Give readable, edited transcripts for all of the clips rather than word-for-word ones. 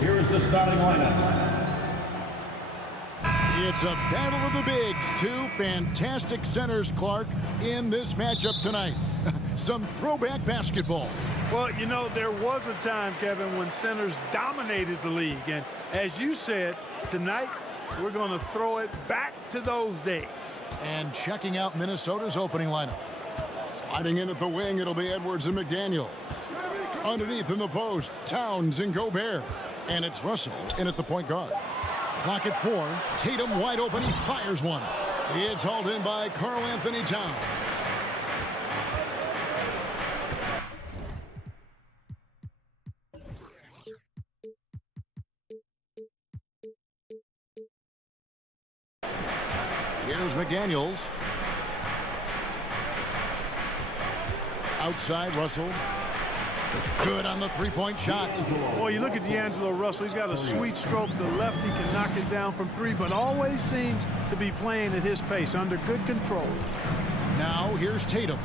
Here is the starting lineup. It's a battle of the bigs. Two fantastic centers, Clark, in this matchup tonight. Some throwback basketball. Well, you know, there was a time, Kevin, when centers dominated the league. And as you said, tonight we're going to throw it back to those days. And checking out Minnesota's opening lineup. Sliding in at the wing, it'll be Edwards and McDaniel. Underneath in the post, Towns and Gobert. And it's Russell in at the point guard. Clock at 4. Tatum wide open. He fires one. It's hauled in by Karl Anthony Towns. Here's McDaniels. Outside, Russell. Good on the three-point shot. Boy, you look at D'Angelo Russell. He's got a sweet stroke. The lefty can knock it down from three, but always seems to be playing at his pace, under good control. Now, here's Tatum.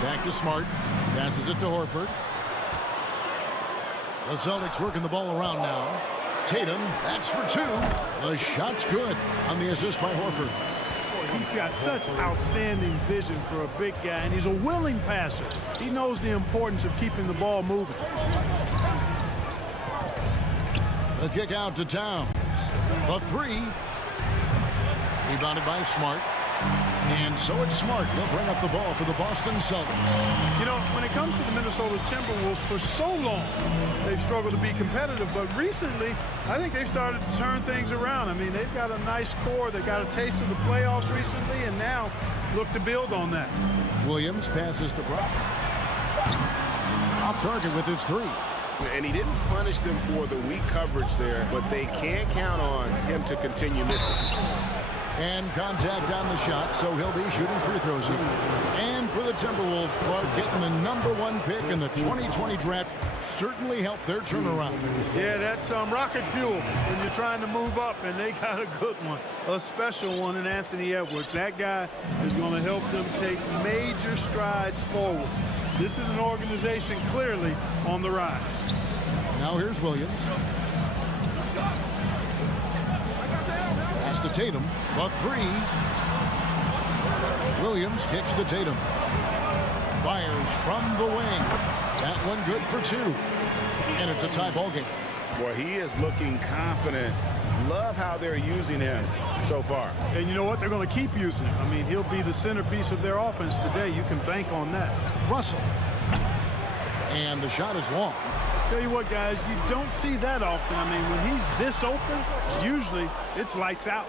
Back to Smart. Passes it to Horford. The Celtics working the ball around now. Tatum, that's for two. The shot's good on the assist by Horford. He's got such outstanding vision for a big guy, and he's a willing passer. He knows the importance of keeping the ball moving. The kick out to Towns. The three. Rebounded by Smart. And so it's Smart. He'll bring up the ball for the Boston Celtics. You know, when it comes to the Minnesota Timberwolves, for so long, they've struggled to be competitive. But recently, I think they've started to turn things around. I mean, they've got a nice core. They've got a taste of the playoffs recently, and now look to build on that. Williams passes to Brock. Off target with his three. And he didn't punish them for the weak coverage there, but they can't count on him to continue missing. And contact on the shot, so he'll be shooting free throws here. And for the Timberwolves, Clark getting the #1 pick in the 2020 draft certainly helped their turnaround. Yeah, that's rocket fuel when you're trying to move up, and they got a good one, a special one in Anthony Edwards. That guy is going to help them take major strides forward. This is an organization clearly on the rise. Now here's Williams. Pass to Tatum, the three. Williams kicks to Tatum. Fires from the wing. That one good for two. And it's a tie ball game. Boy, he is looking confident. Love how they're using him so far. And you know what? They're going to keep using him. I mean, he'll be the centerpiece of their offense today. You can bank on that. Russell. And the shot is long. Tell you what, guys, you don't see that often. I mean, when he's this open, usually it's lights out.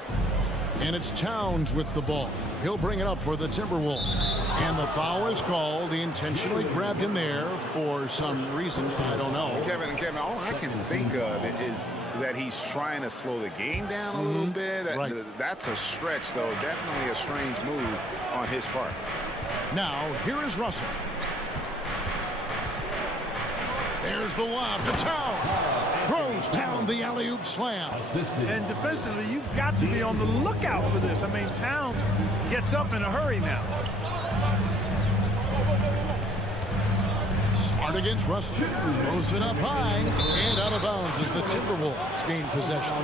And it's Towns with the ball. He'll bring it up for the Timberwolves. And the foul is called. He intentionally grabbed him there for some reason. I don't know. Kevin, all I can think of is that he's trying to slow the game down a little bit. Right. That's a stretch, though. Definitely a strange move on his part. Now, here is Russell. There's the lob to Towns. Throws down the alley-oop slam. And defensively, you've got to be on the lookout for this. I mean, Towns gets up in a hurry now. Smart against Russell. Throws it up high and out of bounds as the Timberwolves gain possession.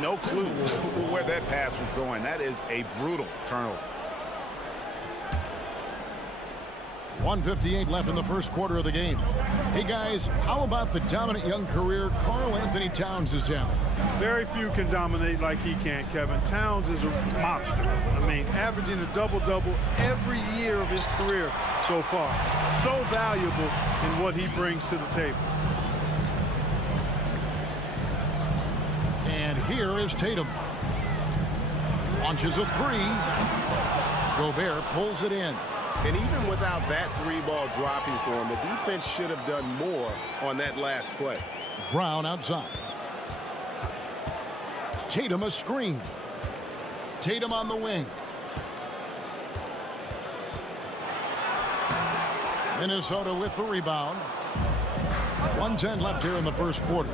No clue where that pass was going. That is a brutal turnover. 1:58 left in the first quarter of the game. Hey, guys, how about the dominant young career Karl Anthony Towns is having? Very few can dominate like he can, Kevin. Towns is a monster. I mean, averaging a double-double every year of his career so far. So valuable in what he brings to the table. And here is Tatum. Launches a three. Gobert pulls it in. And even without that three ball dropping for him, the defense should have done more on that last play. Brown outside. Tatum a screen. Tatum on the wing. Minnesota with the rebound. 1:10 left here in the first quarter.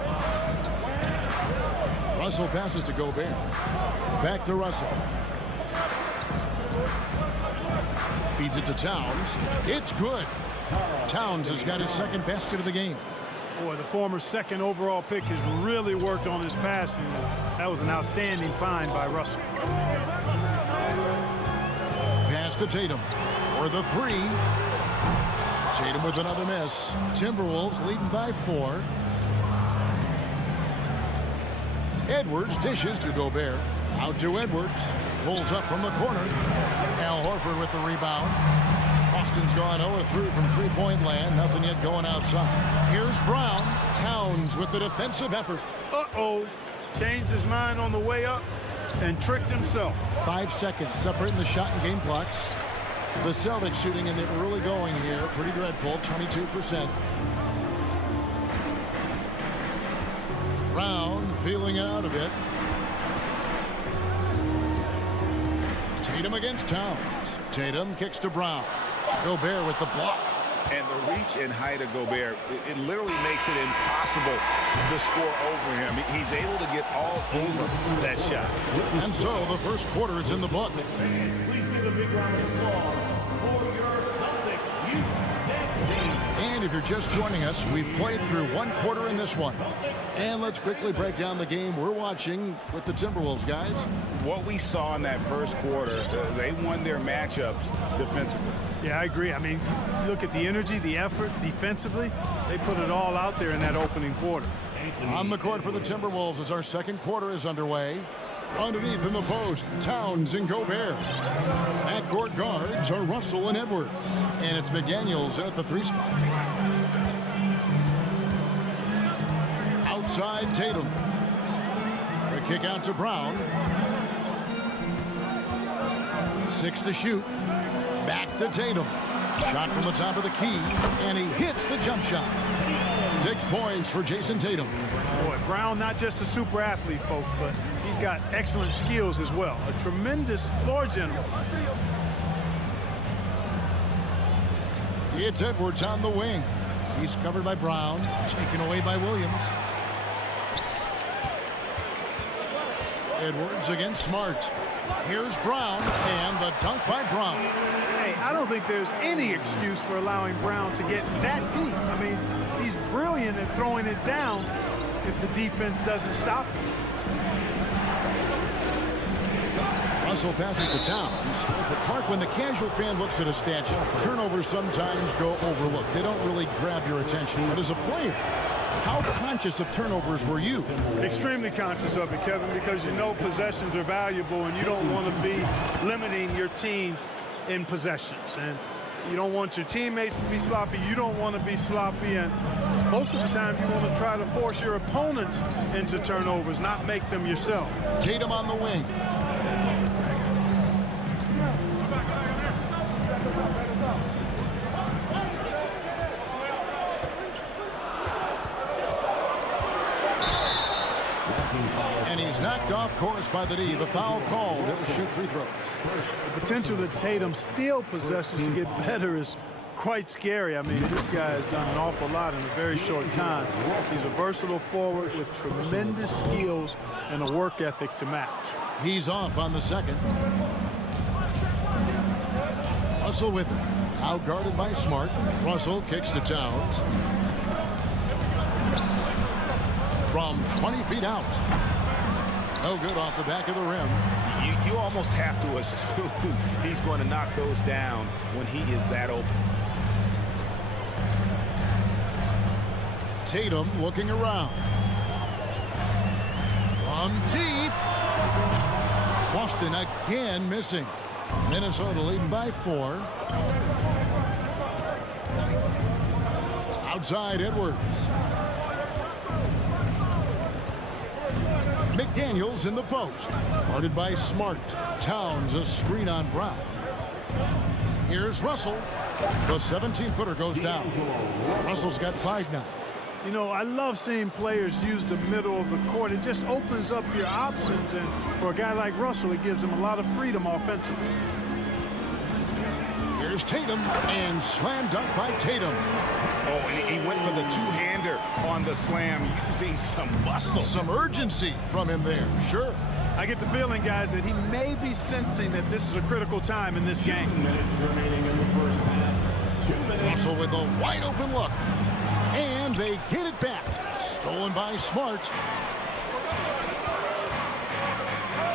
Russell passes to Gobert. Back to Russell. Feeds it to Towns. It's good. Towns has got his second basket of the game. Boy, the former second overall pick has really worked on his passing. That was an outstanding find by Russell. Pass to Tatum for the three. Tatum with another miss. Timberwolves leading by 4. Edwards dishes to Gobert. Out to Edwards. Pulls up from the corner. Al Horford with the rebound. Austin's gone 0-3 from three-point land. Nothing yet going outside. Here's Brown. Towns with the defensive effort. Uh-oh. Changed his mind on the way up and tricked himself. 5 seconds separating the shot and game clocks. The Celtics shooting in the early going here. Pretty dreadful, 22%. Brown feeling it out a bit. Tatum against Towns. Tatum kicks to Brown. Gobert with the block. And the reach and height of Gobert, it literally makes it impossible to score over him. He's able to get all over that shot. And so the first quarter is in the book. Please give a big round of applause for your Celtic youth team. And if you're just joining us, we've played through one quarter in this one. And let's quickly break down the game we're watching with the Timberwolves, guys. What we saw in that first quarter, they won their matchups defensively. Yeah, I agree. I mean, look at the energy, the effort defensively. They put it all out there in that opening quarter. On the court for the Timberwolves as our second quarter is underway. Underneath in the post, Towns and Gobert. Backcourt guards are Russell and Edwards. And it's McDaniels at the 3 spot. Outside Tatum. The kick out to Brown. 6 to shoot. Back to Tatum. Shot from the top of the key. And he hits the jump shot. 6 points for Jason Tatum. Boy, Brown not just a super athlete, folks, but he's got excellent skills as well. A tremendous floor general. It's Edwards on the wing. He's covered by Brown. Taken away by Williams. Edwards against Smart. Here's Brown, and the dunk by Brown. Hey, I don't think there's any excuse for allowing Brown to get that deep. I mean, he's brilliant at throwing it down if the defense doesn't stop him. Russell passes to Towns. But Clark, when the casual fan looks at a stat sheet, turnovers sometimes go overlooked. They don't really grab your attention. But as a player, how conscious of turnovers were you? Extremely conscious of it, Kevin, because you know possessions are valuable and you don't want to be limiting your team in possessions. And you don't want your teammates to be sloppy. You don't want to be sloppy. And most of the time you want to try to force your opponents into turnovers, not make them yourself. Tatum on the wing. And he's knocked off course by the D. The foul called. He'll shoot free throws. The potential that Tatum still possesses to get better is quite scary. I mean, this guy has done an awful lot in a very short time. He's a versatile forward with tremendous skills and a work ethic to match. He's off on the second. Russell with it. Out guarded by Smart. Russell kicks to Towns. From 20 feet out. No good off the back of the rim. You almost have to assume he's going to knock those down when he is that open. Tatum looking around. From deep. Boston again missing. Minnesota leading by 4. Outside Edwards. McDaniels in the post. Guarded by Smart. Towns a screen on Brown. Here's Russell. The 17-footer goes down. Russell's got 5 now. You know, I love seeing players use the middle of the court. It just opens up your options, and for a guy like Russell, it gives him a lot of freedom offensively. Here's Tatum, and slam dunk by Tatum. Oh, and he went for the two-hander on the slam, using some muscle. Some urgency from him there, sure. I get the feeling, guys, that he may be sensing that this is a critical time in this game. 2 minutes remaining in the first half. Russell with a wide open look. And they get it back. Stolen by Smart.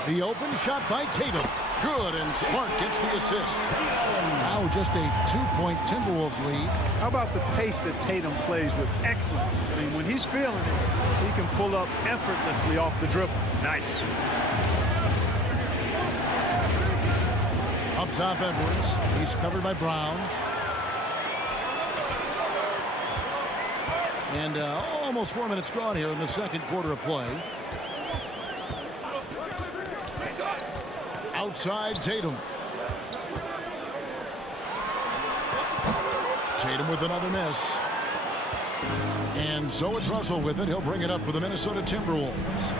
The open shot by Tatum. Good, and Smart gets the assist. Now just a 2-point Timberwolves lead. How about the pace that Tatum plays with? Excellent. I mean, when he's feeling it, he can pull up effortlessly off the dribble. Nice. Up top, Edwards. He's covered by Brown. And almost 4 minutes gone here in the second quarter of play. Outside Tatum. Tatum with another miss. And so it's Russell with it. He'll bring it up for the Minnesota Timberwolves.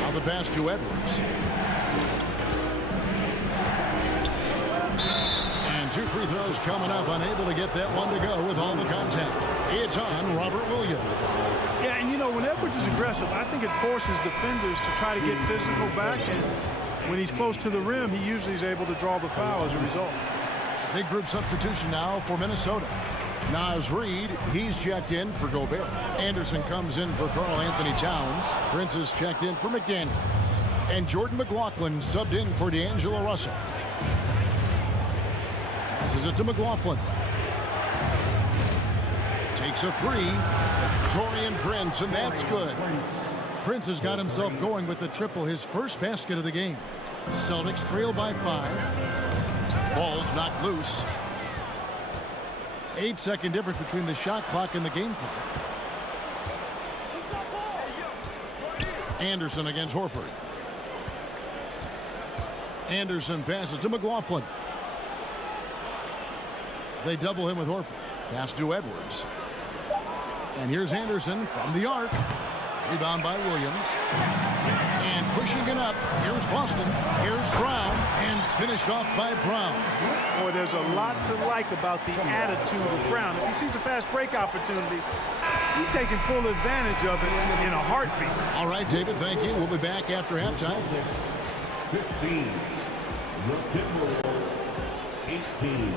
Now the pass to Edwards. And 2 free throws coming up. Unable to get that one to go with all the contact. It's on Robert Williams. Yeah, and you know, when Edwards is aggressive, I think it forces defenders to try to get physical back. And when he's close to the rim, he usually is able to draw the foul as a result. Big group substitution now for Minnesota. Naz Reid, he's checked in for Gobert. Anderson comes in for Karl Anthony Towns. Prince is checked in for McDaniels. And Jordan McLaughlin subbed in for D'Angelo Russell. Passes it to McLaughlin. Takes a three. Taurean Prince, and that's good. Prince has got himself going with the triple, his first basket of the game. Celtics trail by 5. Ball's knocked loose. 8-second difference between the shot clock and the game clock. Anderson against Horford. Anderson passes to McLaughlin. They double him with Horford. Pass to Edwards. And here's Anderson from the arc. Rebound by Williams. And pushing it up. Here's Boston. Here's Brown. And finished off by Brown. Boy, there's a lot to like about the attitude of Brown. If he sees a fast break opportunity, he's taking full advantage of it in a heartbeat. All right, David, thank you. We'll be back after halftime. 15. The Timberwolves 18.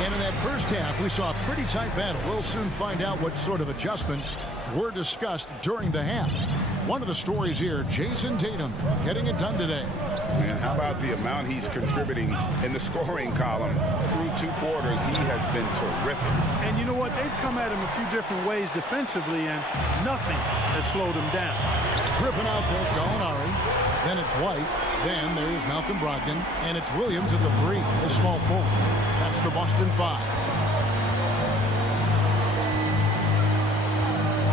And in that first half, we saw a pretty tight battle. We'll soon find out what sort of adjustments were discussed during the half. One of the stories here, Jason Tatum getting it done today. And how about the amount he's contributing in the scoring column through 2 quarters? He has been terrific. And you know what? They've come at him a few different ways defensively, and nothing has slowed him down. Griffin out there, Gallinari. Then it's White. Then there's Malcolm Brogdon. And it's Williams at the 3, the small forward. That's the Boston 5.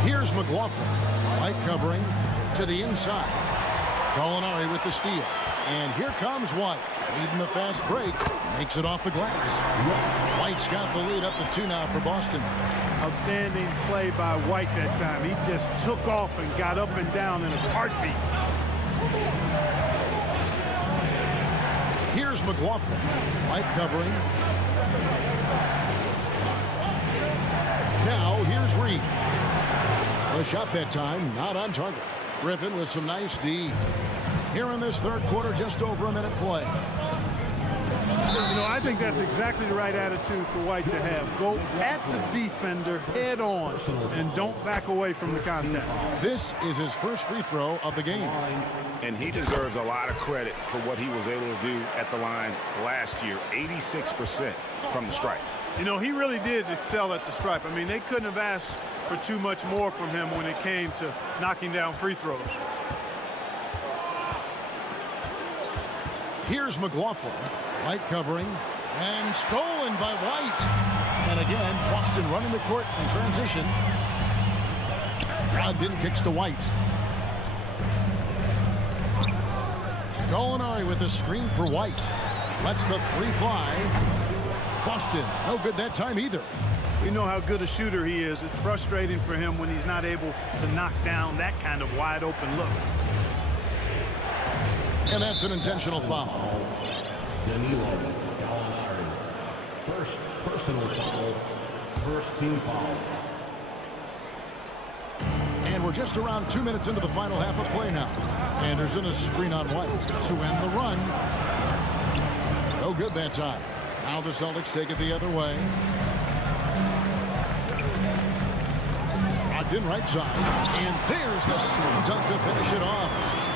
Here's McLaughlin. White covering to the inside. Gallinari with the steal. And here comes White. Leading the fast break. Makes it off the glass. White's got the lead up to 2 now for Boston. Outstanding play by White that time. He just took off and got up and down in a heartbeat. Here's McLaughlin. White covering. Now here's Reid. A shot that time, not on target. Griffin with some nice D. Here in this third quarter, just over a minute play. You know, I think that's exactly the right attitude for White to have. Go at the defender head on and don't back away from the contact. This is his first free throw of the game. And he deserves a lot of credit for what he was able to do at the line last year. 86% from the stripe. You know, he really did excel at the stripe. I mean, they couldn't have asked for too much more from him when it came to knocking down free throws. Here's McLaughlin. White covering. And stolen by White. And again, Boston running the court in transition. Brogdon kicks to White. Gallinari with the screen for White. Lets the 3 fly. Boston, no good that time either. You know how good a shooter he is. It's frustrating for him when he's not able to knock down that kind of wide open look. And that's an intentional foul. Danilo Gallinari. First personal foul First team foul. And we're just around 2 minutes into the final half of play now. Anderson, a screen on White to end the run. No good that time. Now the Celtics take it the other way. Locked in right side. And there's the slam dunk to finish it off.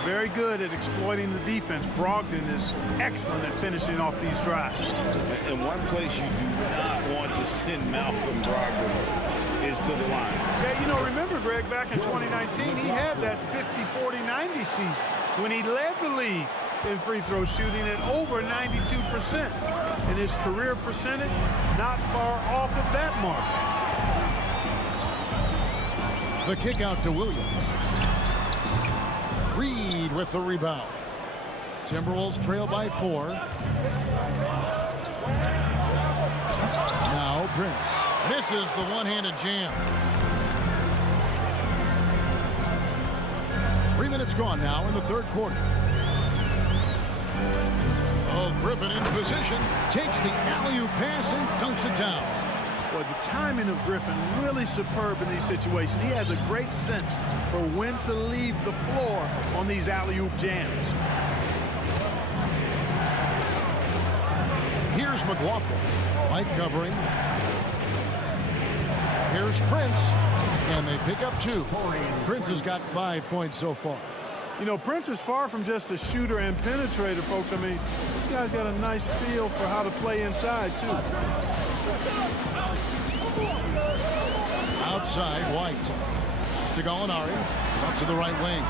Very good at exploiting the defense. Brogdon is excellent at finishing off these drives. And one place you do not want to send Malcolm Brogdon is to the line. Yeah, you know, remember, Greg, back in 2019, he had that 50-40-90 season when he led the league in free throw shooting at over 92%. And his career percentage not far off of that mark. The kick out to Williams. Reed with the rebound. Timberwolves trail by 4. Now Prince misses the one-handed jam. 3 minutes gone now in the third quarter. Oh, Griffin in position, takes the alley-oop pass and dunks it down. Well, the timing of Griffin really superb in these situations. He has a great sense for when to leave the floor on these alley-oop jams. Here's McLaughlin. Light covering. Here's Prince. And they pick up 2. Prince has got 5 points so far. You know, Prince is far from just a shooter and penetrator, folks. I mean, this guy's got a nice feel for how to play inside, too. Outside, White. To Gallinari. Up to the right wing.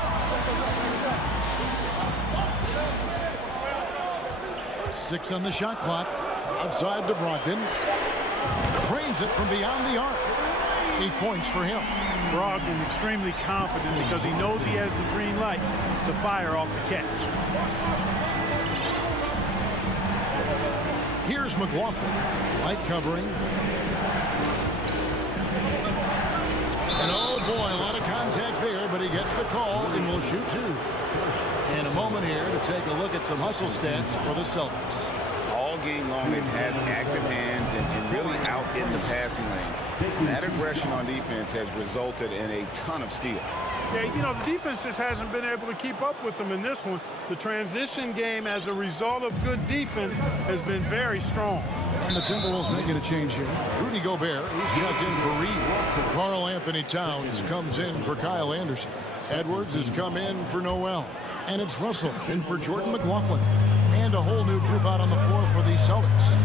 6 on the shot clock. Outside to Brogdon. Trains it from beyond the arc. 8 points for him. Brogdon extremely confident because he knows he has the green light to fire off the catch. Here's McLaughlin. Light covering. And oh boy, a lot of contact there, but he gets the call and will shoot 2. And a moment here to take a look at some hustle stats for the Celtics. All game long, they've had active hands and really out in the passing lanes. That aggression on defense has resulted in a ton of steals. Yeah, you know, the defense just hasn't been able to keep up with them in this one. The transition game, as a result of good defense, has been very strong. And the Timberwolves making a change here. Rudy Gobert, who's checked in for Reed. Karl Anthony Towns comes in for Kyle Anderson. Edwards has come in for Noel. And it's Russell in for Jordan McLaughlin. And a whole new group out on the floor for the Celtics.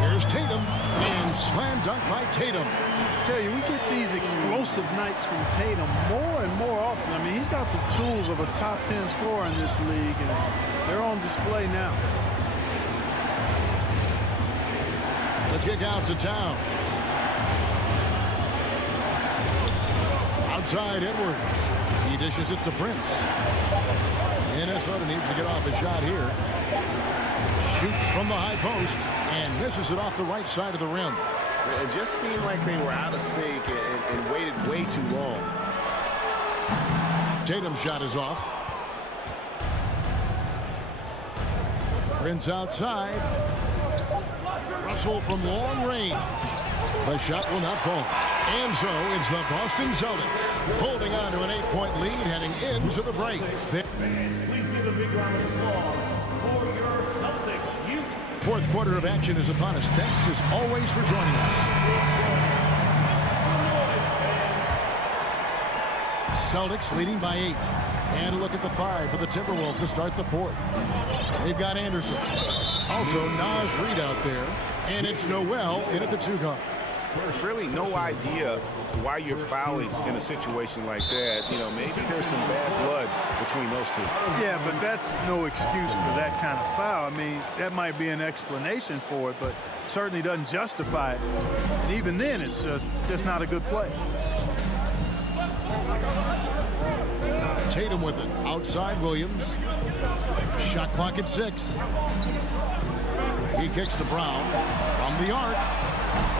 Here's Tatum. And slam dunk by Tatum. I tell you, we get these explosive nights from Tatum more and more often. I mean, he's got the tools of a top 10 scorer in this league, and they're on display now. The kick out to Town. Outside Edwards. He dishes it to Prince. Minnesota needs to get off a shot here. Shoots from the high post and misses it off the right side of the rim. It just seemed like they were out of sync and waited way too long. Tatum's shot is off. Prince outside. Russell from long range. The shot will not fall. And so it's the Boston Celtics holding on to an 8-point lead heading into the break. Please give a big round of applause for your Celtics. Fourth quarter of action is upon us. Thanks as always for joining us. Celtics leading by 8. And a look at the 5 for the Timberwolves to start the fourth. They've got Anderson. Also Naz Reid out there. And it's Noel in at the 2 guard. There's really no idea why you're fouling in a situation like that. You know, maybe there's some bad blood between those two. Yeah, but that's no excuse for that kind of foul. I mean, that might be an explanation for it, but certainly doesn't justify it. And even then, it's just not a good play. Tatum with it. Outside Williams. Shot clock at 6. He kicks to Brown from the arc.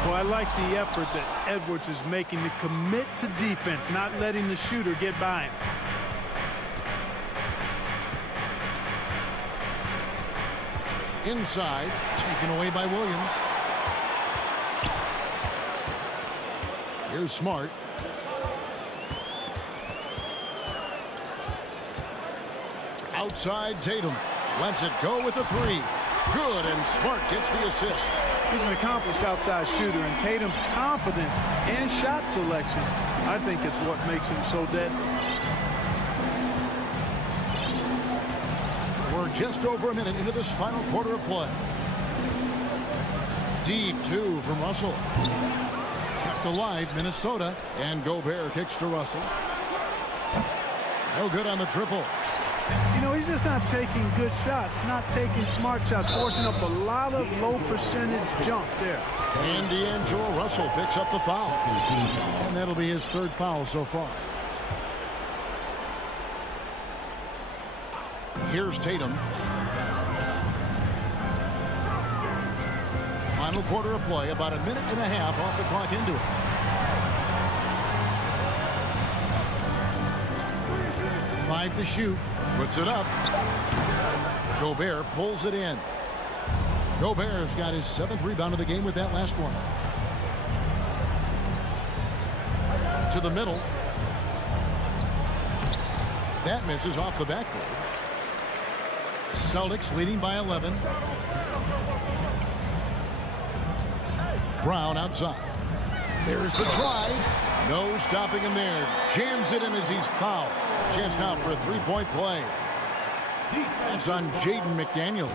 Well, I like the effort that Edwards is making to commit to defense, not letting the shooter get by him. Inside, taken away by Williams. Here's Smart. Outside Tatum. Lets it go with a three. Good, and Smart gets the assist. He's an accomplished outside shooter, and Tatum's confidence and shot selection, I think it's what makes him so deadly. We're just over a minute into this final quarter of play. Deep two from Russell. Kept alive, Minnesota. And Gobert kicks to Russell. No good on the triple. You know, he's just not taking good shots, not taking smart shots, forcing up a lot of low percentage jump there. And D'Angelo Russell picks up the foul. And that'll be his third foul so far. Here's Tatum. Final quarter of play, about a minute and a half off the clock into it. Five to shoot. Puts it up. Gobert pulls it in. Gobert's got his 7th rebound of the game with that last one. To the middle. That misses off the backboard. Celtics leading by 11. Brown outside. There's the drive. No stopping him there. Jams it in as he's fouled. Chance now for a three-point play. It's on Jaden McDaniel.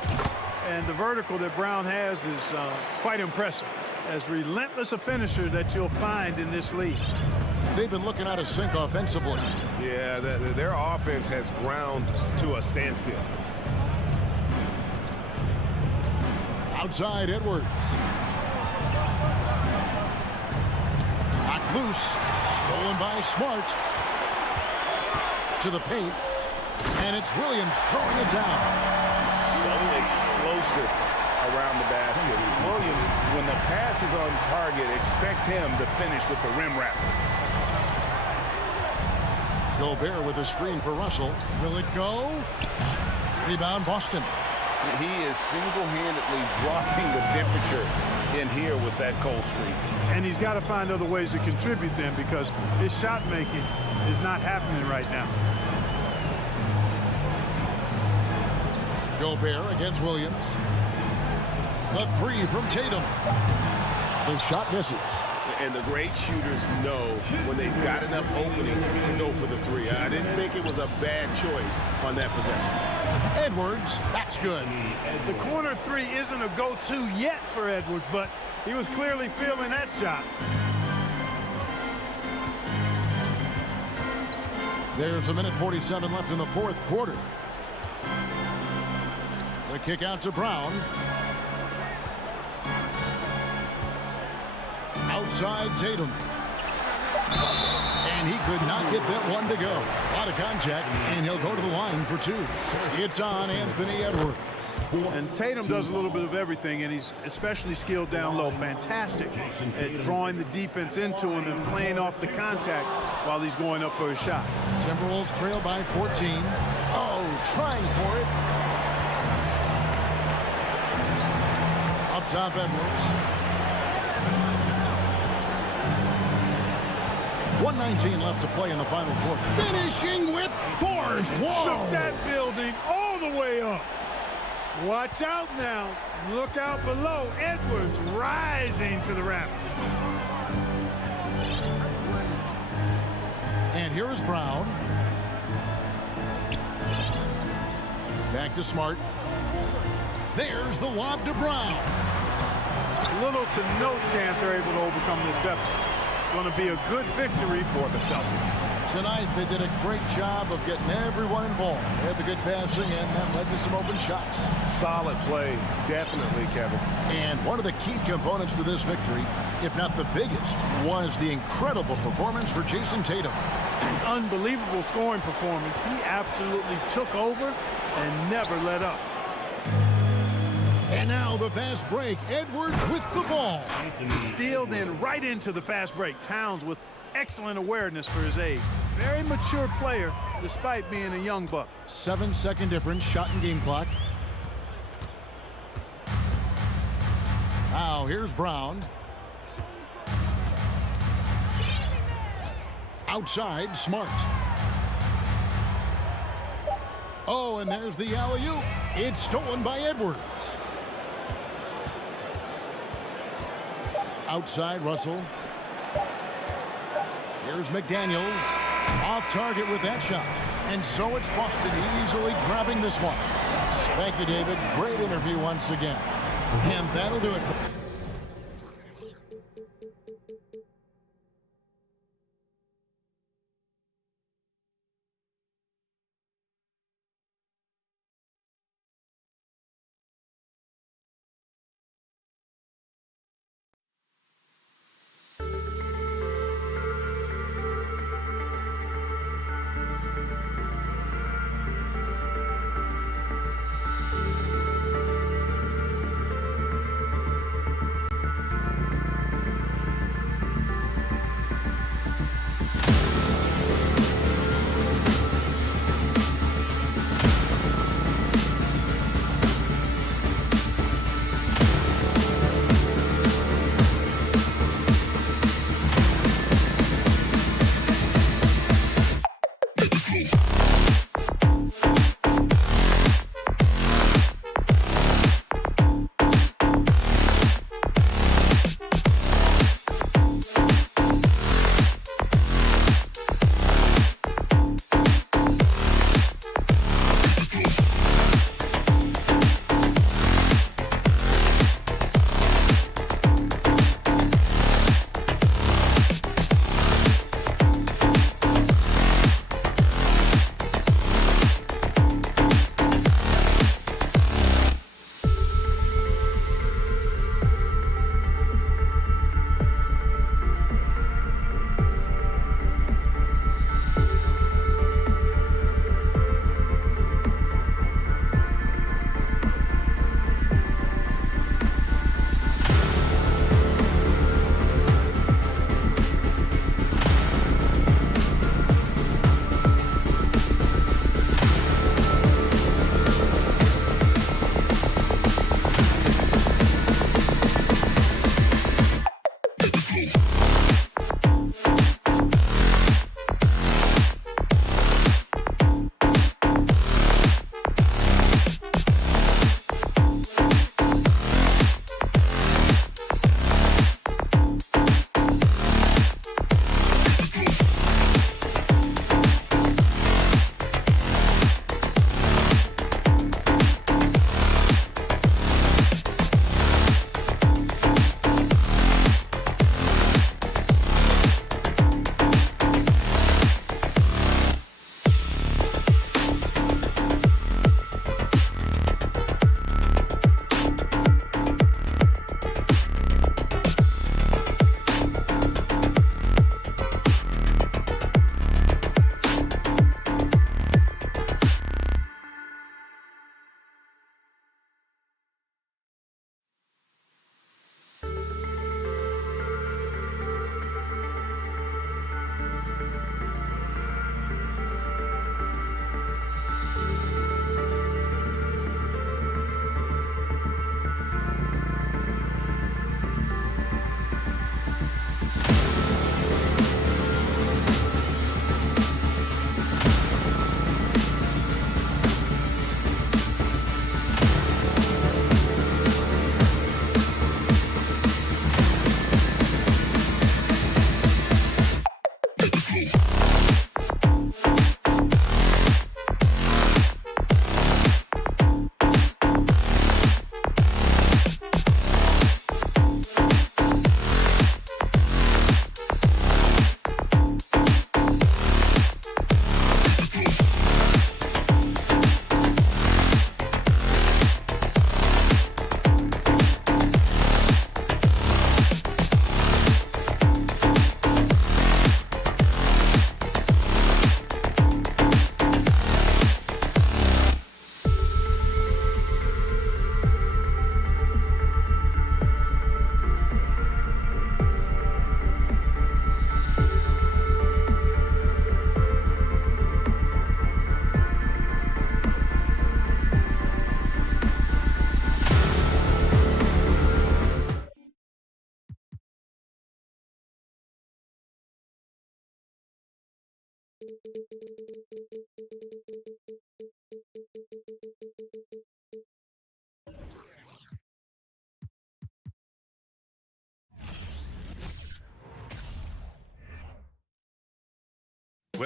And the vertical that Brown has is quite impressive. As relentless a finisher that you'll find in this league. They've been looking out of sync offensively. Yeah, their offense has ground to a standstill. Outside Edwards. Knocked loose. Stolen by Smart. To the paint. And it's Williams throwing it down. So explosive around the basket. Williams, when the pass is on target, expect him to finish with the rim wrap. Gobert with a screen for Russell. Will it go? Rebound Boston. He is single-handedly dropping the temperature in here with that cold streak. And he's got to find other ways to contribute then, because his shot making is not happening right now. Gobert against Williams. The three from Tatum. His shot misses. And the great shooters know when they've got enough opening to go for the three. I didn't think it was a bad choice on that possession. Edwards, that's good. The corner three isn't a go-to yet for Edwards, but he was clearly feeling that shot. There's a minute 47 left in the fourth quarter. The kick out to Brown. Outside Tatum. And he could not get that one to go. A lot of contact, and he'll go to the line for two. It's on Anthony Edwards. And Tatum does a little bit of everything, and he's especially skilled down low. Fantastic at drawing the defense into him and playing off the contact while he's going up for his shot. Timberwolves trail by 14. Oh, trying for it. Up top, Edwards. 1:19 left to play in the final quarter. Finishing with force. Whoa! Shook that building all the way up. Watch out now. Look out below. Edwards rising to the rafters. And here is Brown. Back to Smart. There's the lob to Brown. Little to no chance they're able to overcome this deficit. Going to be a good victory for the Celtics. Tonight, they did a great job of getting everyone involved. They had the good passing, and that led to some open shots. Solid play, definitely, Kevin. And one of the key components to this victory, if not the biggest, was the incredible performance for Jason Tatum. An unbelievable scoring performance. He absolutely took over and never let up. And now the fast break. Edwards with the ball. Steal then right into the fast break. Towns with excellent awareness for his age. Very mature player despite being a young buck. 7-second difference, shot and game clock. Now here's Brown. Outside, Smart. Oh, and there's the alley-oop. It's stolen by Edwards. Outside, Russell. Here's McDaniels. Off target with that shot. And so it's Boston easily grabbing this one. Thank you, David. Great interview once again. And that'll do it. With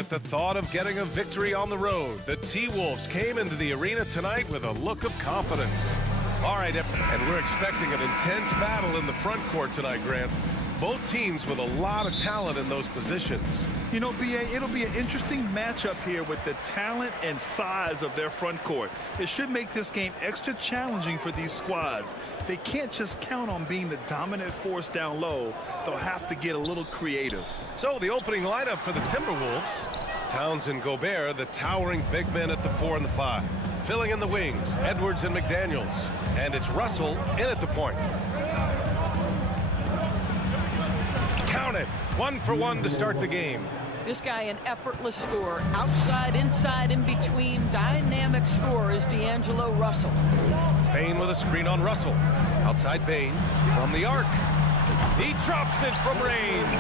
the thought of getting a victory on the road, the T-Wolves came into the arena tonight with a look of confidence. All right, and we're expecting an intense battle in the front court tonight, Grant. Both teams with a lot of talent in those positions. You know, B.A., it'll be an interesting matchup here with the talent and size of their front court. It should make this game extra challenging for these squads. They can't just count on being the dominant force down low. They'll have to get a little creative. So the opening lineup for the Timberwolves. Towns and Gobert, the towering big men at the 4 and the 5. Filling in the wings, Edwards and McDaniels. And it's Russell in at the point. Count it. 1 for 1 to start the game. This guy an effortless scorer. Outside, inside, in between. Dynamic scorer is D'Angelo Russell. Bane with a screen on Russell. Outside Bane from the arc. He drops it from range.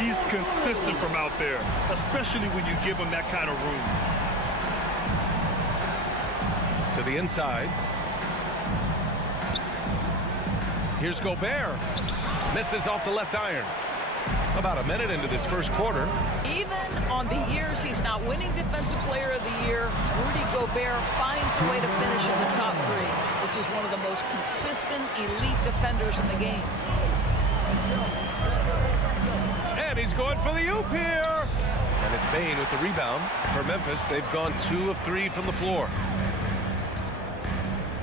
He's consistent from out there, especially when you give him that kind of room. To the inside. Here's Gobert. Misses off the left iron. About a minute into this first quarter. Even on the years he's not winning Defensive Player of the Year, Rudy Gobert finds a way to finish in the top 3. This is one of the most consistent elite defenders in the game. And he's going for the oop here. And it's Bane with the rebound. For Memphis, they've gone 2 of 3 from the floor.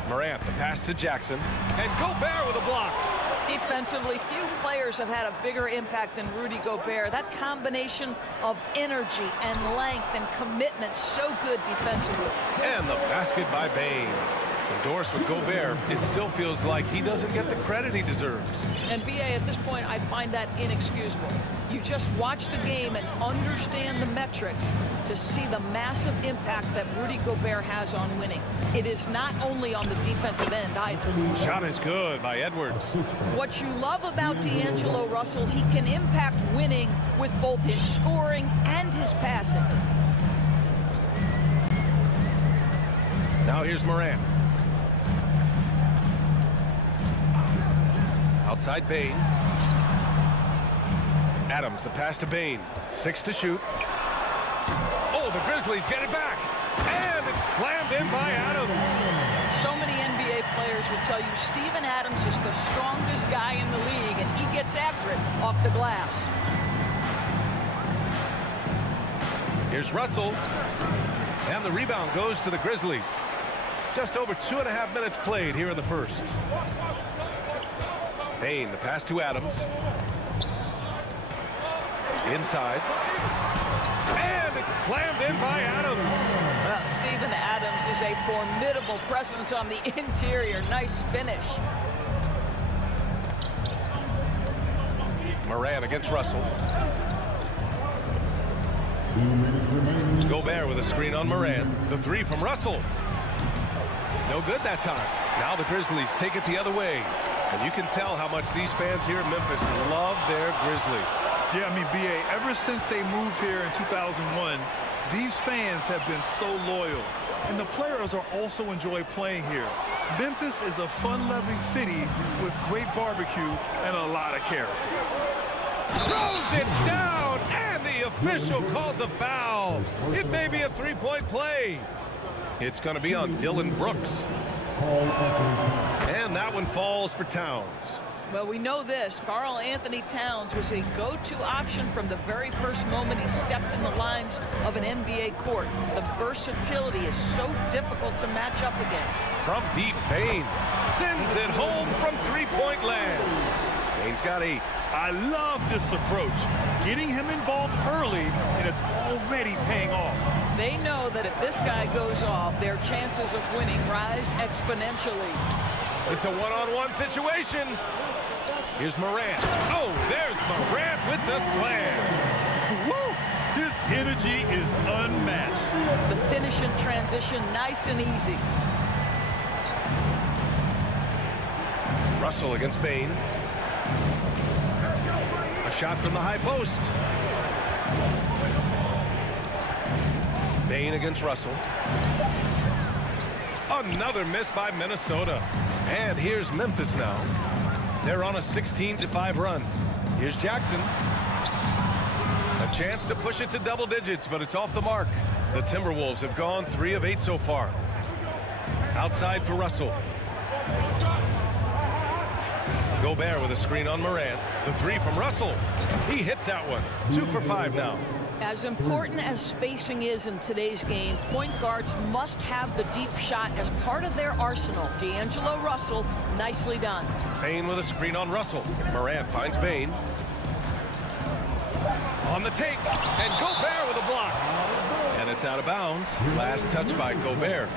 Morant, the pass to Jackson. And Gobert with a block. Defensively, few players have had a bigger impact than Rudy Gobert. That combination of energy and length and commitment, so good defensively. And the basket by Bane. Endorsed with Gobert, it still feels like he doesn't get the credit he deserves. And B.A., at this point, I find that inexcusable. You just watch the game and understand the metrics to see the massive impact that Rudy Gobert has on winning. It is not only on the defensive end either. Shot is good by Edwards. What you love about D'Angelo Russell, he can impact winning with both his scoring and his passing. Now here's Morant. Outside Bane. Adams, the pass to Bane. 6 to shoot. Oh, the Grizzlies get it back. And it's slammed in by Adams. So many NBA players will tell you Steven Adams is the strongest guy in the league, and he gets after it off the glass. Here's Russell. And the rebound goes to the Grizzlies. Just over 2.5 minutes played here in the first. Bane, the pass to Adams. Inside. And it's slammed in by Adams. Well, Steven Adams is a formidable presence on the interior. Nice finish. Morant against Russell. Gobert with a screen on Morant. The 3 from Russell. No good that time. Now the Grizzlies take it the other way. And you can tell how much these fans here in Memphis love their Grizzlies. Yeah, I mean, B.A., ever since they moved here in 2001, these fans have been so loyal. And the players are also enjoy playing here. Memphis is a fun-loving city with great barbecue and a lot of character. Throws it down, and the official calls a foul. It may be a 3-point play. It's going to be on Dylan Brooks. And that one falls for Towns. Well, we know this. Karl Anthony Towns was a go-to option from the very first moment he stepped in the lines of an NBA court. The versatility is so difficult to match up against. From deep, Bane sends it home from 3-point land. Bane's got 8. I love this approach. Getting him involved early, and it's already paying off. They know that if this guy goes off, their chances of winning rise exponentially. It's a one-on-one situation. Here's Morant. Oh, there's Morant with the slam. Woo! His energy is unmatched. The finish in transition, nice and easy. Russell against Bane. A shot from the high post. Bain against Russell. Another miss by Minnesota. And here's Memphis now. They're on a 16-5 run. Here's Jackson. A chance to push it to double digits, but it's off the mark. The Timberwolves have gone 3 of 8 so far. Outside for Russell. Gobert with a screen on Morant. The 3 from Russell. He hits that one. 2 for 5 now. As important as spacing is in today's game, point guards must have the deep shot as part of their arsenal. D'Angelo Russell, nicely done. Bain with a screen on Russell. Morant finds Bain. On the take, and Gobert with a block. And it's out of bounds. Last touch by Gobert.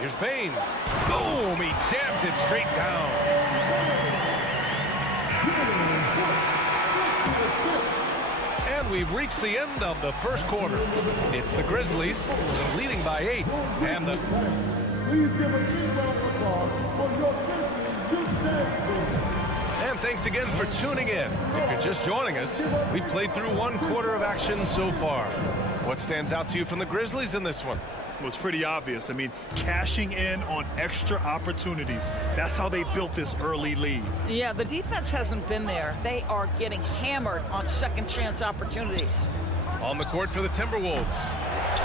Here's Bain. Boom! He jams it straight down. And we've reached the end of the first quarter. It's the Grizzlies leading by 8. And the... Please give a big round of applause for your Grizzlies youth dance team. And thanks again for tuning in. If you're just joining us, we played through 1 quarter of action so far. What stands out to you from the Grizzlies in this one? Well, it's pretty obvious. I mean, cashing in on extra opportunities. That's how they built this early lead. Yeah, the defense hasn't been there. They are getting hammered on second chance opportunities. On the court for the Timberwolves.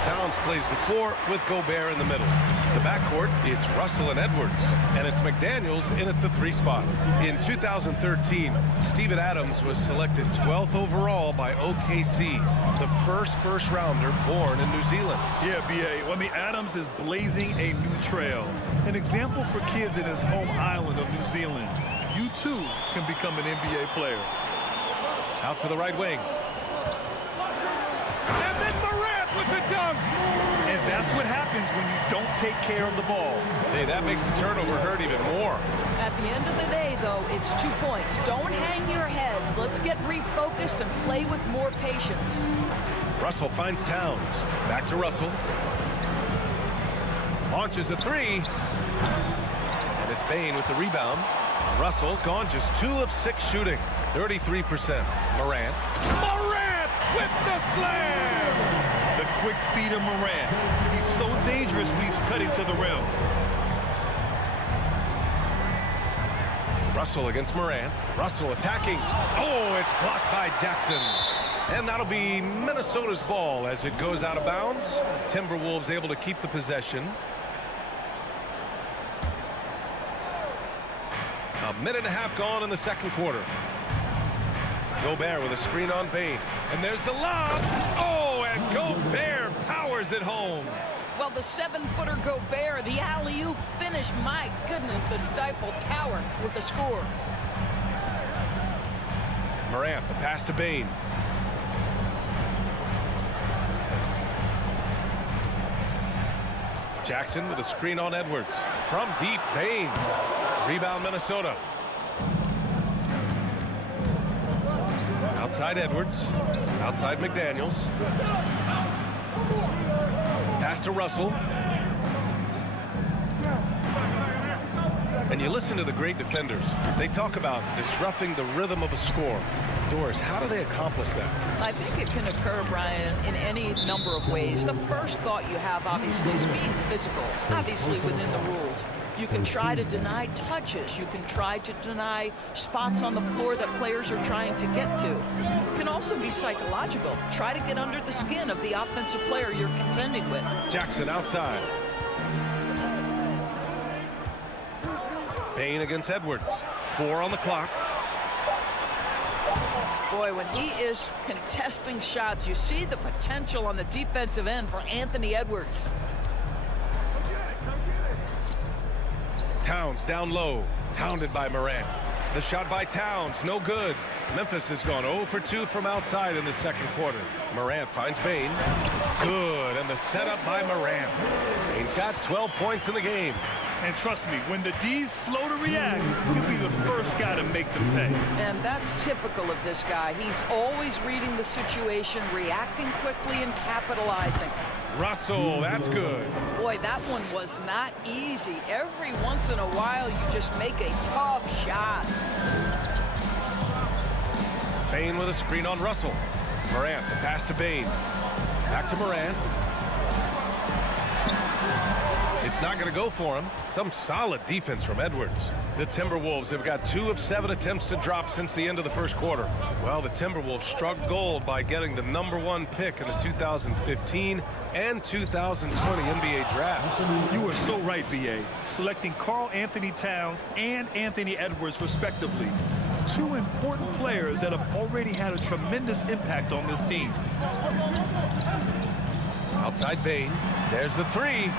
Towns plays the 4 with Gobert in the middle. The backcourt, it's Russell and Edwards. And it's McDaniels in at the 3 spot. In 2013, Steven Adams was selected 12th overall by OKC, the first rounder born in New Zealand. Yeah, B.A. I mean, Adams is blazing a new trail. An example for kids in his home island of New Zealand. You, too, can become an NBA player. Out to the right wing. And then Morant with the dunk. And that's what happens when you don't take care of the ball. Hey, that makes the turnover hurt even more. At the end of the day, though, it's 2 points. Don't hang your heads. Let's get refocused and play with more patience. Russell finds Towns. Back to Russell. Launches a 3. And it's Bain with the rebound. Russell's gone just 2 of 6 shooting. 33%. Morant. Morant with the slam! The quick feed of Morant. He's so dangerous when he's cutting to the rim. Russell against Morant. Russell attacking. Oh, it's blocked by Jackson. And that'll be Minnesota's ball as it goes out of bounds. Timberwolves able to keep the possession. A minute and a half gone in the second quarter. Gobert with a screen on Bain. And there's the lob. Oh, and Gobert powers it home. Well, the 7-footer Gobert, the alley-oop finish. My goodness, the Stifle Tower with the score. Morant, the pass to Bain. Jackson with a screen on Edwards. From deep, Bain. Rebound, Minnesota. Outside Edwards. Outside McDaniels. Pass to Russell. And you listen to the great defenders. They talk about disrupting the rhythm of a score. Doris, how do they accomplish that? I think it can occur, Brian, in any number of ways. The first thought you have, obviously, is being physical, obviously within the rules. You can try to deny touches. You can try to deny spots on the floor that players are trying to get to. It can also be psychological. Try to get under the skin of the offensive player you're contending with. Jackson outside. Bain against Edwards. 4 on the clock. Boy, when he is contesting shots, you see the potential on the defensive end for Anthony Edwards. Towns down low, hounded by Morant. The shot by Towns, no good. Memphis has gone 0 for 2 from outside in the second quarter. Morant finds Bain. Good, and the setup by Morant. Bain's got 12 points in the game. And trust me, when the D's slow to react, he'll be the first guy to make them pay. And that's typical of this guy. He's always reading the situation, reacting quickly, and capitalizing. Russell, that's good. Boy, that one was not easy. Every once in a while, you just make a tough shot. Bain with a screen on Russell. Morant, the pass to Bain. Back to Morant. It's not going to go for him. Some solid defense from Edwards. The Timberwolves have got 2 of 7 attempts to drop since the end of the first quarter. Well, the Timberwolves struck gold by getting the #1 pick in the 2015 and 2020 NBA draft. You are so right, B.A. Selecting Karl Anthony Towns and Anthony Edwards, respectively. 2 important players that have already had a tremendous impact on this team. Outside Bain. There's the 3.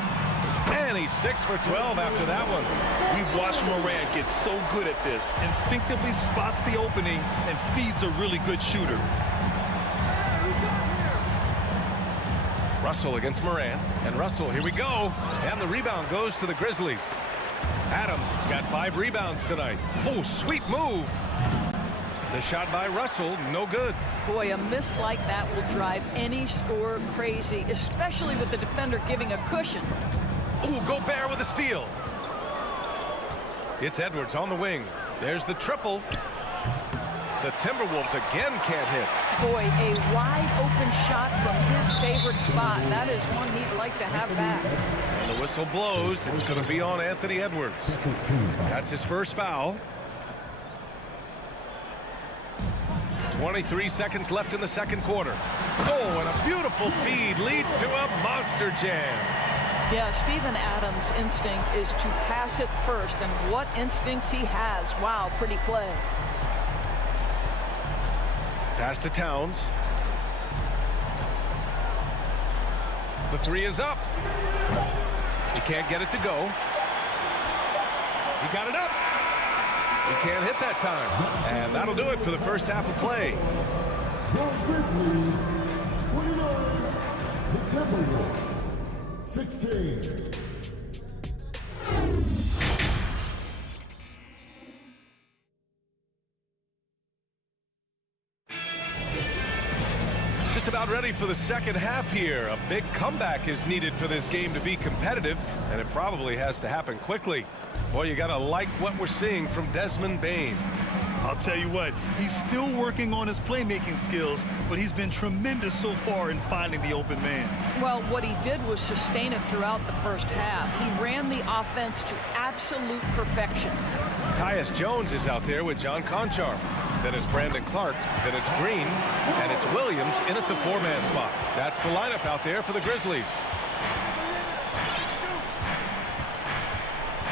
And he's 6 for 12 after that one. We've watched Morant get so good at this. Instinctively spots the opening and feeds a really good shooter. Russell against Morant. And Russell, here we go. And the rebound goes to the Grizzlies. Adams has got 5 rebounds tonight. Oh, sweet move. The shot by Russell, no good. Boy, a miss like that will drive any scorer crazy, especially with the defender giving a cushion. Ooh, Gobert with a steal. It's Edwards on the wing. There's the triple. The Timberwolves again can't hit. Boy, a wide open shot from his favorite spot. That is one he'd like to have back. And the whistle blows. It's going to be on Anthony Edwards. That's his first foul. 23 seconds left in the second quarter. Oh, and a beautiful feed leads to a monster jam. Yeah, Steven Adams' instinct is to pass it first, and what instincts he has. Wow, pretty play. Pass to Towns. The 3 is up. He can't get it to go. He got it up. He can't hit that time. And that'll do it for the first half of play. The Timberwolves, 16. Just about ready for the second half here. A big comeback is needed for this game to be competitive, and it probably has to happen quickly. Boy, you gotta like what we're seeing from Desmond Bain. I'll tell you what, he's still working on his playmaking skills, but he's been tremendous so far in finding the open man. Well, what he did was sustain it throughout the first half. He ran the offense to absolute perfection. Tyus Jones is out there with John Conchar. Then it's Brandon Clark. Then it's Green. And it's Williams in at the 4-man spot. That's the lineup out there for the Grizzlies.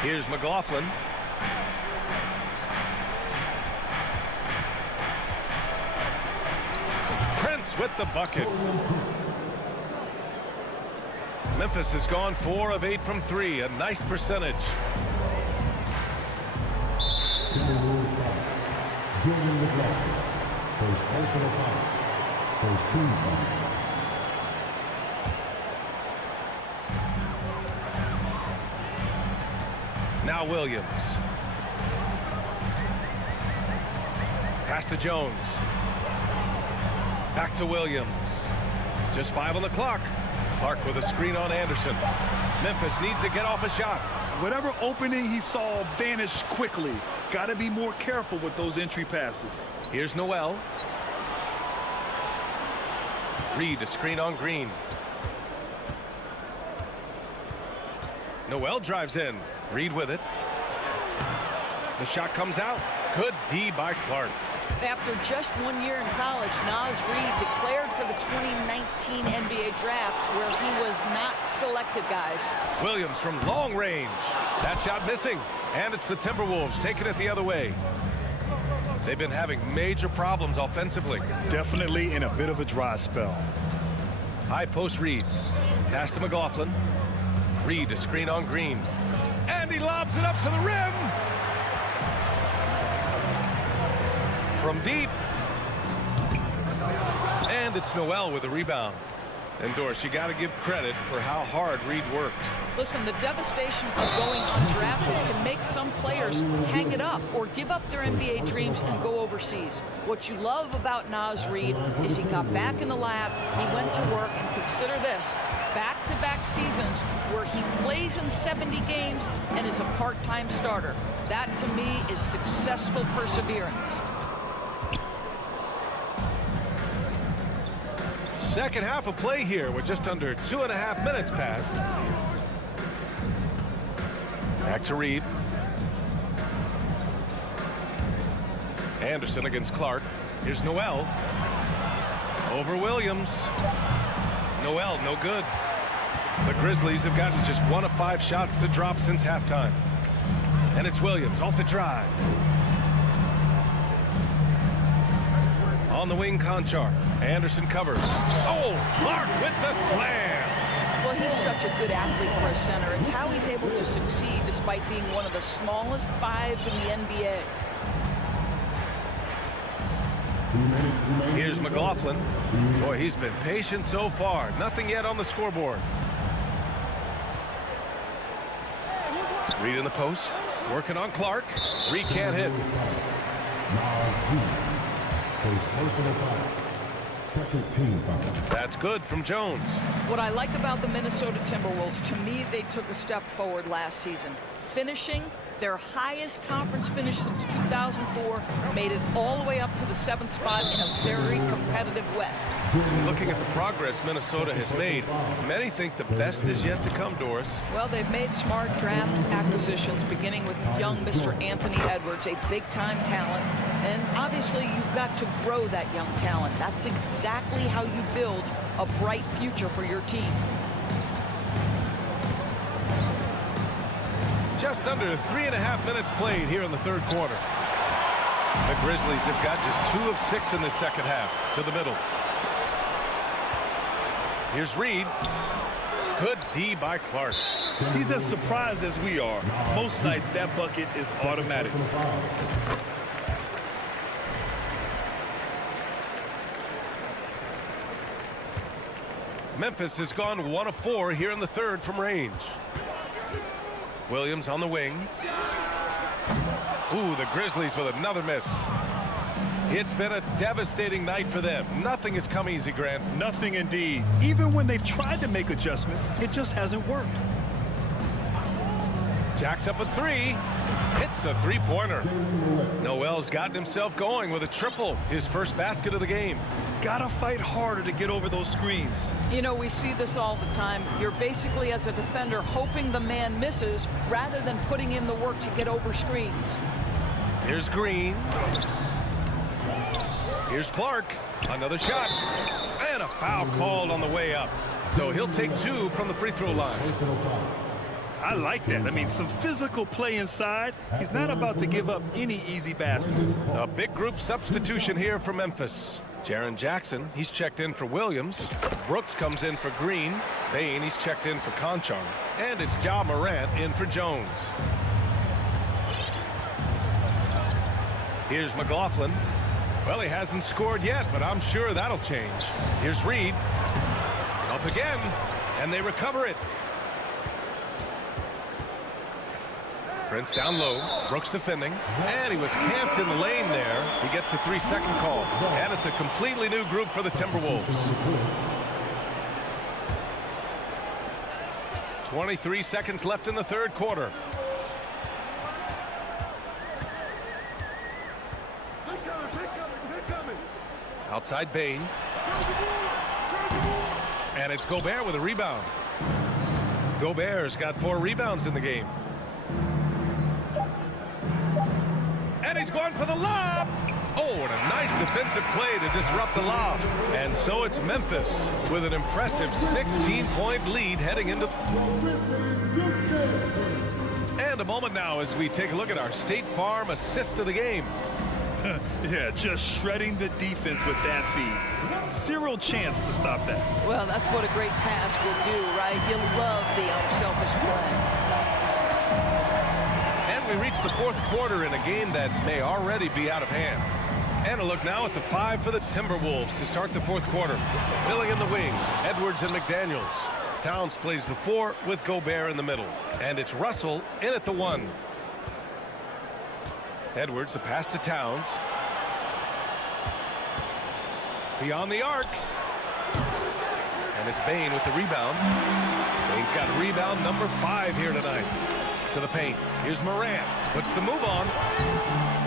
Here's McLaughlin. Prince with the bucket. Memphis has gone 4 of 8 from 3. A nice percentage. First personal foul. First team foul. Now Williams. Pass to Jones. Back to Williams. Just 5 on the clock. Clark with a screen on Anderson. Memphis needs to get off a shot. Whatever opening he saw vanished quickly. Got to be more careful with those entry passes. Here's Noel. Reed, a screen on Green. Noel drives in. Reed with it. The shot comes out. Good D by Clark. After just 1 year in college, Naz Reid declared for the 2019 NBA draft, where he was not selected, guys. Williams from long range. That shot missing. And it's the Timberwolves taking it the other way. They've been having major problems offensively. Definitely in a bit of a dry spell. High post Reed. Pass to McLaughlin. Reed, a screen on Green. And he lobs it up to the rim. From deep. And it's Noel with a rebound. And Doris, you got to give credit for how hard Reed worked. Listen, the devastation of going undrafted can make some players hang it up or give up their NBA dreams and go overseas. What you love about Naz Reid is he got back in the lab, he went to work, and consider this, back-to-back seasons where he plays in 70 games and is a part-time starter. That, to me, is successful perseverance. Second half of play here with just under 2.5 minutes passed. Back to Reed. Anderson against Clark. Here's Noel. Over Williams. Noel, no good. The Grizzlies have gotten just 1 of 5 shots to drop since halftime. And it's Williams off the drive. On the wing, Conchar. Anderson covers. Oh, Clark with the slam. Well, he's such a good athlete for a center. It's how he's able to succeed despite being one of the smallest 5s in the NBA. Here's McLaughlin. Boy, he's been patient so far. Nothing yet on the scoreboard. Reed in the post. Working on Clark. Reed can't hit. Second team foul. That's good from Jones. What I like about the Minnesota Timberwolves, to me, they took a step forward last season. Finishing their highest conference finish since 2004, made it all the way up to the 7th spot in a very competitive West. Looking at the progress Minnesota has made, many think the best is yet to come, Doris. Well, they've made smart draft acquisitions, beginning with young Mr. Anthony Edwards, a big-time talent. And obviously, you've got to grow that young talent. That's exactly how you build a bright future for your team. Just under 3.5 minutes played here in the third quarter. The Grizzlies have got just 2 of 6 in the second half. To the middle. Here's Reed. Good D by Clark. He's as surprised as we are. Most nights that bucket is automatic. Memphis has gone 1 of 4 here in the third from range. Williams on the wing. Ooh, the Grizzlies with another miss. It's been a devastating night for them. Nothing has come easy, Grant. Nothing indeed. Even when they've tried to make adjustments, it just hasn't worked. Jacks up a 3. Hits a 3-pointer. Noel's gotten himself going with a triple. His first basket of the game. Gotta fight harder to get over those screens. You know, we see this all the time. You're basically, as a defender, hoping the man misses rather than putting in the work to get over screens. Here's Green. Here's Clark. Another shot. And a foul called on the way up. So he'll take 2 from the free throw line. I like that. I mean, some physical play inside. He's not about to give up any easy baskets. A big group substitution here for Memphis. Jaren Jackson, he's checked in for Williams. Brooks comes in for Green. Bain, he's checked in for Conchar. And it's Ja Morant in for Jones. Here's McLaughlin. Well, he hasn't scored yet, but I'm sure that'll change. Here's Reed. Up again, and they recover it. Prince down low. Brooks defending. And he was camped in the lane there. He gets a 3-second call. And it's a completely new group for the Timberwolves. 23 seconds left in the third quarter. Outside Bain. And it's Gobert with a rebound. Gobert's got 4 rebounds in the game. And he's going for the lob. Oh, and a nice defensive play to disrupt the lob. And so it's Memphis with an impressive 16-point lead heading into... And a moment now as we take a look at our State Farm assist of the game. Yeah, just shredding the defense with that feed. Zero chance to stop that. Well, that's what a great pass will do, right? You love the unselfish play. We reach the fourth quarter in a game that may already be out of hand. And a look now at the 5 for the Timberwolves to start the fourth quarter. Filling in the wings, Edwards and McDaniels. Towns plays the 4 with Gobert in the middle. And it's Russell in at the 1. Edwards, the pass to Towns. Beyond the arc. And it's Bain with the rebound. Bain's got rebound number 5 here tonight. To the paint. Here's Morant. Puts the move on.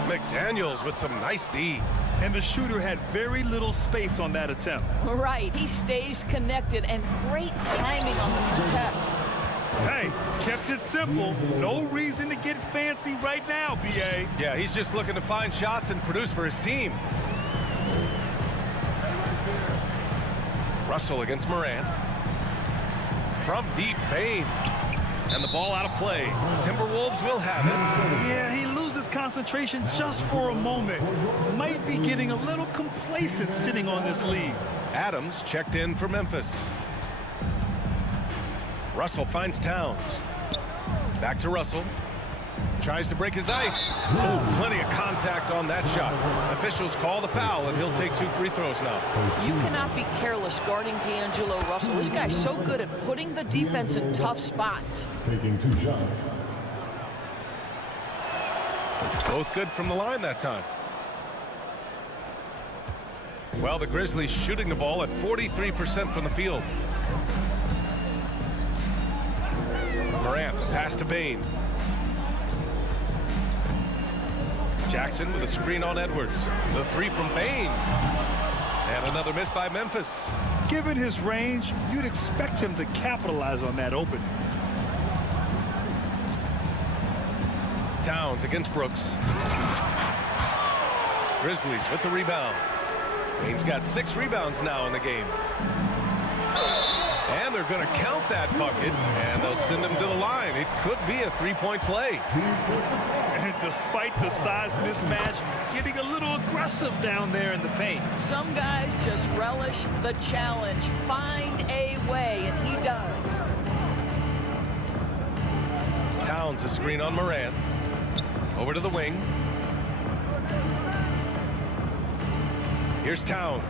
McDaniels with some nice D. And the shooter had very little space on that attempt. Right. He stays connected, and great timing on the contest. Hey, kept it simple. No reason to get fancy right now, B.A. Yeah, he's just looking to find shots and produce for his team. Russell against Morant. From deep, Bane. And the ball out of play. The Timberwolves will have it. Yeah, he loses concentration just for a moment. Might be getting a little complacent sitting on this lead. Adams checked in for Memphis. Russell finds Towns. Back to Russell. Tries to break his ice. Oh, plenty of contact on that shot. Officials call the foul, and he'll take 2 free throws now. You cannot be careless guarding D'Angelo Russell. This guy's so good at putting the defense in tough spots. Taking 2 shots. Both good from the line that time. Well, the Grizzlies shooting the ball at 43% from the field. Morant, pass to Bane. Jackson with a screen on Edwards. The 3 from Bane. And another miss by Memphis. Given his range, you'd expect him to capitalize on that opening. Towns against Brooks. Grizzlies with the rebound. Bane's got 6 rebounds now in the game. And they're going to count that bucket, and they'll send him to the line. It could be a 3-point play. And despite the size mismatch, getting a little aggressive down there in the paint. Some guys just relish the challenge. Find a way, and he does. Towns a screen on Morant. Over to the wing. Here's Towns.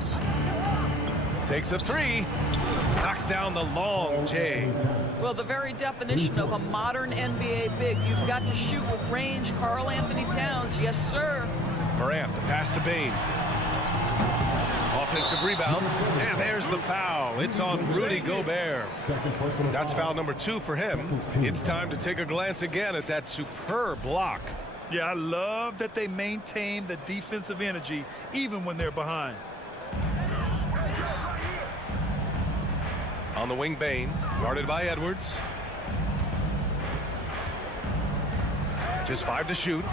Takes a 3. Knocks down the long J. Well, the very definition of a modern NBA big. You've got to shoot with range. Karl Anthony Towns, yes, sir. Morant, the pass to Bane. Offensive rebound. And there's the foul. It's on Rudy Gobert. That's foul number 2 for him. It's time to take a glance again at that superb block. Yeah, I love that they maintain the defensive energy even when they're behind. On the wing, Bane, guarded by Edwards. Just 5 to shoot.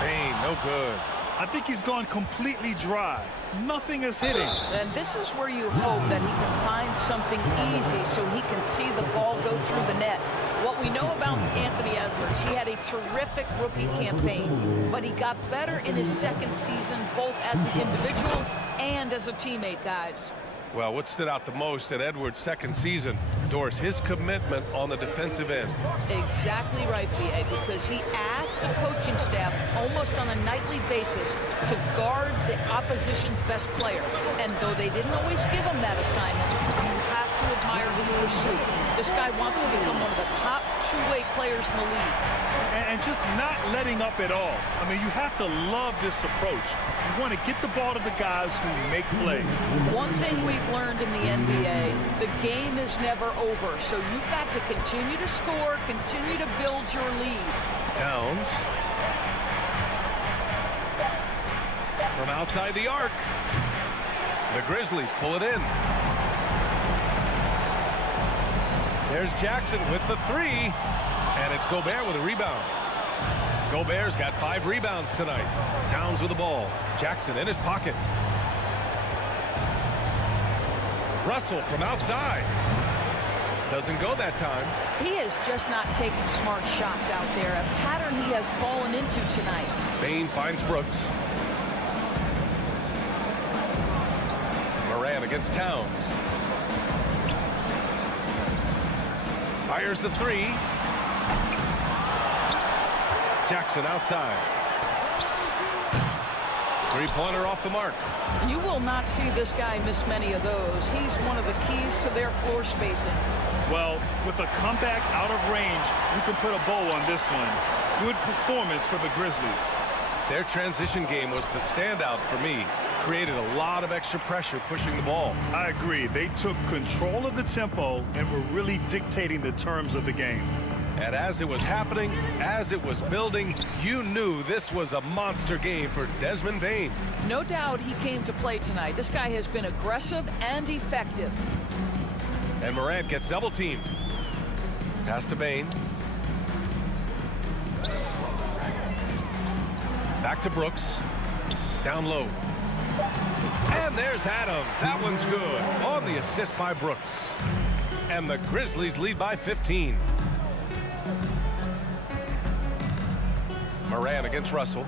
Bane, no good. I think he's gone completely dry. Nothing is hitting. And this is where you hope that he can find something easy so he can see the ball go through the net. What we know about Anthony Edwards, he had a terrific rookie campaign, but he got better in his second season, both as an individual and as a teammate, guys. Well, what stood out the most in Edwards' second season, Doris, his commitment on the defensive end. Exactly right, B.A., because he asked the coaching staff almost on a nightly basis to guard the opposition's best player. And though they didn't always give him that assignment, you have to admire his pursuit. This guy wants to become one of the top two-way players in the league. And just not letting up at all. I mean, you have to love this approach. You want to get the ball to the guys who make plays. One thing we've learned in the NBA, the game is never over. So you've got to continue to score, continue to build your lead. Towns. From outside the arc. The Grizzlies pull it in. There's Jackson with the 3. And it's Gobert with a rebound. Gobert's got 5 rebounds tonight. Towns with the ball. Jackson in his pocket. Russell from outside. Doesn't go that time. He is just not taking smart shots out there. A pattern he has fallen into tonight. Bane finds Brooks. Morant against Towns. Fires the 3. Jackson outside. 3-pointer off the mark. You will not see this guy miss many of those. He's one of the keys to their floor spacing. Well, with a comeback out of range, you can put a bow on this one. Good performance for the Grizzlies. Their transition game was the standout for me. Created a lot of extra pressure pushing the ball. I agree. They took control of the tempo and were really dictating the terms of the game. And as it was happening, as it was building, you knew this was a monster game for Desmond Bane. No doubt he came to play tonight. This guy has been aggressive and effective. And Morant gets double teamed. Pass to Bane. Back to Brooks. Down low. And there's Adams. That one's good. On the assist by Brooks. And the Grizzlies lead by 15. Morant against Russell.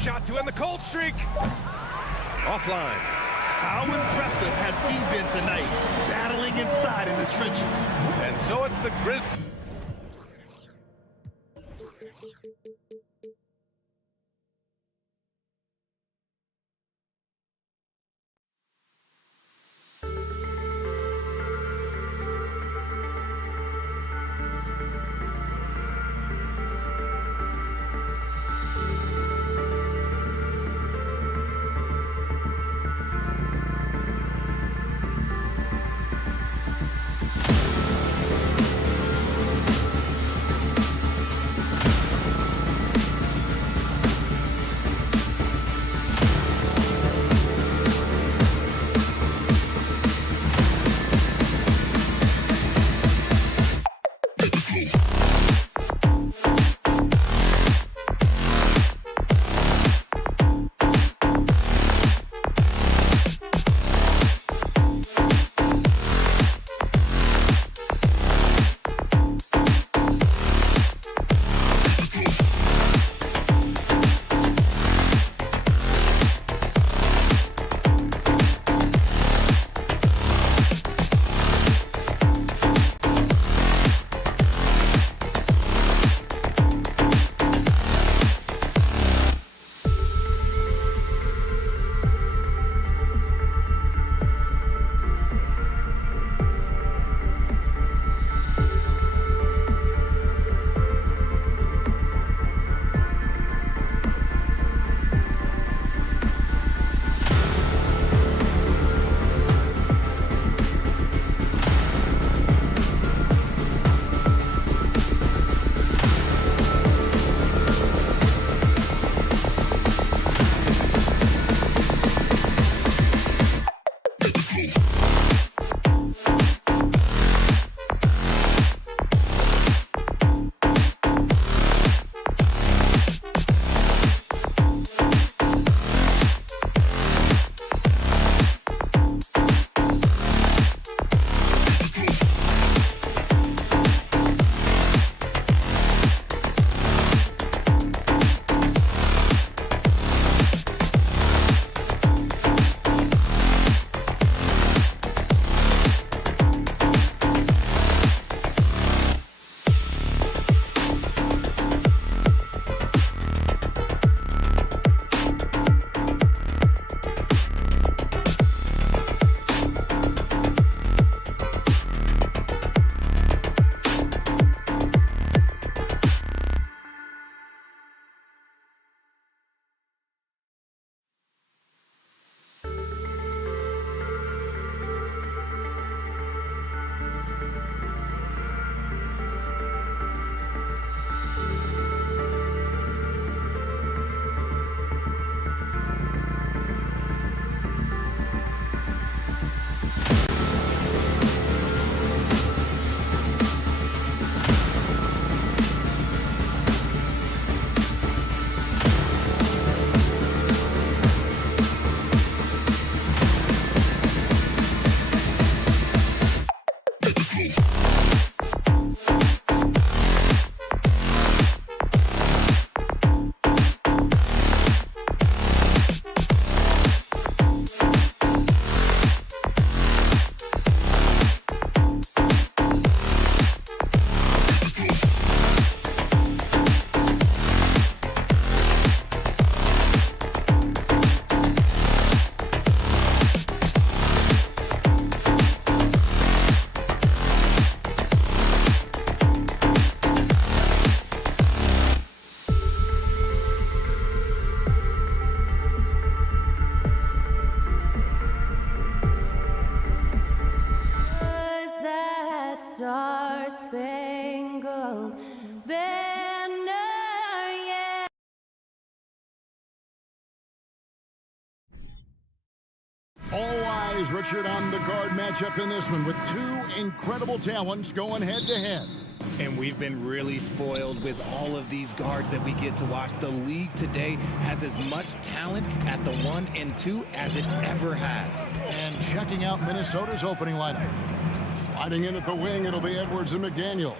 Shot to end the cold streak. Offline. How impressive has he been tonight, battling inside in the trenches? And so it's the Grizzlies. Star-Spangled Banner, yeah. All eyes, Richard, on the guard matchup in this one with two incredible talents going head-to-head. And we've been really spoiled with all of these guards that we get to watch. The league today has as much talent at the 1 and 2 as it ever has. And checking out Minnesota's opening lineup. Sliding in at the wing, it'll be Edwards and McDaniel.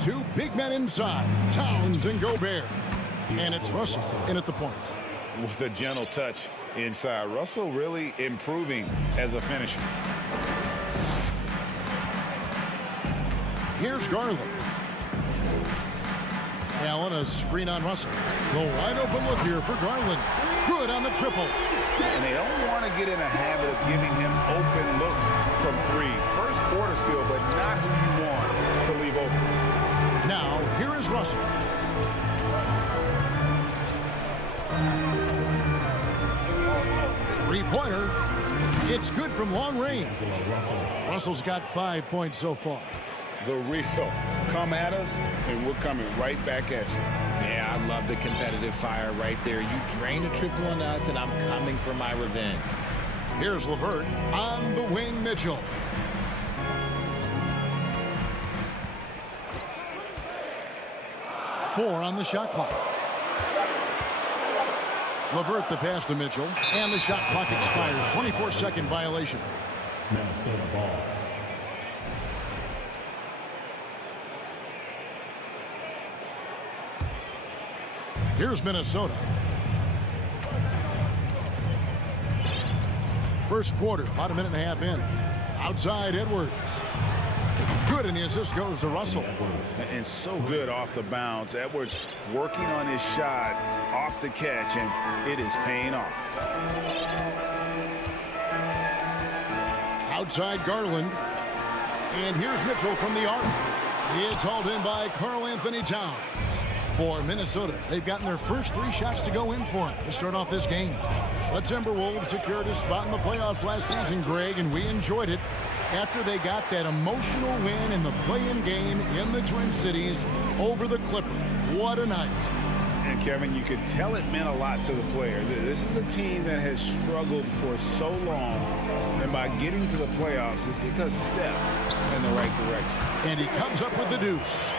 Two big men inside, Towns and Gobert. And it's Russell in at the point. With a gentle touch inside. Russell really improving as a finisher. Here's Garland. Allen, a screen on Russell. The wide open look here for Garland. Good on the triple. And they don't want to get in a habit of giving him open looks from three. First quarter still, but not who you want to leave open. Now, here is Russell. Three-pointer. It's good from long range. Russell's got 5 points so far. The real come at us, and we're coming right back at you. Yeah, I love the competitive fire right there. You drain a triple on us, and I'm coming for my revenge. Here's LeVert on the wing, Mitchell. Four on the shot clock. LeVert the pass to Mitchell, and the shot clock expires. 24-second violation. Minnesota ball. Here's Minnesota. First quarter, about a minute and a half in. Outside Edwards. Good, and the assist goes to Russell. And so good off the bounce. Edwards working on his shot off the catch, and it is paying off. Outside Garland. And here's Mitchell from the arc. It's hauled in by Karl Anthony Towns. For Minnesota, they've gotten their first 3 shots to go in for him to start off this game. The Timberwolves secured a spot in the playoffs last season, Greg, and we enjoyed it after they got that emotional win in the play-in game in the Twin Cities over the Clippers. What a night. And Kevin, you could tell it meant a lot to the player. This is a team that has struggled for so long, and by getting to the playoffs, this is a step in the right direction. And he comes up with the deuce.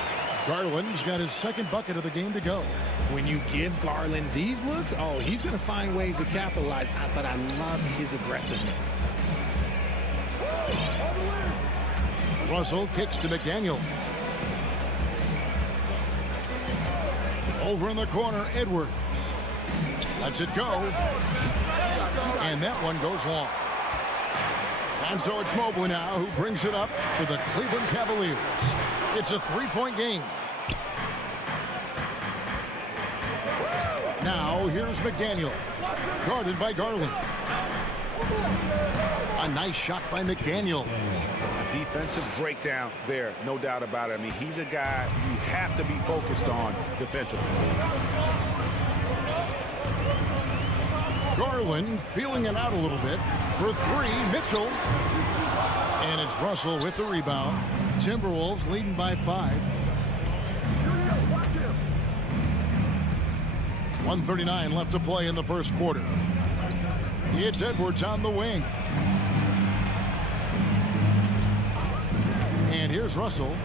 Garland's got his second bucket of the game to go. When you give Garland these looks, oh, he's going to find ways to capitalize, but I love his aggressiveness. Russell kicks to McDaniel. Over in the corner, Edwards. Lets it go. And that one goes long. And so it's Mobley now who brings it up for the Cleveland Cavaliers. It's a 3-point game. Now here's McDaniel. Guarded by Garland. A nice shot by McDaniel. A defensive breakdown there, no doubt about it. I mean, he's a guy you have to be focused on defensively. Garland feeling it out a little bit. For 3, Mitchell. And it's Russell with the rebound. Timberwolves leading by 5. 1:39 left to play in the first quarter. It's Edwards on the wing. And here's Russell.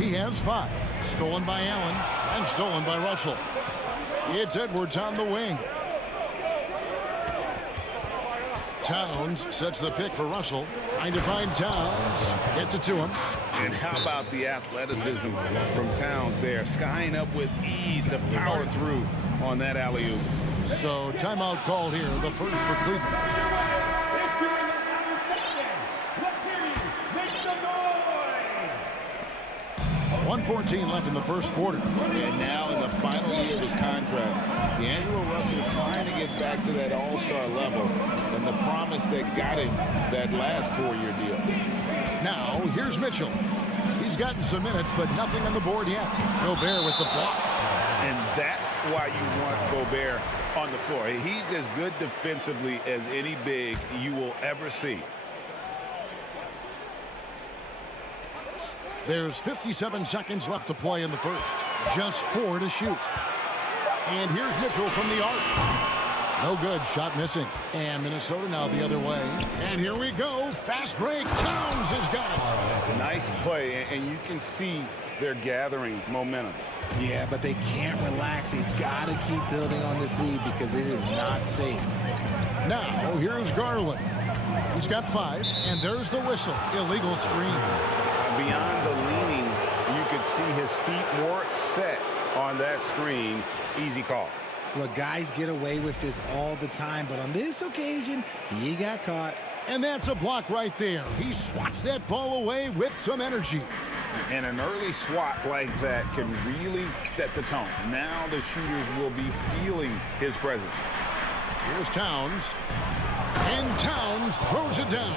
He has 5. Stolen by Allen and stolen by Russell. It's Edwards on the wing. Towns sets the pick for Russell. Trying to find Towns. Gets it to him. And how about the athleticism from Towns there? Skying up with ease to power through on that alley-oop. So timeout called here. The first for Cleveland. 1:14 left in the first quarter. And now in the final year of his contract, D'Angelo Russell trying to get back to that all-star level and the promise that got him that last 4-year deal. Now, here's Mitchell. He's gotten some minutes, but nothing on the board yet. Gobert with the block. And that's why you want Gobert on the floor. He's as good defensively as any big you will ever see. There's 57 seconds left to play in the first. Just 4 to shoot. And here's Mitchell from the arc. No good. Shot missing. And Minnesota now the other way. And here we go. Fast break. Towns has got it. Nice play, and you can see they're gathering momentum. Yeah, but they can't relax. They've got to keep building on this lead because it is not safe. Now, here's Garland. He's got 5, and there's the whistle. Illegal screen. Beyond the leaning, you could see his feet weren't set on that screen. Easy call. Look, guys get away with this all the time, but on this occasion, he got caught. And that's a block right there. He swats that ball away with some energy. And an early swat like that can really set the tone. Now the shooters will be feeling his presence. Here's Towns. And Towns throws it down.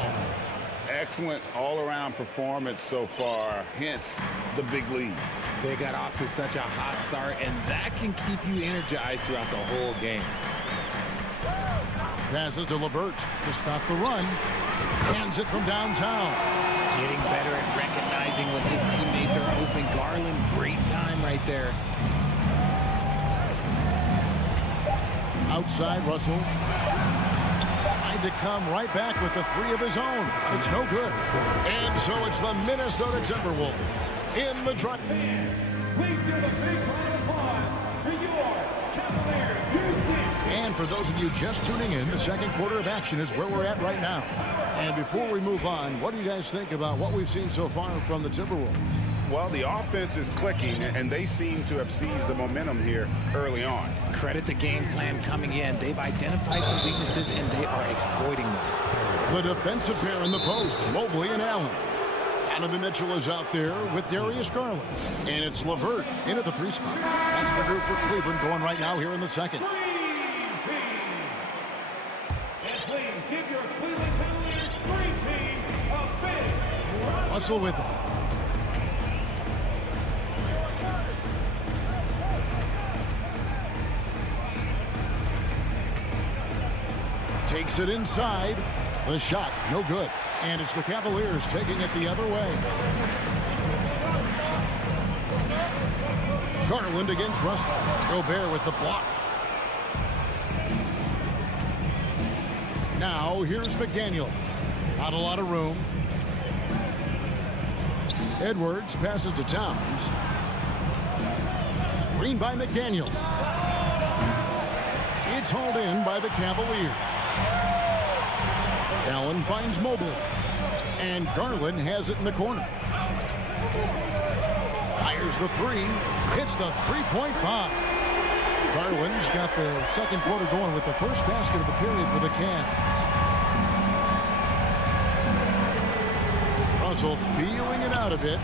Excellent all-around performance so far, hence the big lead. They got off to such a hot start, and that can keep you energized throughout the whole game. Passes to LeVert to stop the run. Hands it from downtown. Getting better at recognizing when his teammates are open. Garland, great time right there. Outside, Russell. Trying to come right back with the 3 of his own. It's no good. And so it's the Minnesota Timberwolves in the drive. Please give a big round of applause for your Cavaliers. And for those of you just tuning in, the second quarter of action is where we're at right now. And before we move on, what do you guys think about what we've seen so far from the Timberwolves? Well, the offense is clicking, and they seem to have seized the momentum here early on. Credit the game plan coming in. They've identified some weaknesses, and they are exploiting them. The defensive pair in the post, Mobley and Allen. Donovan Mitchell is out there with Darius Garland. And it's LeVert in at the 3 spot. That's the group for Cleveland going right now here in the second. Give your Cleveland Cavaliers Dream Team a big Russell with it. Takes it inside. The shot, no good. And it's the Cavaliers taking it the other way. Garland against Russell. Gobert with the block. Now, here's McDaniels. Not a lot of room. Edwards passes to Towns. Screen by McDaniel. It's hauled in by the Cavaliers. Allen finds Mobley. And Garland has it in the corner. Fires the 3. Hits the 3-point bomb. Garland's got the second quarter going with the first basket of the period for the Cavs. Russell feeling it out a bit.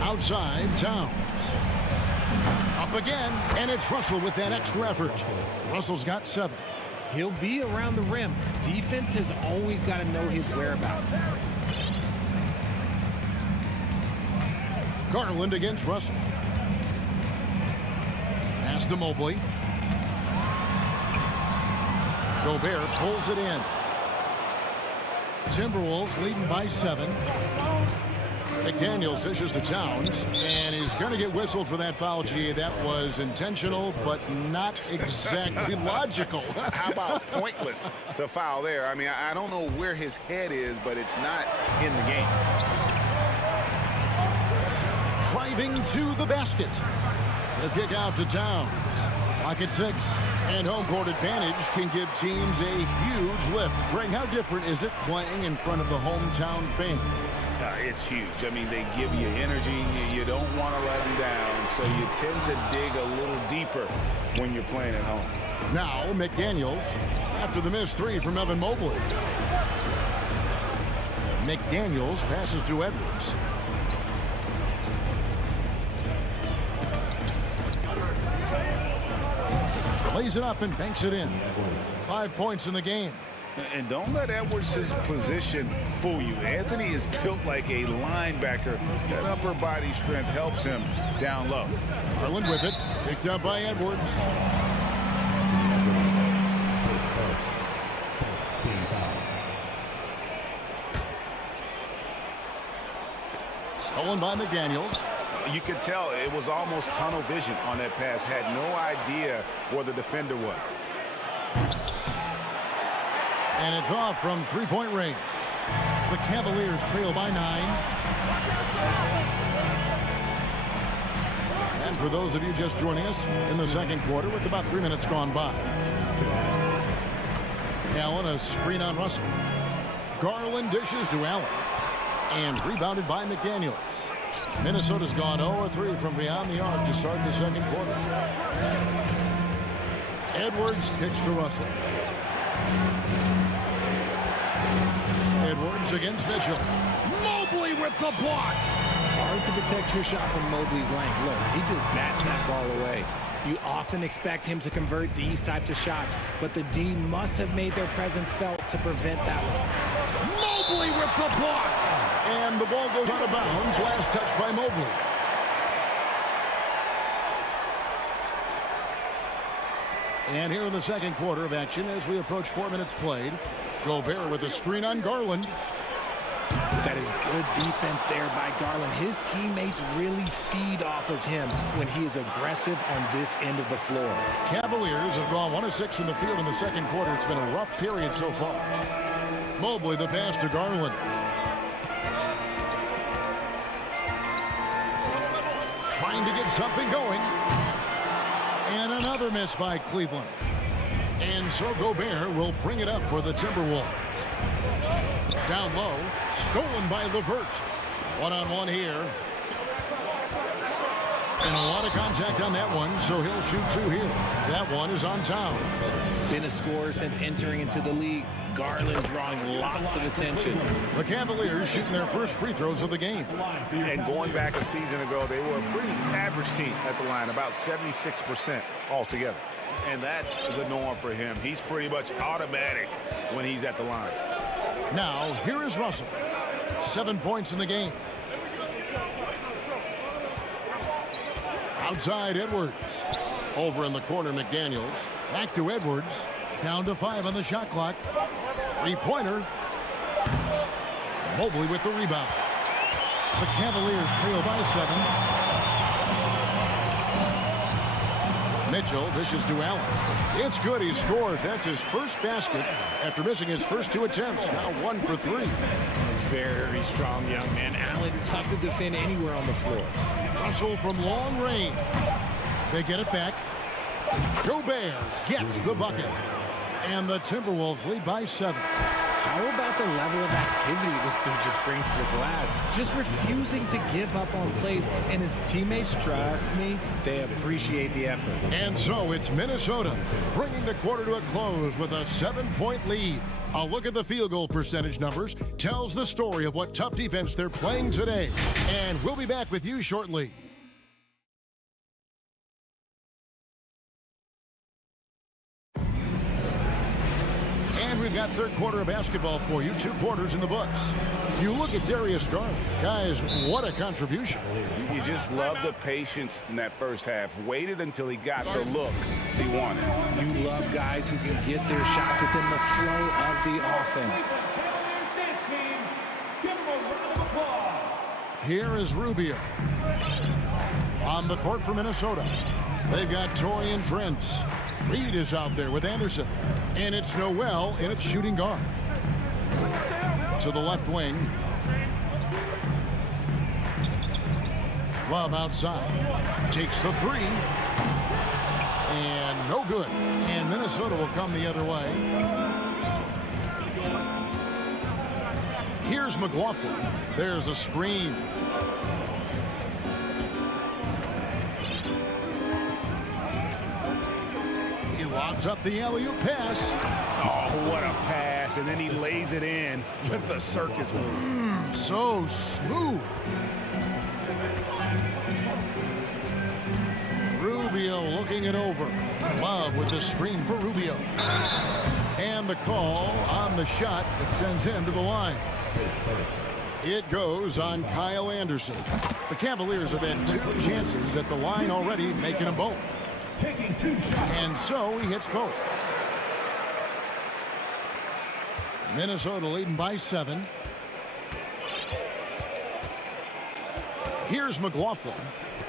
Outside, Towns. Up again, and it's Russell with that extra effort. Russell's got 7. He'll be around the rim. Defense has always got to know his whereabouts. Garland against Russell. Pass to Mobley. Gobert pulls it in. Timberwolves leading by 7. McDaniels dishes to Towns, and he's going to get whistled for that foul. G. That was intentional, but not exactly logical. How about pointless to foul there? I mean, I don't know where his head is, but it's not in the game. Driving to the basket. The kick out to Towns. Lock at 6. And home court advantage can give teams a huge lift. Greg, how different is it playing in front of the hometown fans? It's huge. I mean, they give you energy. You don't want to let them down, so you tend to dig a little deeper when you're playing at home. Now, McDaniels, after the missed 3 from Evan Mobley. McDaniels passes to Edwards. Lays it up and banks it in. 5 points in the game. And don't let Edwards' position fool you. Anthony is built like a linebacker. That upper body strength helps him down low. Garland with it. Picked up by Edwards. Stolen by McDaniels. You could tell it was almost tunnel vision on that pass. Had no idea where the defender was. And it's off from three-point range. The Cavaliers trail by 9. And for those of you just joining us in the second quarter with about 3 minutes gone by. Allen, a screen on Russell. Garland dishes to Allen. And rebounded by McDaniels. Minnesota's gone 0-3 from beyond the arc to start the second quarter. Edwards kicks to Russell. Edwards against Mitchell. Mobley with the block. Hard to protect your shot from Mobley's length. Look, he just bats that ball away. You often expect him to convert these types of shots, but the D must have made their presence felt to prevent that one. Mobley with the block. And the ball goes out of bounds. Last touch by Mobley. And here in the second quarter of action as we approach 4 minutes played. Gobert with a screen on Garland. That is good defense there by Garland. His teammates really feed off of him when he is aggressive on this end of the floor. Cavaliers have gone 1 of 6 from the field in the second quarter. It's been a rough period so far. Mobley the pass to Garland. Trying to get something going. And another miss by Cleveland. And so Gobert will bring it up for the Timberwolves. Down low, stolen by LeVert. One-on-one here. And a lot of contact on that one, so he'll shoot 2 here. That one is on Towns. Been a scorer since entering into the league. Garland drawing lots of attention. The Cavaliers shooting their first free throws of the game. And going back a season ago, they were a pretty average team at the line, about 76% altogether. And that's the norm for him. He's pretty much automatic when he's at the line. Now, here is Russell. 7 points in the game. Outside Edwards. Over in the corner, McDaniels. Back to Edwards. Down to 5 on the shot clock. Three-pointer. Mobley with the rebound. The Cavaliers trail by 7. Mitchell dishes to Allen. It's good. He scores. That's his first basket after missing his first 2 attempts. Now 1 for 3. Very strong young man. Allen tough to defend anywhere on the floor. Russell from long range. They get it back. Gobert gets the bucket. And the Timberwolves lead by 7. How about the level of activity this dude just brings to the glass? Just refusing to give up on plays. And his teammates, trust me, they appreciate the effort. And so it's Minnesota bringing the quarter to a close with a 7-point lead. A look at the field goal percentage numbers tells the story of what tough defense they're playing today. And we'll be back with you shortly. And we've got third quarter of basketball for you. 2 quarters in the books. You look at Darius Garland. Guys, what a contribution. You just love the patience in that first half. Waited until he got the look he wanted. You love guys who can get their shot within the flow of the offense. Here is Rubio. On the court for Minnesota. They've got Torian Prince. Reed is out there with Anderson. And it's Noel in its shooting guard. To the left wing. Love outside. Takes the 3. And no good. And Minnesota will come the other way. Here's McLaughlin. There's a screen. He lobs up the alley-oop pass. Oh, what a pass. And then he lays it in with the circus move. So smooth. Rubio looking it over. Love with the screen for Rubio. And the call on the shot that sends him to the line. It goes on Kyle Anderson. The Cavaliers have had 2 chances at the line already, making them both. And so he hits both. Minnesota leading by 7. Here's McLaughlin.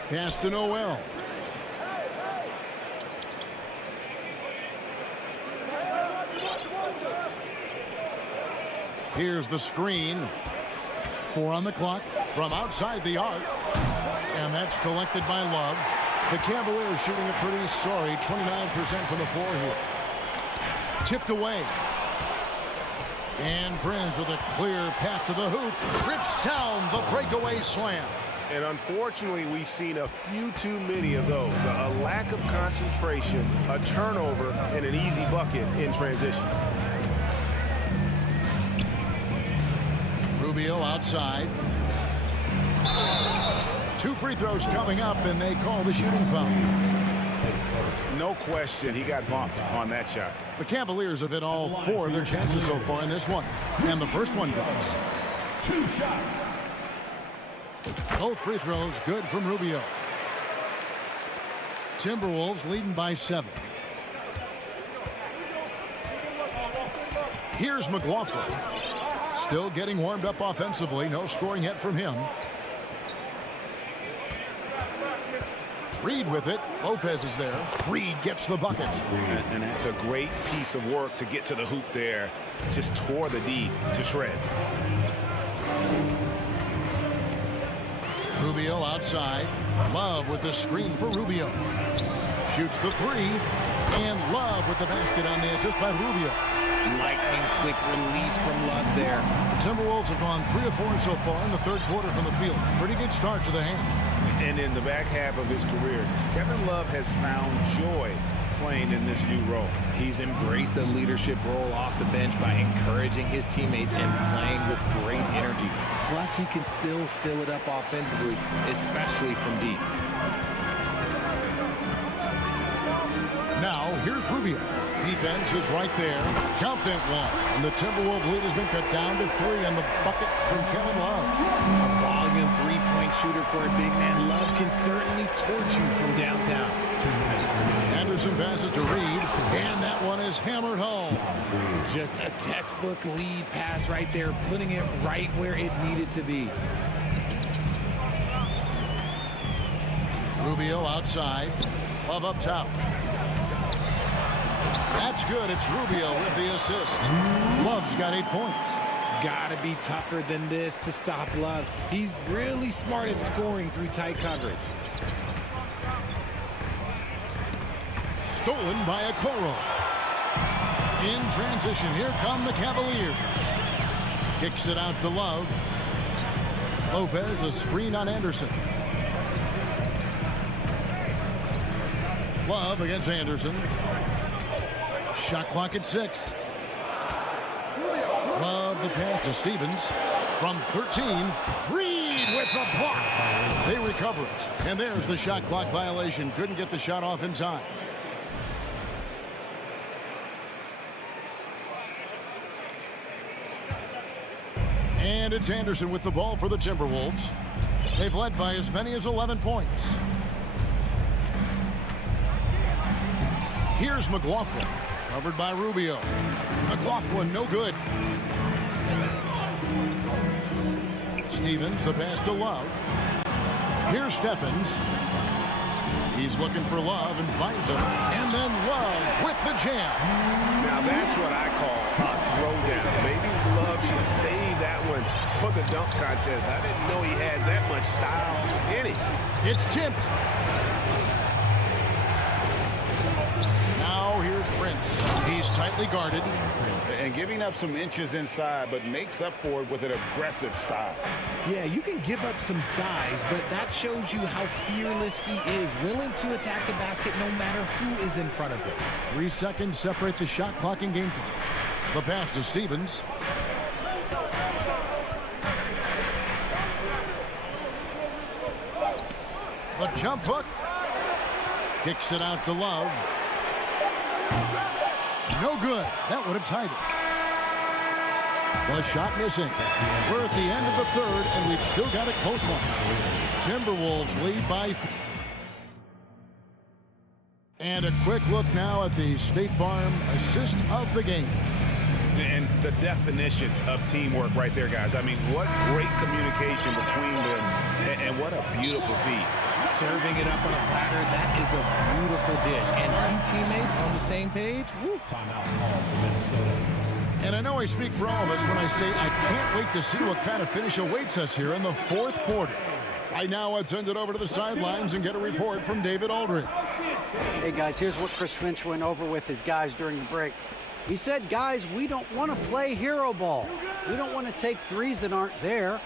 Pass to Noel. Here's the screen. 4 on the clock from outside the arc. And that's collected by Love. The Cavaliers shooting a pretty sorry 29% from the floor here. Tipped away. And Prince with a clear path to the hoop. Rips down the breakaway slam. And unfortunately, we've seen a few too many of those. A lack of concentration, a turnover, and an easy bucket in transition. Rubio outside. 2 free throws coming up, and they call the shooting foul. No question, he got bumped on that shot. The Cavaliers have hit all 4 of their chances so far in this one. And the first one drops. 2 shots. Both free throws good from Rubio. Timberwolves leading by 7. Here's McLaughlin. Still getting warmed up offensively. No scoring yet from him. Reed with it. Lopez is there. Reed gets the bucket. And that's a great piece of work to get to the hoop there. Just tore the D to shreds. Rubio outside. Love with the screen for Rubio. Shoots the 3. And Love with the basket on the assist by Rubio. Lightning quick release from Love there. The Timberwolves have gone 3 of 4 so far in the third quarter from the field. Pretty good start to the hand. And in the back half of his career, Kevin Love has found joy playing in this new role. He's embraced a leadership role off the bench by encouraging his teammates and playing with great energy. Plus, he can still fill it up offensively, especially from deep. Now, here's Rubio. Defense is right there. Count that one. And the Timberwolves lead has been cut down to 3 on the bucket from Kevin Love. A volume three-point shooter for a big man. Love can certainly torch you from downtown. Anderson passes to Reed, and that one is hammered home. Just a textbook lead pass right there, putting it right where it needed to be. Rubio outside. Love up top. That's good. It's Rubio with the assist. Love's got 8 points. Gotta be tougher than this to stop Love. He's really smart at scoring through tight coverage. Stolen by Okoro. In transition, here come the Cavaliers. Kicks it out to Love. Lopez, a screen on Anderson. Love against Anderson. Shot clock at 6. Love the pass to Stevens. From 13, Reed with the block. They recover it. And there's the shot clock violation. Couldn't get the shot off in time. And it's Anderson with the ball for the Timberwolves. They've led by as many as 11 points. Here's McLaughlin. Covered by Rubio. McLaughlin, no good. Stevens, the pass to Love. Here's Stephens. He's looking for Love and finds him. And then Love with the jam. Now that's what I call a throwdown. Maybe Love should save that one for the dunk contest. I didn't know he had that much style in it. It's tipped. Now here's Prince. He's tightly guarded. And giving up some inches inside, but makes up for it with an aggressive style. Yeah, you can give up some size, but that shows you how fearless he is, willing to attack the basket no matter who is in front of him. 3 seconds separate the shot clock and game clock. The pass to Stevens. The jump hook. Kicks it out to Love. No good. That would have tied it. The shot missing. We're at the end of the third, and we've still got a close one. Timberwolves lead by 3. And a quick look now at the State Farm assist of the game. And the definition of teamwork right there, guys. I mean, what great communication between them, and what a beautiful feat. Serving it up on a platter, that is a beautiful dish. And two teammates on the same page. Woo. Timeout call for Minnesota. And I know I speak for all of us when I say I can't wait to see what kind of finish awaits us here in the fourth quarter. Right now, let's send it over to the sidelines and get a report from David Aldridge. Hey, guys, here's what Chris Finch went over with his guys during the break. He said, guys, we don't want to play hero ball. We don't want to take threes that aren't there.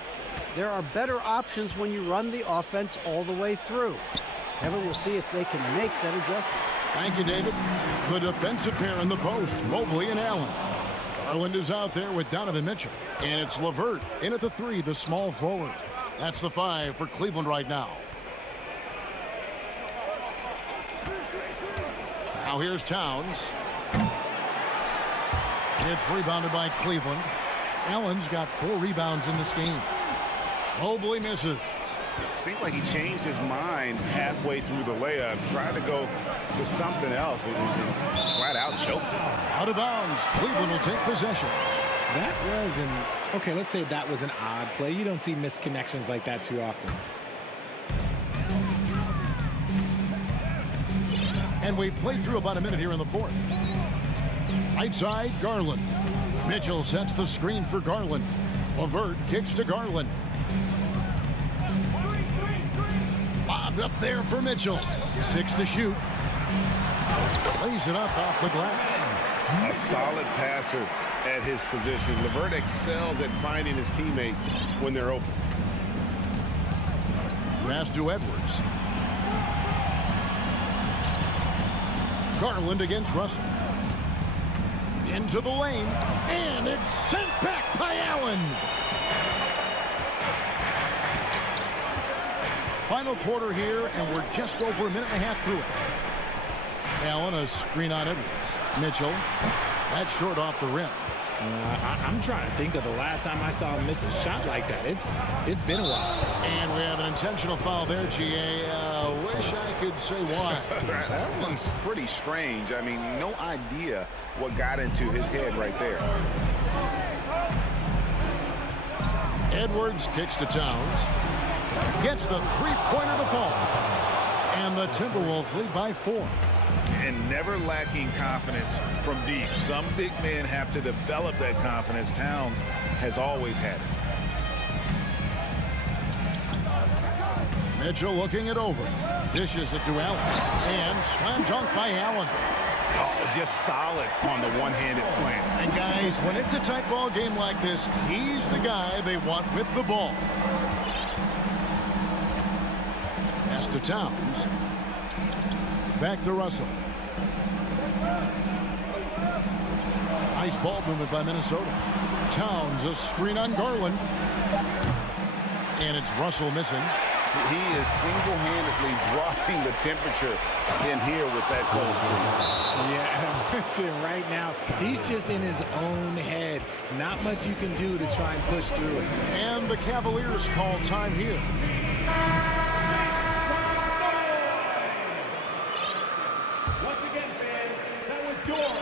There are better options when you run the offense all the way through. Kevin will see if they can make that adjustment. Thank you, David. The defensive pair in the post, Mobley and Allen. Garland is out there with Donovan Mitchell. And it's LeVert in at the 3, the small forward. That's the 5 for Cleveland right now. Now here's Towns. It's rebounded by Cleveland. Allen's got 4 rebounds in this game. Mobley misses. Seemed like he changed his mind halfway through the layup, tried to go to something else, and flat out choked him. Out of bounds. Cleveland will take possession. That was okay, let's say that was an odd play. You don't see missed connections like that too often. And we've played through about a minute here in the fourth. Right side, Garland. Mitchell sets the screen for Garland. LeVert kicks to Garland. Lobbed up there for Mitchell. 6 to shoot. Lays it up off the glass. A solid passer at his position. LeVert excels at finding his teammates when they're open. Pass to Edwards. Garland against Russell. Into the lane, and it's sent back by Allen. Final quarter here, and we're just over a minute and a half through it. Allen, a screen on Edwards. Mitchell, that's short off the rim. I'm trying to think of the last time I saw him miss a shot like that. It's been a while. And we have an intentional foul there, GA. Wish I could say why. That one's pretty strange. I mean, no idea what got into his head right there. Edwards kicks to Towns. Gets the three-pointer to fall. And the Timberwolves lead by 4. And never lacking confidence from deep. Some big men have to develop that confidence. Towns has always had it. Mitchell looking it over. Dishes it to Allen. And slam dunk by Allen. Oh, just solid on the one-handed slam. And guys, when it's a tight ball game like this, he's the guy they want with the ball. Pass to Towns. Back to Russell. Nice ball movement by Minnesota. Towns, a screen on Garland. And it's Russell missing. He is single-handedly dropping the temperature in here with that cold streak. Yeah, right now, he's just in his own head. Not much you can do to try and push through it. And the Cavaliers call time here.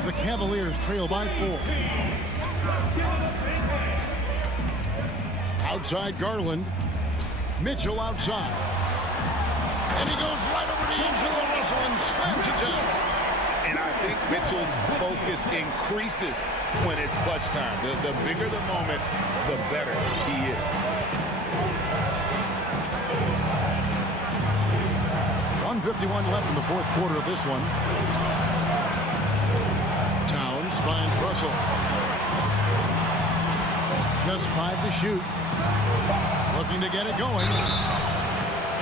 The Cavaliers trail by 4. Outside Garland. Mitchell outside. And he goes right over to D'Angelo Russell and slams it down. And I think Mitchell's focus increases when it's clutch time. The bigger the moment, the better he is. 1:51 left in the fourth quarter of this one. Towns finds Russell. Just 5 to shoot. Looking to get it going.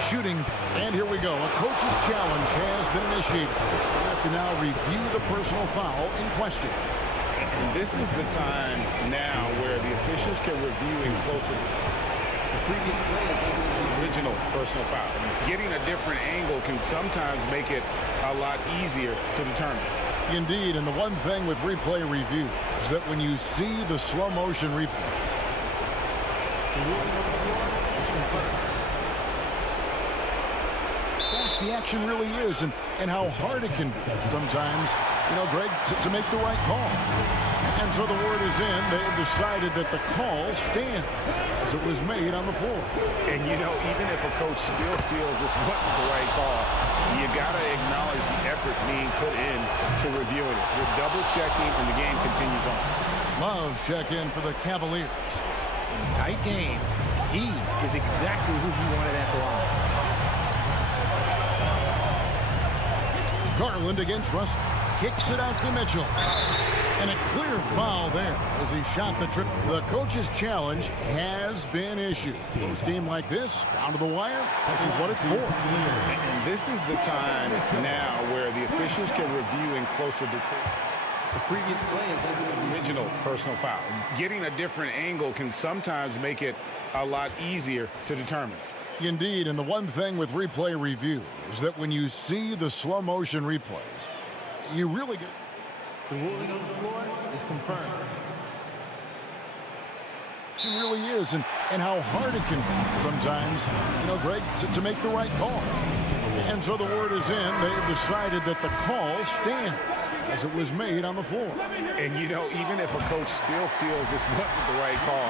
Shooting. And here we go. A coach's challenge has been initiated. We have to now review the personal foul in question. And this is the time now where the officials can review in closer. The previous play is the original personal foul. Getting a different angle can sometimes make it a lot easier to determine. Indeed, and the one thing with replay review is that when you see the slow motion replay, fast the action really is, and how hard it can be sometimes, you know, Greg, to make the right call. And so the word is in. They've decided that the call stands as it was made on the floor. And, you know, even if a coach still feels this wasn't the right call, you got to acknowledge the effort being put in to reviewing it. We're double-checking, and the game continues on. Love check in for the Cavaliers. In a tight game, he is exactly who he wanted at the line. Garland against Russell. Kicks it out to Mitchell. And a clear foul there as he shot the trip. The coach's challenge has been issued. Close game like this, down to the wire, this is what it's for. And this is the time now where the officials can review in closer detail. The previous play is over. Original personal foul. Getting a different angle can sometimes make it a lot easier to determine. Indeed, and the one thing with replay review is that when you see the slow motion replays, you really get... The ruling on the floor is confirmed. It really is, and how hard it can be sometimes, you know, Greg, to make the right call. And so the word is in. They've decided that the call stands as it was made on the floor. And, you know, even if a coach still feels this wasn't the right call,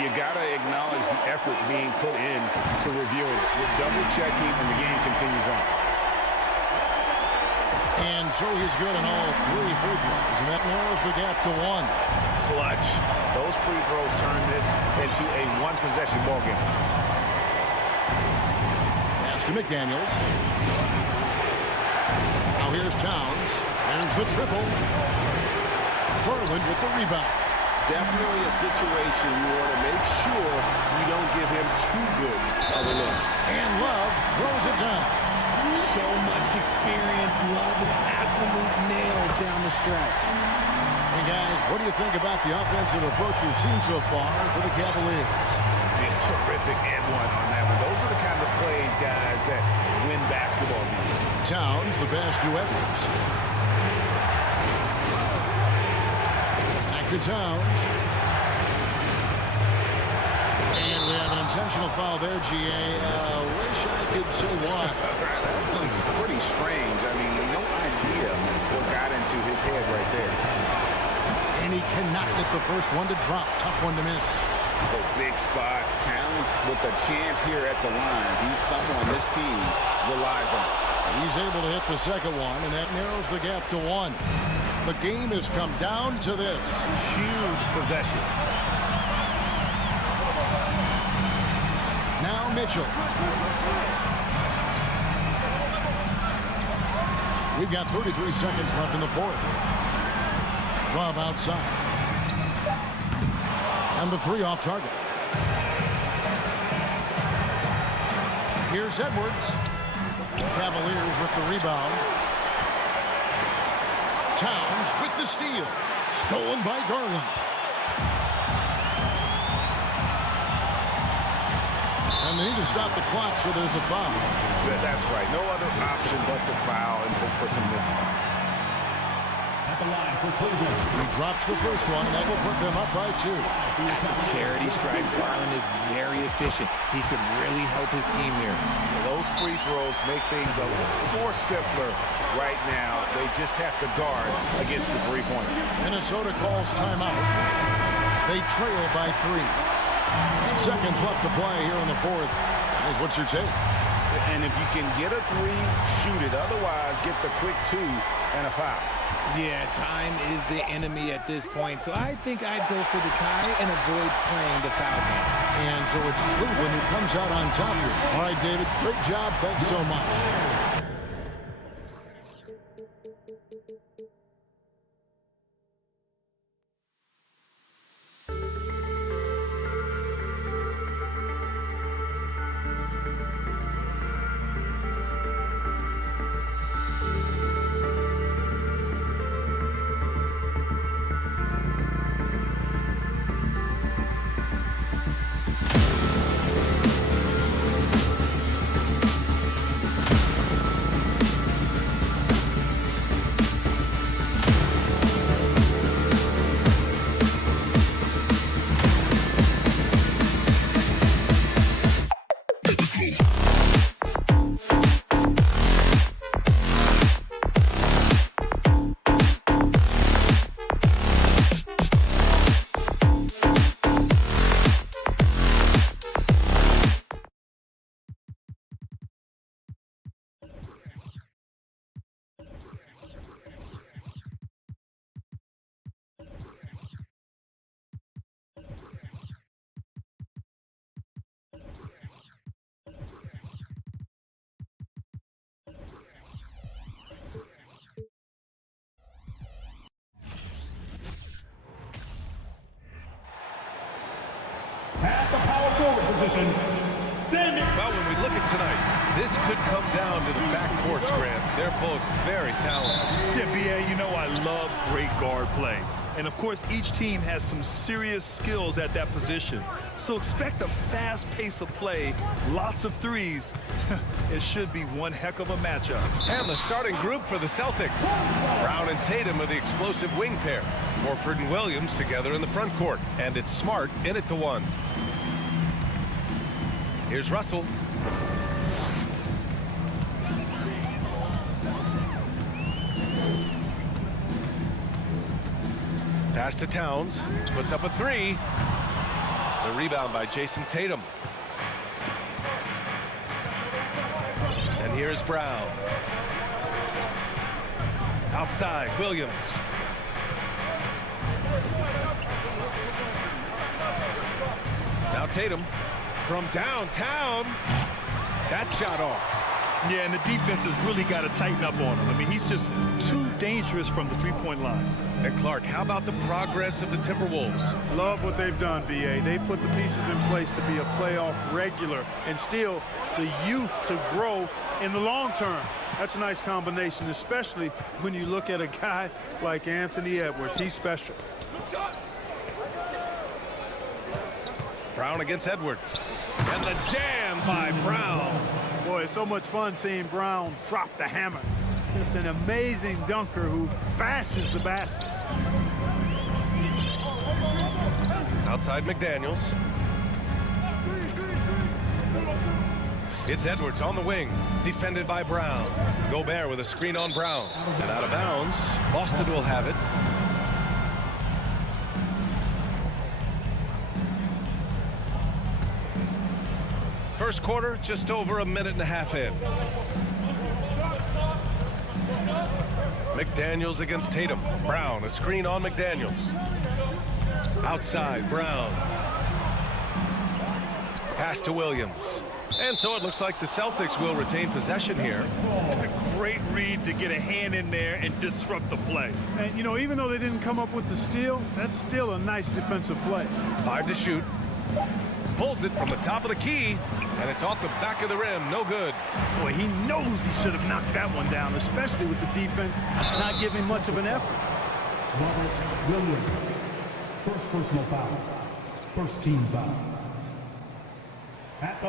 you got to acknowledge the effort being put in to reviewing it. We're double-checking, and the game continues on. And so he's good on all three free throws, and that narrows the gap to one. Clutch. Those free throws turn this into a one-possession ballgame. Pass to McDaniels. Now here's Towns. There's the triple. Garland with the rebound. Definitely a situation you want to make sure you don't give him too good of a look. And Love throws it down. So much experience. Love is absolute nails down the stretch. Hey, guys, what do you think about the offensive approach we've seen so far for the Cavaliers? A terrific and one on that one. Those are the kind of plays, guys, that win basketball games. Towns, the pass to Edwards. Back to Towns. And we have an intentional foul there, GA. Wish I could say why. It's pretty strange. I mean, no idea what got into his head right there. And he cannot get the first one to drop. Tough one to miss. A big spot. Towns with a chance here at the line. He's someone this team relies on. He's able to hit the second one, and that narrows the gap to one. The game has come down to this. Huge possession. Now Mitchell. We've got 33 seconds left in the fourth. Love outside. And the three off target. Here's Edwards. Cavaliers with the rebound. Towns with the steal. Stolen by Garland. And they need to stop the clock, so there's a foul. That's right. No other option but to foul and hope for some misses. At the line for Cleveland. He drops the first one, and that will put them up by 2. Charity stripe. Garland is very efficient. He could really help his team here. Those free throws make things a little more simpler right now. They just have to guard against the three-pointer. Minnesota calls timeout. They trail by 3. 8 seconds left to play here in the fourth. Guys, what's your take? And if you can get a 3, shoot it. Otherwise, get the quick 2 and a foul. Yeah, time is the enemy at this point, so I think I'd go for the tie and avoid playing the foul game. And so it's Cleveland who comes out on top here. All right, David, great job. Thanks so much. well-rounded backcourts, Grant. They're both very talented. Yeah, B.A., you know I love great guard play. And, of course, each team has some serious skills at that position. So expect a fast pace of play, lots of threes. It should be one heck of a matchup. And the starting group for the Celtics. Brown and Tatum are the explosive wing pair. Horford and Williams together in the front court. And it's Smart in it to one. Here's Russell. Pass to Towns. Puts up a three. The rebound by Jason Tatum. And here's Brown. Outside, Williams. Now Tatum from downtown. That shot off. Yeah, and the defense has really got to tighten up on him. I mean, he's just too dangerous from the three-point line. And Clark, how about the progress of the Timberwolves? Love what they've done, B.A. They put the pieces in place to be a playoff regular and still the youth to grow in the long term. That's a nice combination, especially when you look at a guy like Anthony Edwards. He's special. Brown against Edwards. And the jam by Brown. Boy, it's so much fun seeing Brown drop the hammer. Just an amazing dunker who bashes the basket. Outside McDaniels. It's Edwards on the wing, defended by Brown. Gobert with a screen on Brown. And out of bounds, Boston will have it. First quarter, just over a minute and a half in. McDaniels against Tatum. Brown, a screen on McDaniels. Outside, Brown. Pass to Williams. And so it looks like the Celtics will retain possession here. A great read to get a hand in there and disrupt the play. And, you know, even though they didn't come up with the steal, that's still a nice defensive play. 5 to shoot. Pulls it from the top of the key, and it's off the back of the rim. No good. Boy, he knows he should have knocked that one down, especially with the defense not giving much of an effort. Robert Williams. First personal foul. First team foul.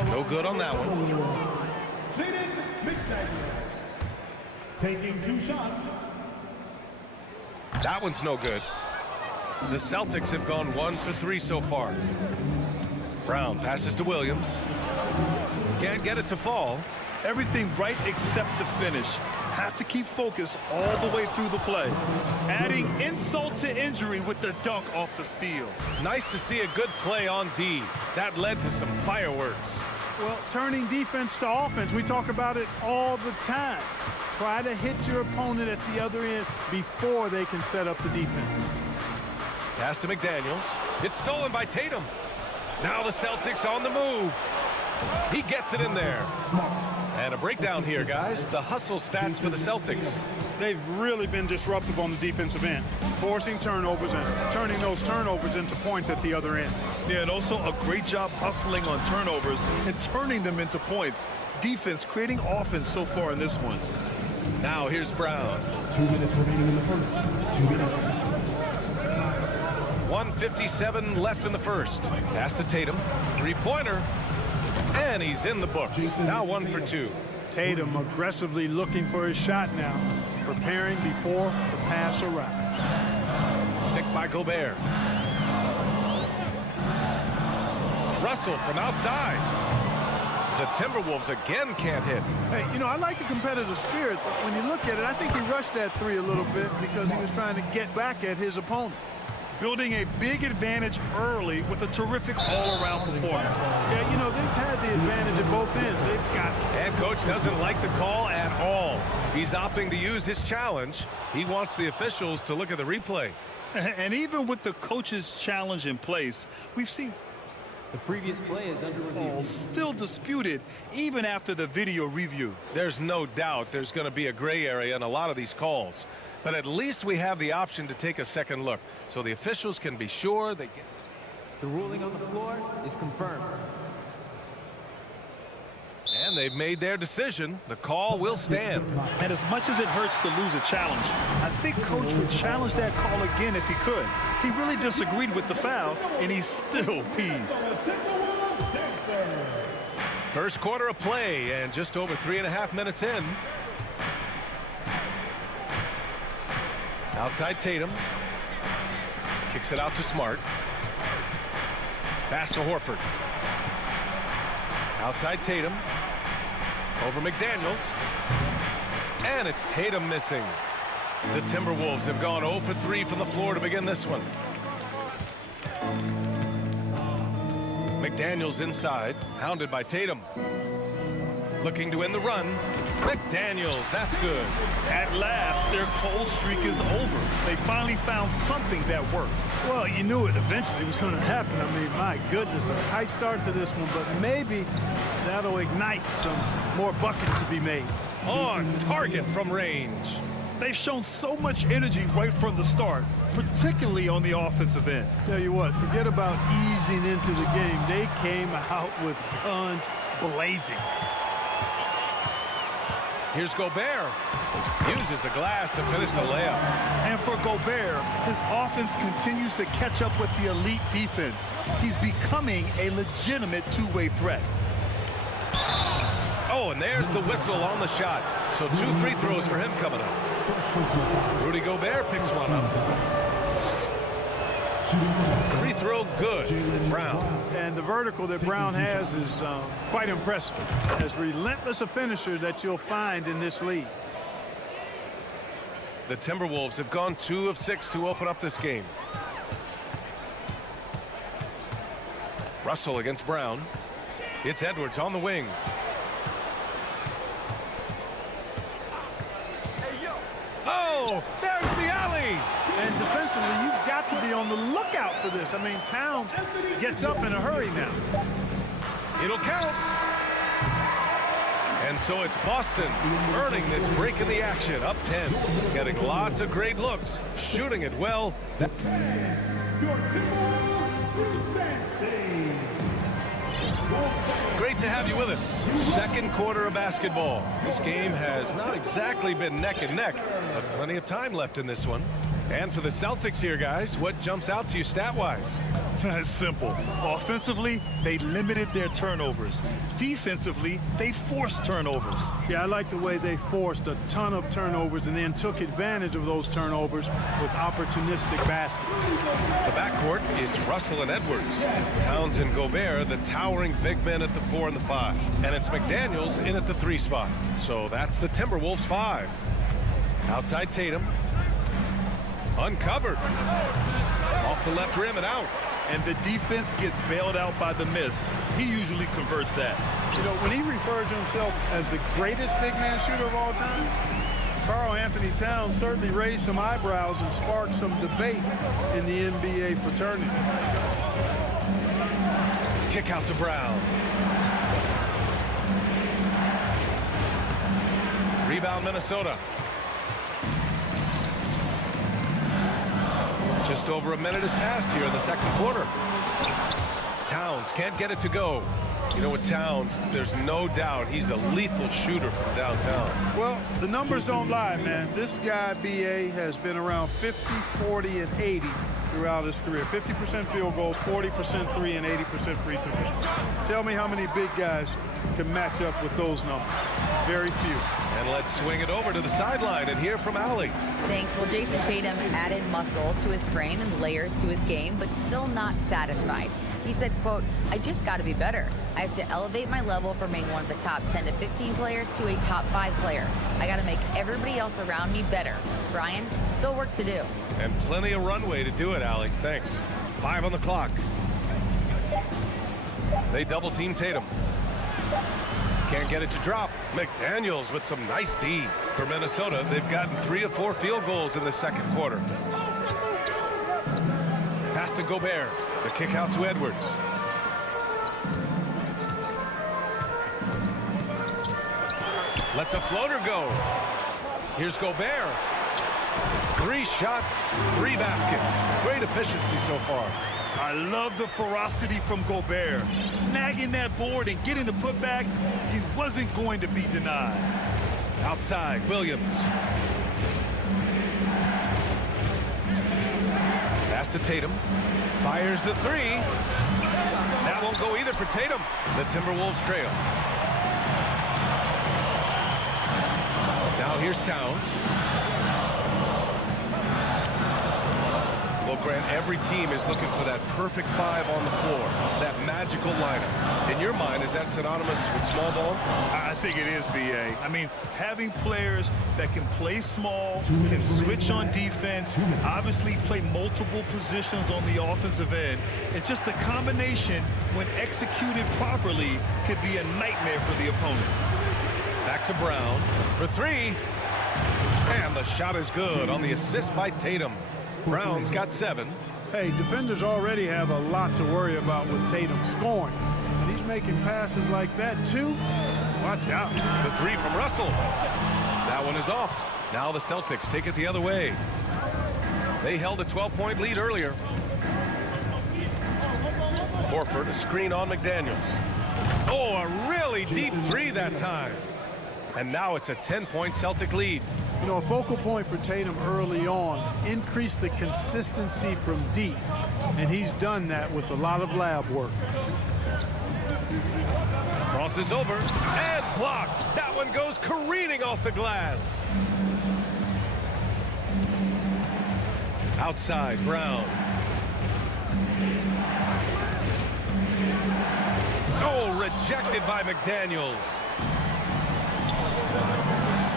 No good on that one. Taking 2 shots. That one's no good. The Celtics have gone 1 for 3 so far. Brown passes to Williams. Can't get it to fall. Everything right except the finish. Have to keep focused all the way through the play. Adding insult to injury with the dunk off the steal. Nice to see a good play on D. That led to some fireworks. Well, turning defense to offense, we talk about it all the time. Try to hit your opponent at the other end before they can set up the defense. Pass to McDaniels. It's stolen by Tatum. Now the Celtics on the move. He gets it in there. And a breakdown here, guys. The hustle stats for the Celtics. They've really been disruptive on the defensive end, forcing turnovers and turning those turnovers into points at the other end. Yeah, and also a great job hustling on turnovers and turning them into points. Defense creating offense so far in this one. Now here's Brown. 2 minutes remaining in the first. 2 minutes. 1:57 left in the first. Pass to Tatum. Three-pointer. And he's in the books. Now 1 for 2. Tatum aggressively looking for his shot now, preparing before the pass arrives. Picked by Gobert. Russell from outside. The Timberwolves again can't hit. Hey, you know, I like the competitive spirit, but when you look at it, I think he rushed that three a little bit because he was trying to get back at his opponent. Building a big advantage early with a terrific all-around performance. Yeah, you know, they've had the advantage at both ends. They've got it. And coach doesn't like the call at all. He's opting to use his challenge. He wants the officials to look at the replay. And even with the coach's challenge in place, we've seen The previous play is under review. Still disputed even after the video review. There's no doubt there's going to be a gray area in a lot of these calls. But at least we have the option to take a second look so the officials can be sure they get. The ruling on the floor is confirmed. And they they've made their decision. The call will stand. And as much as it hurts to lose a challenge, I think Coach would challenge that call again if he could. He really disagreed with the foul, and he's still peeved. First quarter of play, and just over 3.5 minutes in. Outside Tatum. Kicks it out to Smart. Pass to Horford. Outside Tatum. Over McDaniels. And it's Tatum missing. The Timberwolves have gone 0 for 3 from the floor to begin this one. McDaniels inside, hounded by Tatum. Looking to end the run. McDaniels, that's good. At last, their cold streak is over. They finally found something that worked. Well, you knew it eventually was going to happen. I mean, my goodness, a tight start to this one, but maybe that'll ignite some more buckets to be made. On target from range. They've shown so much energy right from the start, particularly on the offensive end. Tell you what, forget about easing into the game. They came out with guns blazing. Here's Gobert. Uses the glass to finish the layup. And for Gobert, his offense continues to catch up with the elite defense. He's becoming a legitimate two-way threat. Oh, and there's the whistle on the shot. So 2 free throws for him coming up. Rudy Gobert picks one up. Free throw good. Brown. And the vertical that Brown has is quite impressive. As relentless a finisher that you'll find in this league. The Timberwolves have gone 2 of 6 to open up this game. Russell against Brown. It's Edwards on the wing. Oh, there's the alley. And defensively, you've got to be on the lookout for this. I mean, Towns gets up in a hurry now. It'll count. And so it's Boston earning this break in the action. Up 10. Getting lots of great looks. Shooting it well. Great to have you with us. Second quarter of basketball. This game has not exactly been neck and neck, but plenty of time left in this one. And for the Celtics here, guys, what jumps out to you stat-wise? It's simple. Offensively, they limited their turnovers. Defensively, they forced turnovers. Yeah, I like the way they forced a ton of turnovers and then took advantage of those turnovers with opportunistic baskets. The backcourt is Russell and Edwards. Towns and Gobert, the towering big men at the 4 and the 5. And it's McDaniels in at the 3 spot. So that's the Timberwolves 5. Outside Tatum. Uncovered. Off the left rim and out. And the defense gets bailed out by the miss. He usually converts that. You know, when he referred to himself as the greatest big man shooter of all time, Karl Anthony Towns certainly raised some eyebrows and sparked some debate in the NBA fraternity. Kick out to Brown. Rebound Minnesota. Just over a minute has passed here in the second quarter. Towns can't get it to go. You know, with Towns, there's no doubt he's a lethal shooter from downtown. Well, the numbers don't lie, man. This guy, B.A., has been around 50, 40, and 80 throughout his career. 50% field goals, 40% 3, and 80% free throws. Tell me how many big guys can match up with those numbers. Very few. And let's swing it over to the sideline and hear from Allie. Thanks. Well, Jason Tatum added muscle to his frame and layers to his game, but still not satisfied. He said, quote, "I just got to be better. I have to elevate my level from being one of the top 10 to 15 players to a top 5 player. I got to make everybody else around me better. Brian, still work to do." And plenty of runway to do it, Allie. Thanks. 5 on the clock. They double team Tatum. Can't get it to drop. McDaniels with some nice D. For Minnesota, they've gotten 3 of 4 field goals in the second quarter. Pass to Gobert. The kick out to Edwards. Lets a floater go. Here's Gobert. 3 shots, 3 baskets. Great efficiency so far. I love the ferocity from Gobert. Snagging that board and getting the putback, he wasn't going to be denied. Outside, Williams. Pass to Tatum. Fires the three. That won't go either for Tatum. The Timberwolves trail. Now here's Towns. Well, Grant, every team is looking for that perfect five on the floor, that magical lineup. In your mind, is that synonymous with small ball? I think it is, B.A. I mean, having players that can play small, can switch on defense, obviously play multiple positions on the offensive end. It's just a combination, when executed properly, could be a nightmare for the opponent. Back to Brown for three. And the shot is good on the assist by Tatum. Brown's got 7. Hey, defenders already have a lot to worry about with Tatum scoring. And he's making passes like that, too. Watch out. The three from Russell. That one is off. Now the Celtics take it the other way. They held a 12-point lead earlier. Horford, a screen on McDaniels. Oh, a really deep three that time. And now it's a 10-point Celtic lead. You know, a focal point for Tatum early on, increase the consistency from deep. And he's done that with a lot of lab work. Crosses over and blocked. That one goes careening off the glass. Outside, Brown. Oh, rejected by McDaniels.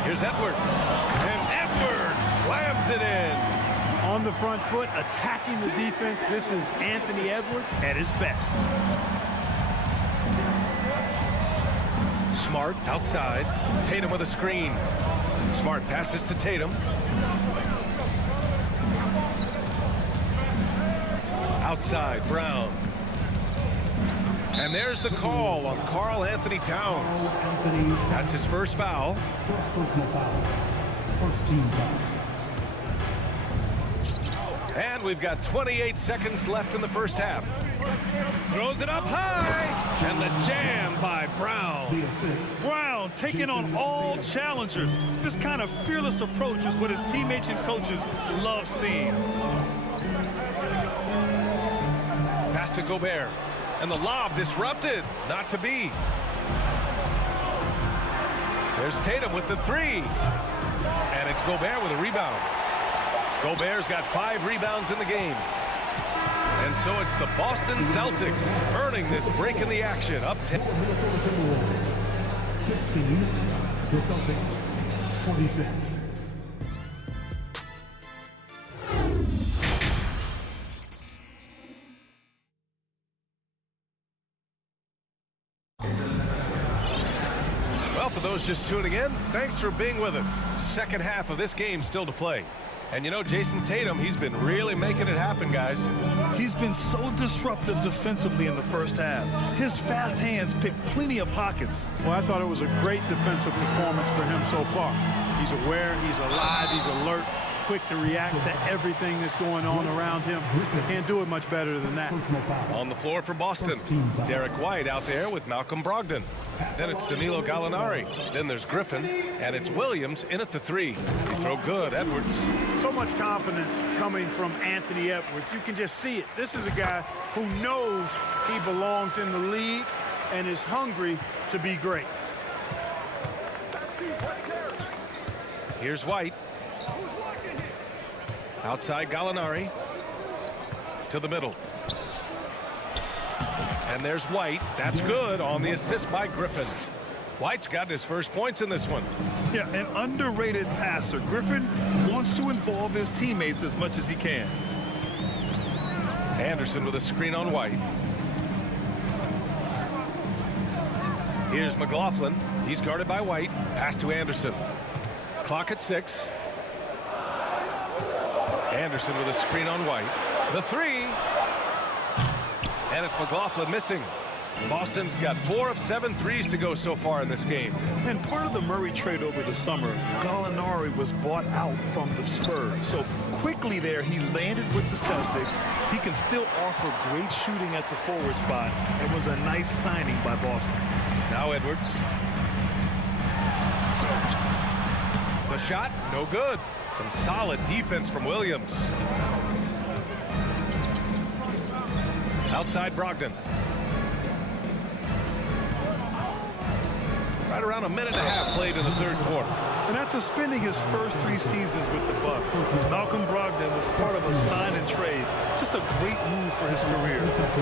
Here's Edwards. And Edwards slams it in. On the front foot, attacking the defense. This is Anthony Edwards at his best. Smart outside. Tatum with a screen. Smart passes to Tatum. Outside, Brown. And there's the call on Karl Anthony Towns. That's his first foul. First personal foul. First team foul. And we've got 28 seconds left in the first half. Throws it up high. And the jam by Brown. Brown taking on all challengers. This kind of fearless approach is what his teammates and coaches love seeing. Pass to Gobert. And the lob disrupted. Not to be. There's Tatum with the three. And it's Gobert with a rebound. Gobert's got 5 rebounds in the game. And so it's the Boston Celtics earning this break in the action. Up 10. 16. The Celtics 26. For those just tuning in, thanks for being with us. Second half of this game still to play. And you know, Jason Tatum, he's been really making it happen, guys. He's been so disruptive defensively in the first half. His fast hands pick plenty of pockets. Well, I thought it was a great defensive performance for him so far. He's aware, he's alive, he's alert, quick to react to everything that's going on around him. Can't do it much better than that. On the floor for Boston, Derek White out there with Malcolm Brogdon. Then it's Danilo Gallinari. Then there's Griffin, and it's Williams in at the 3. They throw good, Edwards. So much confidence coming from Anthony Edwards. You can just see it. This is a guy who knows he belongs in the league and is hungry to be great. Here's White. Outside Gallinari. To the middle. And there's White. That's good on the assist by Griffin. White's got his first points in this one. Yeah, an underrated passer. Griffin wants to involve his teammates as much as he can. Anderson with a screen on White. Here's McLaughlin. He's guarded by White. Pass to Anderson. Clock at 6. Anderson with a screen on White. The 3. And it's McLaughlin missing. Boston's got 4 of 7 threes to go so far in this game. And part of the Murray trade over the summer, Gallinari was bought out from the Spurs. So quickly there, he landed with the Celtics. He can still offer great shooting at the forward spot. It was a nice signing by Boston. Now Edwards. The shot, no good. Some solid defense from Williams. Outside Brogdon. Right around a minute and a half played in the third quarter. And after spending his first 3 seasons with the Bucks, Malcolm Brogdon was part of a sign and trade. Just a great move for his career.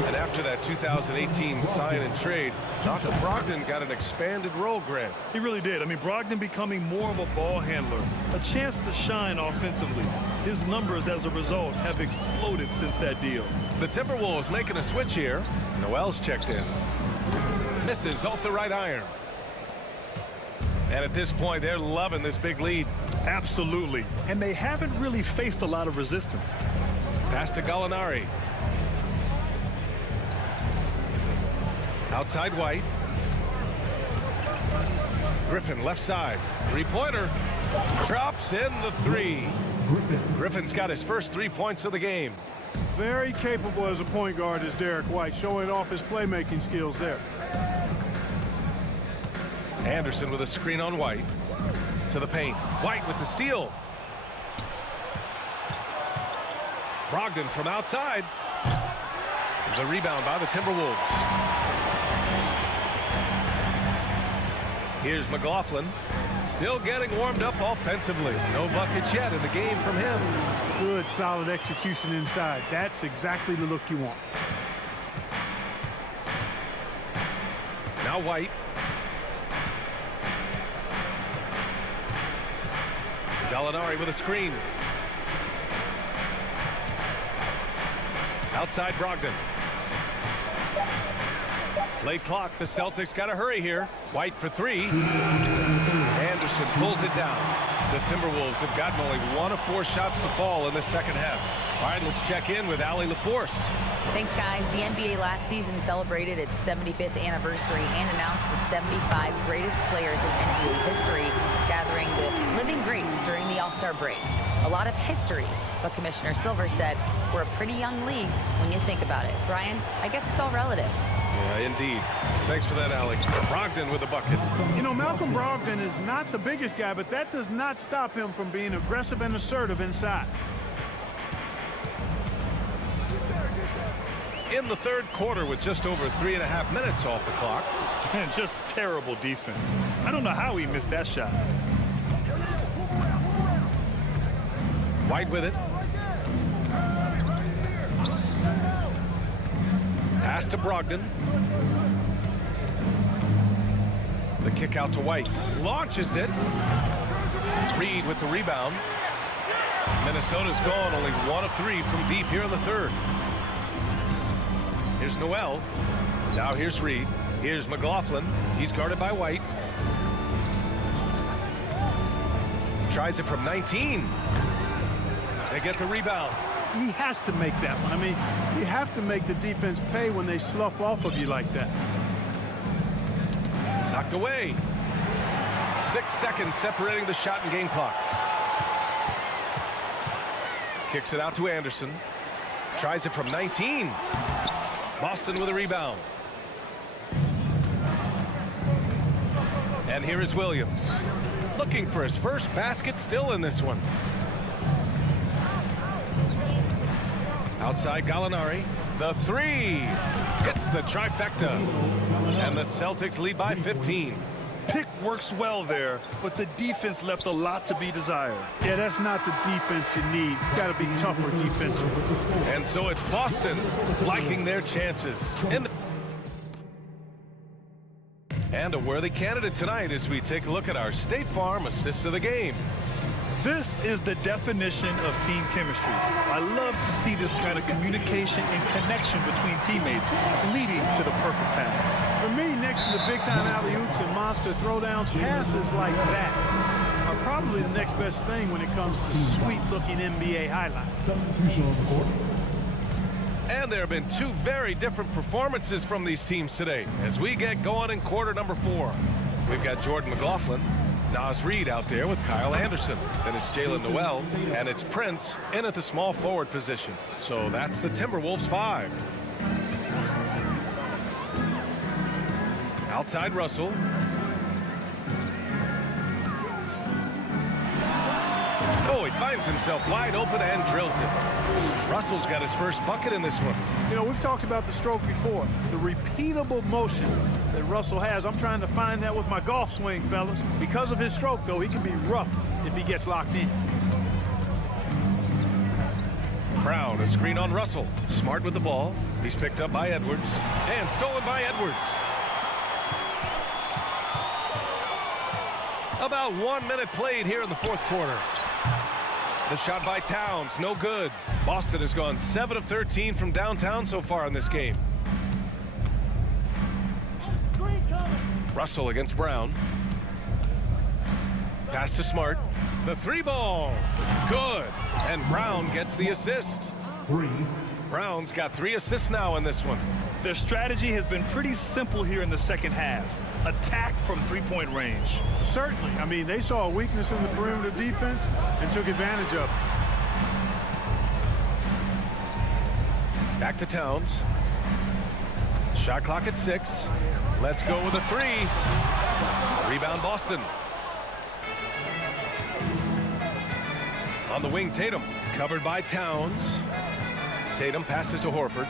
And after that 2018 sign and trade, Malcolm Brogdon got an expanded role, Grant. He really did. I mean, Brogdon becoming more of a ball handler, a chance to shine offensively. His numbers as a result have exploded since that deal. The Timberwolves making a switch here. Noel's checked in. Misses off the right iron. And at this point, they're loving this big lead. Absolutely. And they haven't really faced a lot of resistance. Pass to Gallinari. Outside White. Griffin left side. Three-pointer. Drops in the 3. Griffin's got his first 3 points of the game. Very capable as a point guard is Derek White, showing off his playmaking skills there. Anderson with a screen on White. To the paint. White with the steal. Brogdon from outside. The rebound by the Timberwolves. Here's McLaughlin. Still getting warmed up offensively. No buckets yet in the game from him. Good, solid execution inside. That's exactly the look you want. Now White. Gallinari with a screen. Outside Brogdon. Late clock. The Celtics got to hurry here. White for 3. Anderson pulls it down. The Timberwolves have gotten only 1 of 4 shots to fall in the second half. All right, let's check in with Allie LaForce. Thanks, guys. The NBA last season celebrated its 75th anniversary and announced the 75 greatest players in NBA history, gathering the living greats during the All-Star break. A lot of history, but Commissioner Silver said we're a pretty young league when you think about it. Brian, I guess it's all relative. Yeah, indeed. Thanks for that, Allie. Brogdon with a bucket. You know, Malcolm Brogdon is not the biggest guy, but that does not stop him from being aggressive and assertive inside. In the third quarter with just over 3.5 minutes off the clock. And just terrible defense. I don't know how he missed that shot. White with it. Pass to Brogdon. The kick out to White. Launches it. Reed with the rebound. Minnesota's gone only 1 of 3 from deep here in the third. Here's Noel. Now here's Reed. Here's McLaughlin. He's guarded by White. Tries it from 19. They get the rebound. He has to make that one. I mean, you have to make the defense pay when they slough off of you like that. Knocked away. 6 seconds separating the shot and game clocks. Kicks it out to Anderson. Tries it from 19. Boston with a rebound. And here is Williams. Looking for his first basket still in this one. Outside Gallinari. The 3. Hits the trifecta. And the Celtics lead by 15. Pick works well there, but the defense left a lot to be desired. Yeah, that's not the defense you need. You got to be tougher defensively. And so it's Boston liking their chances. And a worthy candidate tonight as we take a look at our State Farm assist of the game. This is the definition of team chemistry. I love to see this kind of communication and connection between teammates leading to the perfect pass. For me, next to the big-time alley-oops and monster throwdowns, passes like that are probably the next best thing when it comes to sweet-looking NBA highlights. Substitution on the court. And there have been two very different performances from these teams today as we get going in quarter number 4. We've got Jordan McLaughlin, Naz Reid out there with Kyle Anderson. Then it's Jalen Noel, and it's Prince in at the small forward position. So that's the Timberwolves 5. Outside Russell. Oh, he finds himself wide open and drills it. Russell's got his first bucket in this one. You know, we've talked about the stroke before. The repeatable motion that Russell has. I'm trying to find that with my golf swing, fellas. Because of his stroke, though, he can be rough if he gets locked in. Brown, a screen on Russell. Smart with the ball. He's picked up by Edwards. And stolen by Edwards. About 1 minute played here in the fourth quarter. The shot by Towns, no good. Boston has gone 7 of 13 from downtown so far in this game. Russell against Brown. Pass to Smart. The 3-ball. Good. And Brown gets the assist. Brown's got 3 assists now in this one. Their strategy has been pretty simple here in the second half. Attack from three-point range. Certainly. I mean, they saw a weakness in the perimeter defense and took advantage of it. Back to Towns. Shot clock at 6. Let's go with a 3. Rebound Boston. On the wing, Tatum. Covered by Towns. Tatum passes to Horford.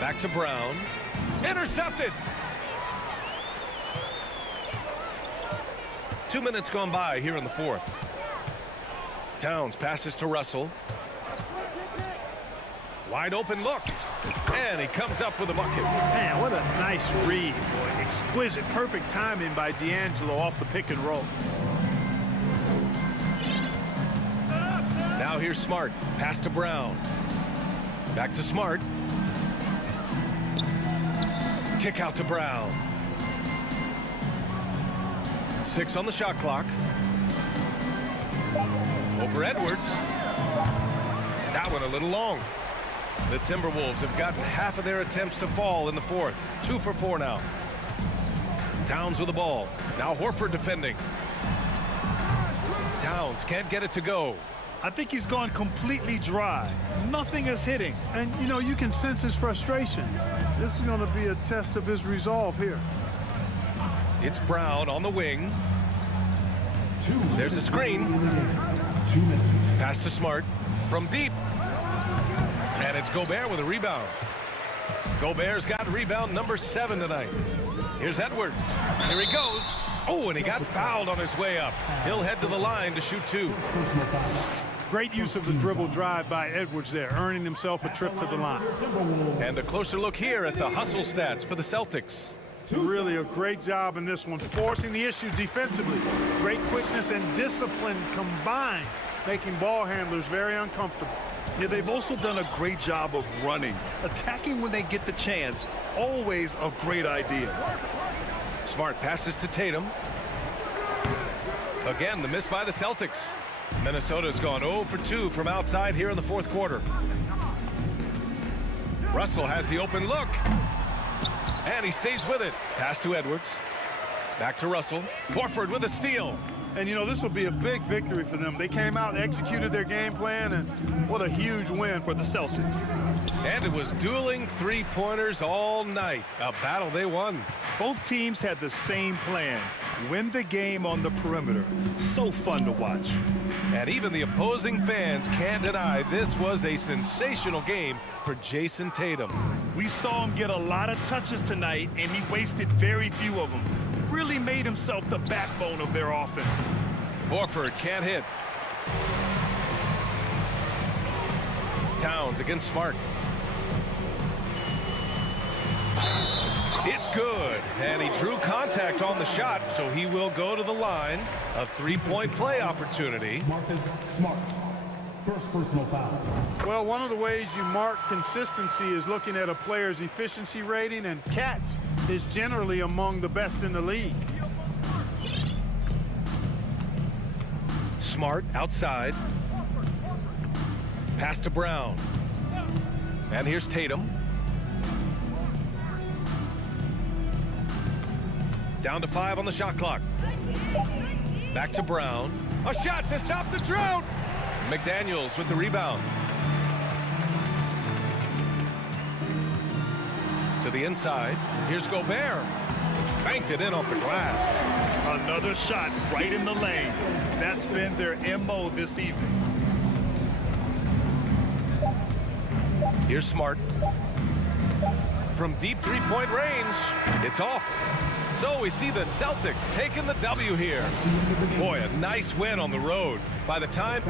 Back to Brown. Intercepted. 2 minutes gone by here in the fourth. Towns passes to Russell. Wide open look. And he comes up with a bucket. Man, what a nice read. Boy. Exquisite, perfect timing by D'Angelo off the pick and roll. Now here's Smart. Pass to Brown. Back to Smart. Kick out to Brown. 6 on the shot clock. Over Edwards. That one a little long. The Timberwolves have gotten half of their attempts to fall in the fourth. 2 for 4 now. Towns with the ball. Now Horford defending. Towns can't get it to go. I think he's gone completely dry. Nothing is hitting. And, you know, you can sense his frustration. This is going to be a test of his resolve here. It's Brown on the wing. There's a screen. Pass to Smart from deep. And it's Gobert with a rebound. Gobert's got rebound number 7 tonight. Here's Edwards. Here he goes. Oh, and he got fouled on his way up. He'll head to the line to shoot 2. Great use of the dribble drive by Edwards there, earning himself a trip to the line. And a closer look here at the hustle stats for the Celtics. Really a great job in this one, forcing the issue defensively. Great quickness and discipline combined, making ball handlers very uncomfortable. Yeah, they've also done a great job of running. Attacking when they get the chance, always a great idea. Smart passes to Tatum. Again, the miss by the Celtics. Minnesota's gone 0 for 2 from outside here in the fourth quarter. Russell has the open look. And he stays with it. Pass to Edwards. Back to Russell. Horford with a steal. And, you know, this will be a big victory for them. They came out and executed their game plan, and what a huge win for the Celtics. And it was dueling three-pointers all night. A battle they won. Both teams had the same plan. Win the game on the perimeter. So fun to watch. And even the opposing fans can't deny this was a sensational game for Jason Tatum. We saw him get a lot of touches tonight, and he wasted very few of them. Really made himself the backbone of their offense. Horford can't hit. Towns against Smart. It's good. And he drew contact on the shot, so he will go to the line. A three-point play opportunity. Marcus Smart. First personal foul. Well, one of the ways you mark consistency is looking at a player's efficiency rating, and catch is generally among the best in the league. Smart outside. Pass to Brown. And here's Tatum. Down to 5 on the shot clock. Back to Brown. A shot to stop the drought. McDaniels with the rebound. To the inside. Here's Gobert. Banked it in off the glass. Another shot right in the lane. That's been their MO this evening. Here's Smart. From deep three-point range, it's off. So we see the Celtics taking the W here. Boy, a nice win on the road. By the time...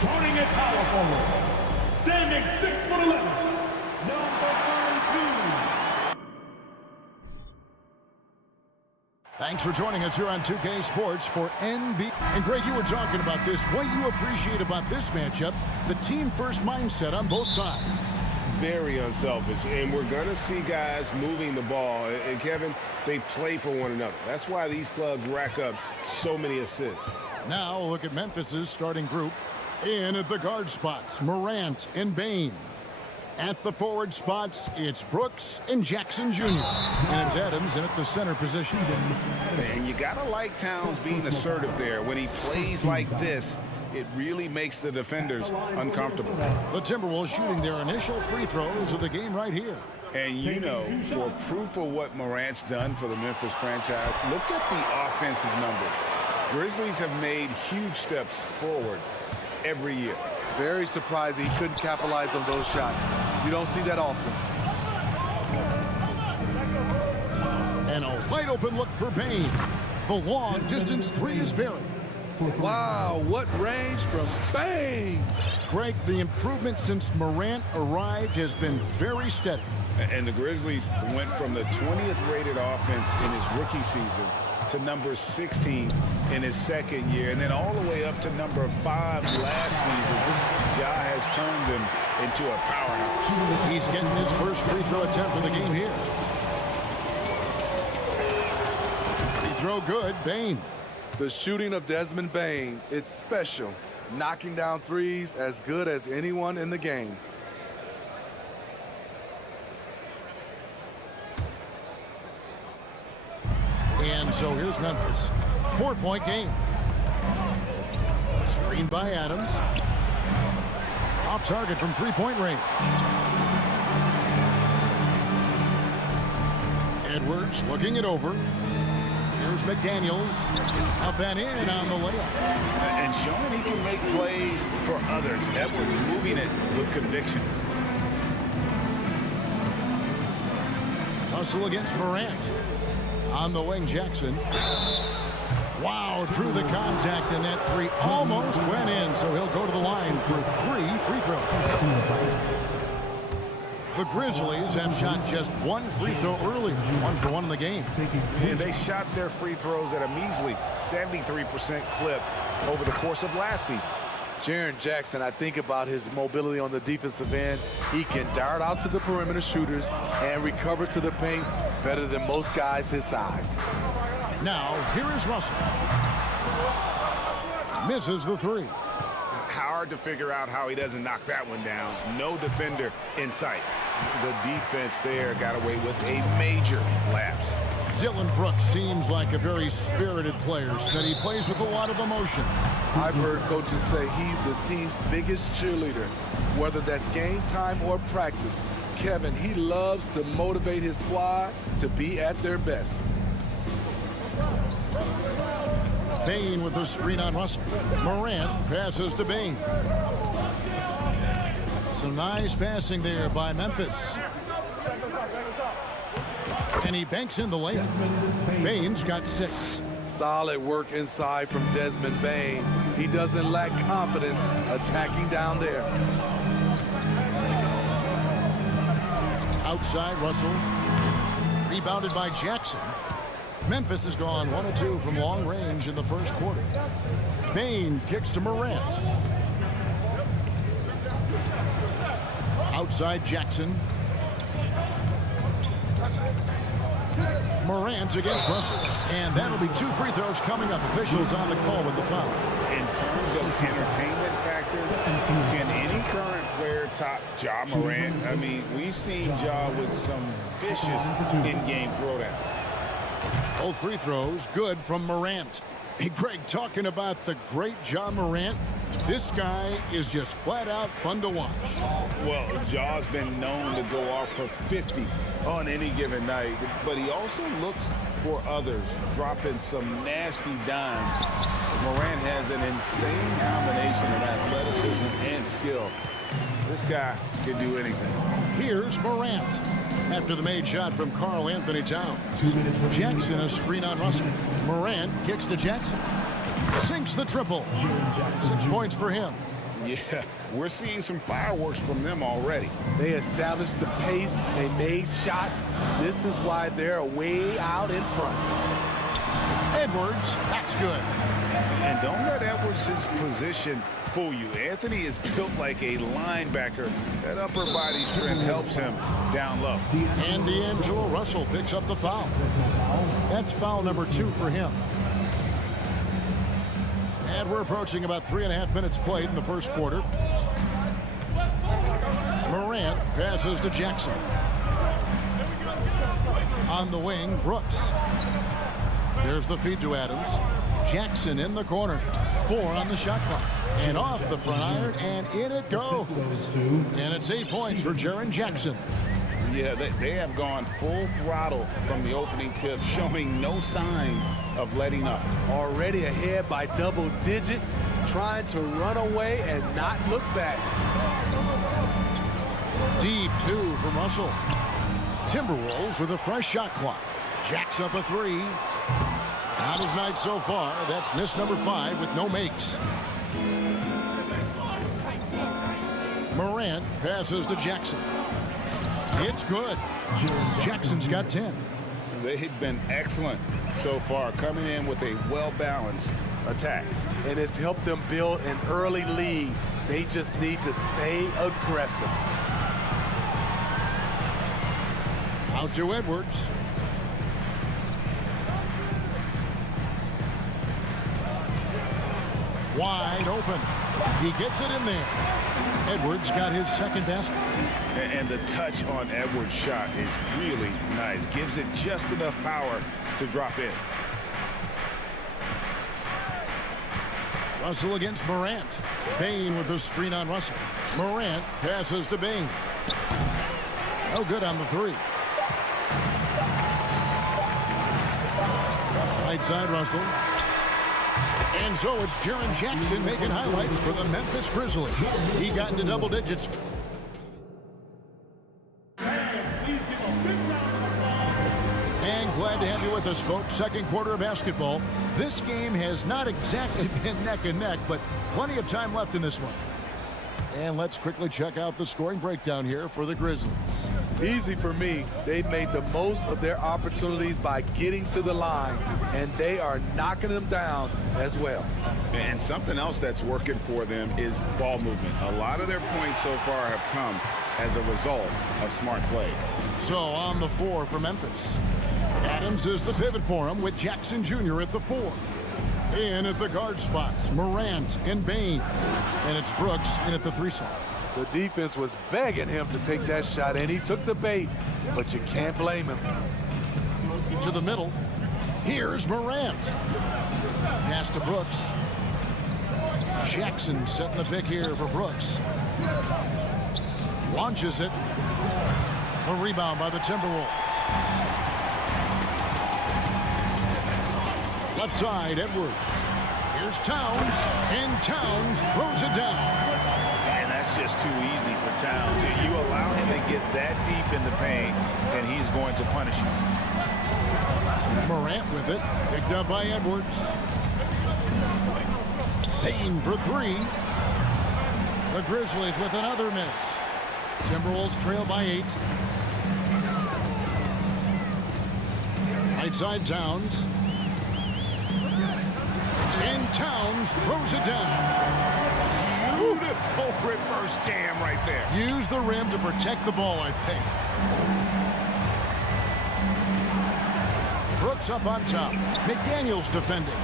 Starting at power forward, standing standing 6'11", number 32. Thanks for joining us here on 2K Sports for NBA. And Greg, you were talking about this. What you appreciate about this matchup, the team-first mindset on both sides. Very unselfish, and we're going to see guys moving the ball. And Kevin, they play for one another. That's why these clubs rack up so many assists. Now look at Memphis's starting group. In at the guard spots, Morant and Bane. At the forward spots, it's Brooks and Jackson Jr. And it's Adams in at the center position. And you got to like Towns being assertive there. When he plays like this, it really makes the defenders uncomfortable. The Timberwolves shooting their initial free throws of the game right here. And you know, for proof of what Morant's done for the Memphis franchise, look at the offensive numbers. Grizzlies have made huge steps forward every year. Very surprising he couldn't capitalize on those shots. You don't see that often. And a wide open look for Bane. The long distance three is buried. Wow, what range from Bane! Greg, the improvement since Morant arrived has been very steady. And the Grizzlies went from the 20th rated offense in his rookie season to number 16 in his second year, and then all the way up to number 5 last season. Ja has turned them into a powerhouse. He's getting his first free throw attempt of the game here. Free throw good, Bane. The shooting of Desmond Bane, it's special. Knocking down threes as good as anyone in the game. And so here's Memphis. 4-point game. Screen by Adams. Off target from three-point range. Edwards looking it over. Here's McDaniels. Up and in on the layup. And showing he can make plays for others. Edwards moving it with conviction. Hustle against Morant. On the wing, Jackson. Wow, through the contact, and that three almost went in, so he'll go to the line for 3 free throws. The Grizzlies have shot just 1 free throw earlier, 1 for 1 in the game. And they shot their free throws at a measly 73% clip over the course of last season. Jaren Jackson, I think about his mobility on the defensive end. He can dart out to the perimeter shooters and recover to the paint better than most guys his size. Now, here is Russell. Misses the three. Hard to figure out how he doesn't knock that one down. No defender in sight. The defense there got away with a major lapse. Dylan Brooks seems like a very spirited player, that he plays with a lot of emotion. I've heard coaches say he's the team's biggest cheerleader, whether that's game time or practice. Kevin, he loves to motivate his squad to be at their best. Bane with the screen on Russell. Morant passes to Bane. Some nice passing there by Memphis. And he banks in the layup. Bane's got 6. Solid work inside from Desmond Bane. He doesn't lack confidence attacking down there. Outside, Russell. Rebounded by Jackson. Memphis has gone 1 of 2 from long range in the first quarter. Bane kicks to Morant. Outside, Jackson. Morant against Russell. And that'll be 2 free throws coming up. Officials on the call with the foul. In terms of entertainment factor, can any current player top Ja Morant? I mean, we've seen Ja with some vicious in-game throwdown. Both free throws good from Morant. Hey, Greg, talking about the great Ja Morant, this guy is just flat out fun to watch. Well, Ja's been known to go off for 50 on any given night, but he also looks for others, dropping some nasty dimes. Morant has an insane combination of athleticism and skill. This guy can do anything. Here's Morant. After the made shot from Karl Anthony Towns. Jackson a screen on Russell. Morant kicks to Jackson. Sinks the triple. 6 points for him. Yeah, we're seeing some fireworks from them already. They established the pace. They made shots. This is why they're way out in front. Edwards, that's good. And don't let Edwards' position fool you. Anthony is built like a linebacker. That upper body strength helps him down low. And D'Angelo Russell picks up the foul. That's foul number 2 for him. And we're approaching about 3.5 minutes played in the first quarter. Morant passes to Jackson. On the wing, Brooks. There's the feed to Adams. Jackson in the corner. 4 on the shot clock. And off the front iron, and in it goes. And it's 8 points for Jaren Jackson. Yeah, they have gone full throttle from the opening tip, showing no signs of letting up. Already ahead by double digits, trying to run away and not look back. Deep 2 for Russell. Timberwolves with a fresh shot clock. Jacks up a 3. Not his night so far. That's miss number 5 with no makes. Morant passes to Jackson. It's good. Jackson's got 10. They've been excellent so far, coming in with a well-balanced attack. And it's helped them build an early lead. They just need to stay aggressive. Out to Edwards. Wide open. He gets it in there. Edwards got his second basket. And the touch on Edwards' shot is really nice. Gives it just enough power to drop in. Russell against Morant. Bain with the screen on Russell. Morant passes to Bain. No good on the 3. Right side Russell. And so it's Jaren Jackson making highlights for the Memphis Grizzlies. He got into double digits. And glad to have you with us, folks. Second quarter of basketball. This game has not exactly been neck and neck, but plenty of time left in this one. And let's quickly check out the scoring breakdown here for the Grizzlies. Easy for me. They made the most of their opportunities by getting to the line, and they are knocking them down as well. And something else that's working for them is ball movement. A lot of their points so far have come as a result of smart plays. So on the 4 for Memphis. Adams is the pivot for him with Jackson Jr. at the 4. In at the guard spots, Morant and Bain. And it's Brooks in at the 3 slot. The defense was begging him to take that shot, and he took the bait, but you can't blame him. To the middle. Here's Morant. Pass to Brooks. Jackson setting the pick here for Brooks. Launches it. A rebound by the Timberwolves. Left side, Edwards. Here's Towns, and Towns throws it down. And that's just too easy for Towns. You allow him to get that deep in the paint, and he's going to punish you. Morant with it, picked up by Edwards. Payne for 3. The Grizzlies with another miss. Timberwolves trail by 8. Right side, Towns. And Towns throws it down. Beautiful reverse jam right there. Use the rim to protect the ball, I think. Brooks up on top. McDaniels defending.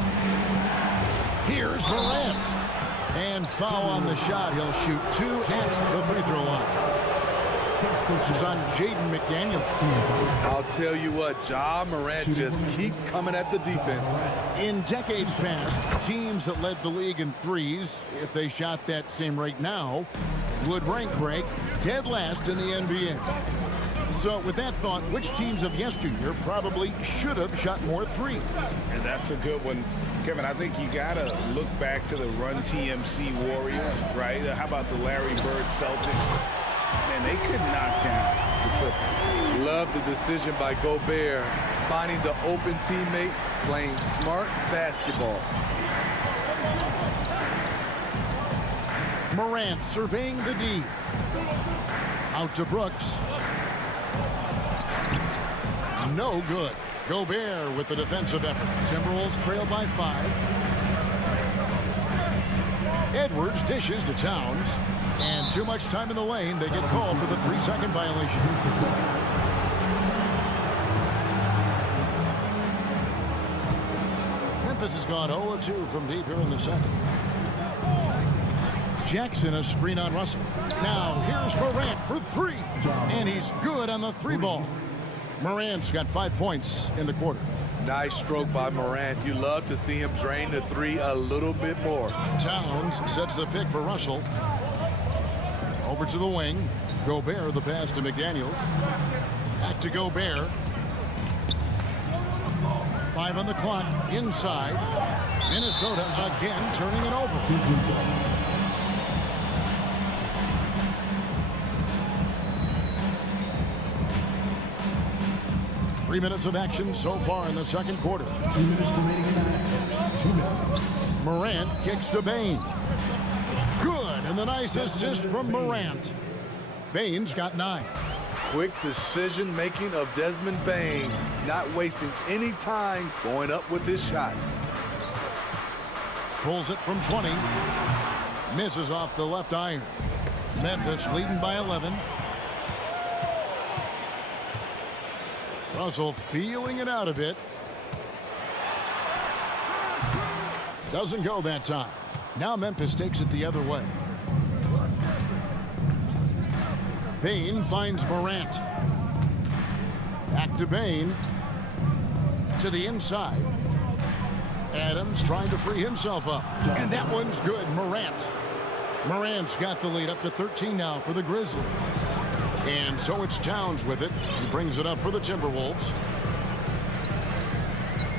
Here's Morant. And foul on the shot. He'll shoot 2 at the free throw line. It's on Jaden McDaniels' team. I'll tell you what, Ja Morant just keeps coming at the defense. In decades past, teams that led the league in threes, if they shot that same rate now, would rank break dead last in the NBA. So with that thought, which teams of yesteryear probably should have shot more threes? And that's a good one. Kevin, I think you got to look back to the Run TMC Warriors, right? How about the Larry Bird Celtics? And they could knock down the triple. Love the decision by Gobert, finding the open teammate, playing smart basketball. Morant surveying the D. Out to Brooks. No good. Gobert with the defensive effort. Timberwolves trail by 5. Edwards dishes to Towns. And too much time in the lane. They get called for the 3-second violation. Memphis has gone 0-2 from deep here in the second. Jackson, a screen on Russell. Now here's Morant for 3. And he's good on the 3 ball. Morant's got 5 points in the quarter. Nice stroke by Morant. You love to see him drain the 3 a little bit more. Towns sets the pick for Russell. Over to the wing. Gobert, the pass to McDaniels. Back to Gobert. 5 on the clock. Inside. Minnesota again turning it over. 3 minutes of action so far in the second quarter. 2 minutes remaining in the match. 2 minutes. Morant kicks to Bane. Good, and the nice assist from Morant. Bane's got 9. Quick decision-making of Desmond Bane, not wasting any time going up with his shot. Pulls it from 20. Misses off the left iron. Memphis leading by 11. Russell feeling it out a bit. Doesn't go that time. Now Memphis takes it the other way. Bane finds Morant. Back to Bane. To the inside. Adams trying to free himself up. And that one's good. Morant's got the lead up to 13 now for the Grizzlies. And so it's Towns with it. He brings it up for the Timberwolves.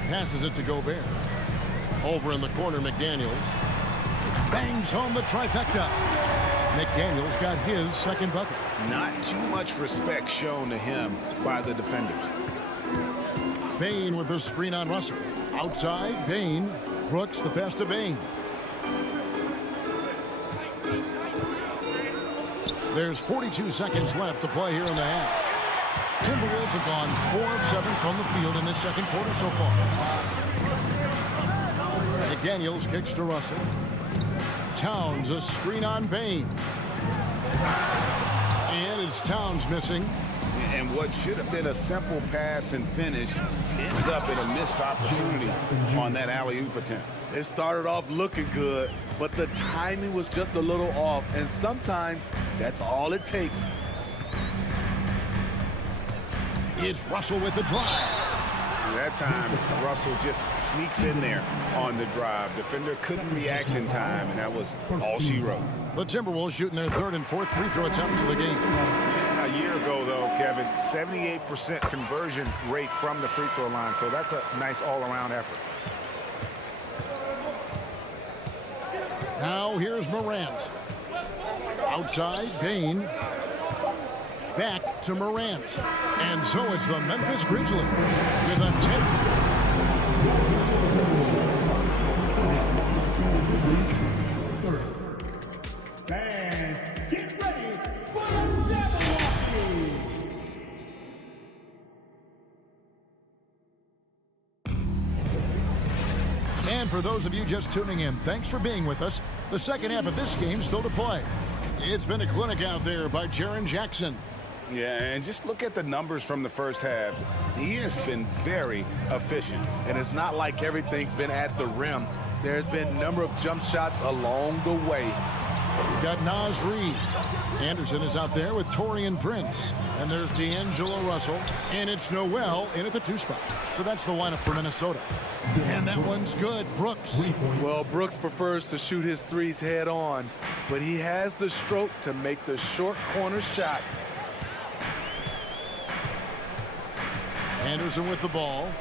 Passes it to Gobert. Over in the corner, McDaniels. Bangs home the trifecta. McDaniels got his second bucket. Not too much respect shown to him by the defenders. Bane with the screen on Russell. Outside, Bane. Brooks, the pass to Bane. There's 42 seconds left to play here in the half. Timberwolves have gone 4 of 7 from the field in this second quarter so far. McDaniels kicks to Russell. Towns, a screen on Bane. And it's Towns missing. And what should have been a simple pass and finish ends up in a missed opportunity on that alley-oop attempt. It started off looking good, but the timing was just a little off, and sometimes that's all it takes. It's Russell with the drive. That time, Russell just sneaks in there on the drive. Defender couldn't react in time, and that was all she wrote. The Timberwolves shooting their 3rd and 4th free throw attempts of the game. A year ago, though, Kevin, 78% conversion rate from the free throw line, so that's a nice all-around effort. Now here's Morant. Outside, Bane. Back to Morant. And so it's the Memphis Grizzlies with a 10th. And get ready for the Jabberwocky! And for those of you just tuning in, thanks for being with us. The second half of this game still to play. It's been a clinic out there by Jaren Jackson. Yeah, and just look at the numbers from the first half. He has been very efficient. And it's not like everything's been at the rim. There's been a number of jump shots along the way. We've got Naz Reid. Anderson is out there with Taurean Prince. And there's D'Angelo Russell. And it's Noel in at the 2 spot. So that's the lineup for Minnesota. And that one's good. Brooks. Well, Brooks prefers to shoot his threes head on, but he has the stroke to make the short corner shot. Anderson with the ball.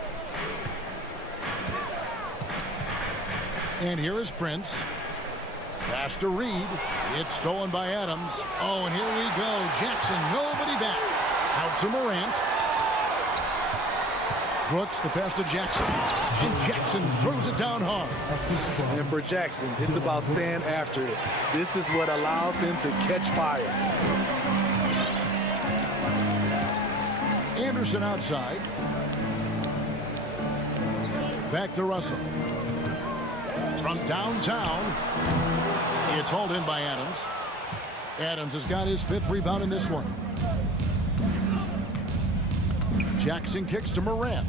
And here is Prince. Pass to Reed. It's stolen by Adams. Oh, and here we go. Jackson, nobody back. Out to Morant. Brooks, the pass to Jackson. And Jackson throws it down hard. And for Jackson, it's about staying after it. This is what allows him to catch fire. Anderson outside. Back to Russell. From downtown, it's hauled in by Adams. Adams has got his 5th rebound in this one. Jackson kicks to Morant.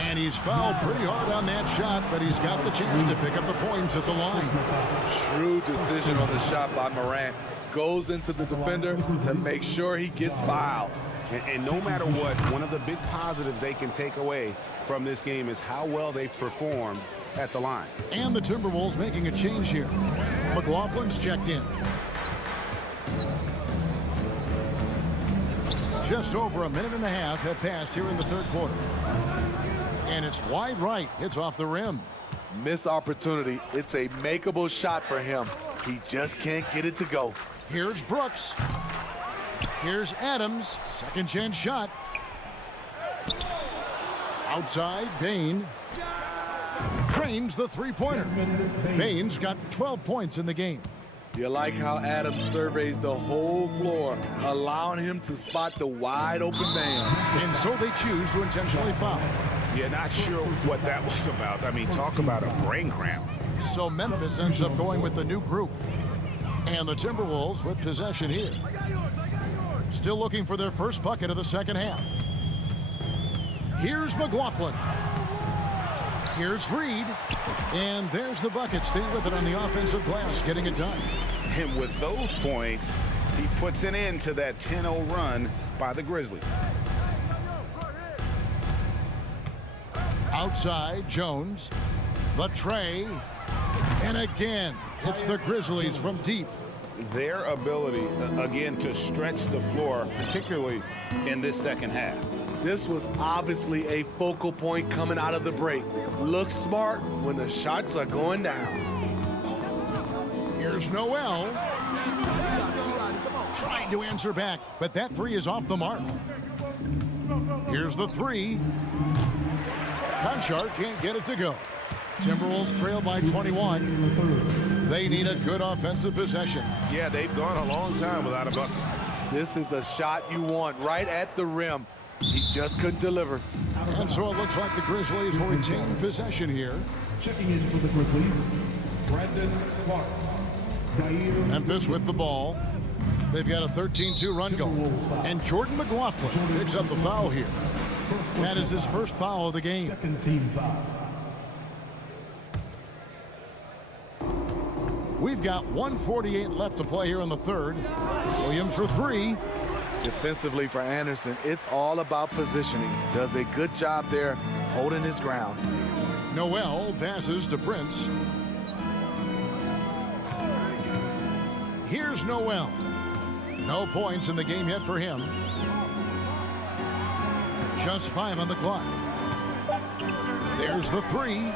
And he's fouled pretty hard on that shot, but he's got the chance to pick up the points at the line. Shrewd decision on the shot by Morant. Goes into the defender to make sure he gets fouled. And no matter what, one of the big positives they can take away from this game is how well they performed at the line. And the Timberwolves making a change here. McLaughlin's checked in. Just over a minute and a half have passed here in the 3rd quarter. And it's wide right. It's off the rim. Missed opportunity. It's a makeable shot for him. He just can't get it to go. Here's Brooks. Here's Adams. Second chance shot. Outside, Bain. Trains the three-pointer. Bain's got 12 points in the game. You like how Adams surveys the whole floor, allowing him to spot the wide open man. And so they choose to intentionally foul. Yeah, not sure what that was about. I mean, talk about a brain cramp. So Memphis ends up going with the new group. And the Timberwolves with possession here. Still looking for their first bucket of the second half. Here's McLaughlin. Here's Reed. And there's the bucket. Stay with it on the offensive glass, getting it done. And with those points, he puts an end to that 10-0 run by the Grizzlies. Outside, Jones. The tray. And again, it's the Grizzlies from deep. Their ability, again, to stretch the floor, particularly in this second half. This was obviously a focal point coming out of the break. Look smart when the shots are going down. Here's Noel. Trying to answer back, but that three is off the mark. Here's the three. Conchar can't get it to go. Timberwolves trail by 21. They need a good offensive possession. Yeah, they've gone a long time without a bucket. This is the shot you want, right at the rim. He just couldn't deliver. And so it looks like the Grizzlies will retain possession here. Checking in for the Grizzlies, Brandon Clark. Memphis with the ball. They've got a 13-2 run going. And Jordan McLaughlin picks up the foul here. That is his first foul of the game. Second team foul. We've got 1:48 left to play here in the third. Williams for three. Defensively for Anderson, it's all about positioning. Does a good job there holding his ground. Noel passes to Prince. Here's Noel. No points in the game yet for him. Just 5 on the clock. There's the three.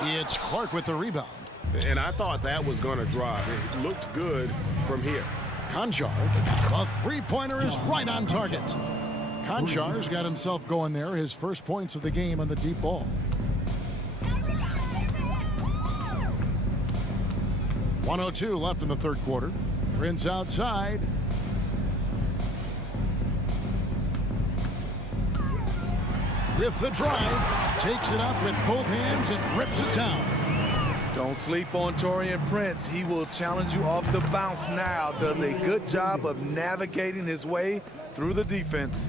It's Clark with the rebound. And I thought that was going to drop. It looked good from here. Conchar, a three-pointer is right on target. Conchar's got himself going there, his first points of the game on the deep ball. .102 left in the third quarter. Prince outside. With the drive, takes it up with both hands and rips it down. Don't sleep on Taurean Prince. He will challenge you off the bounce now. Does a good job of navigating his way through the defense.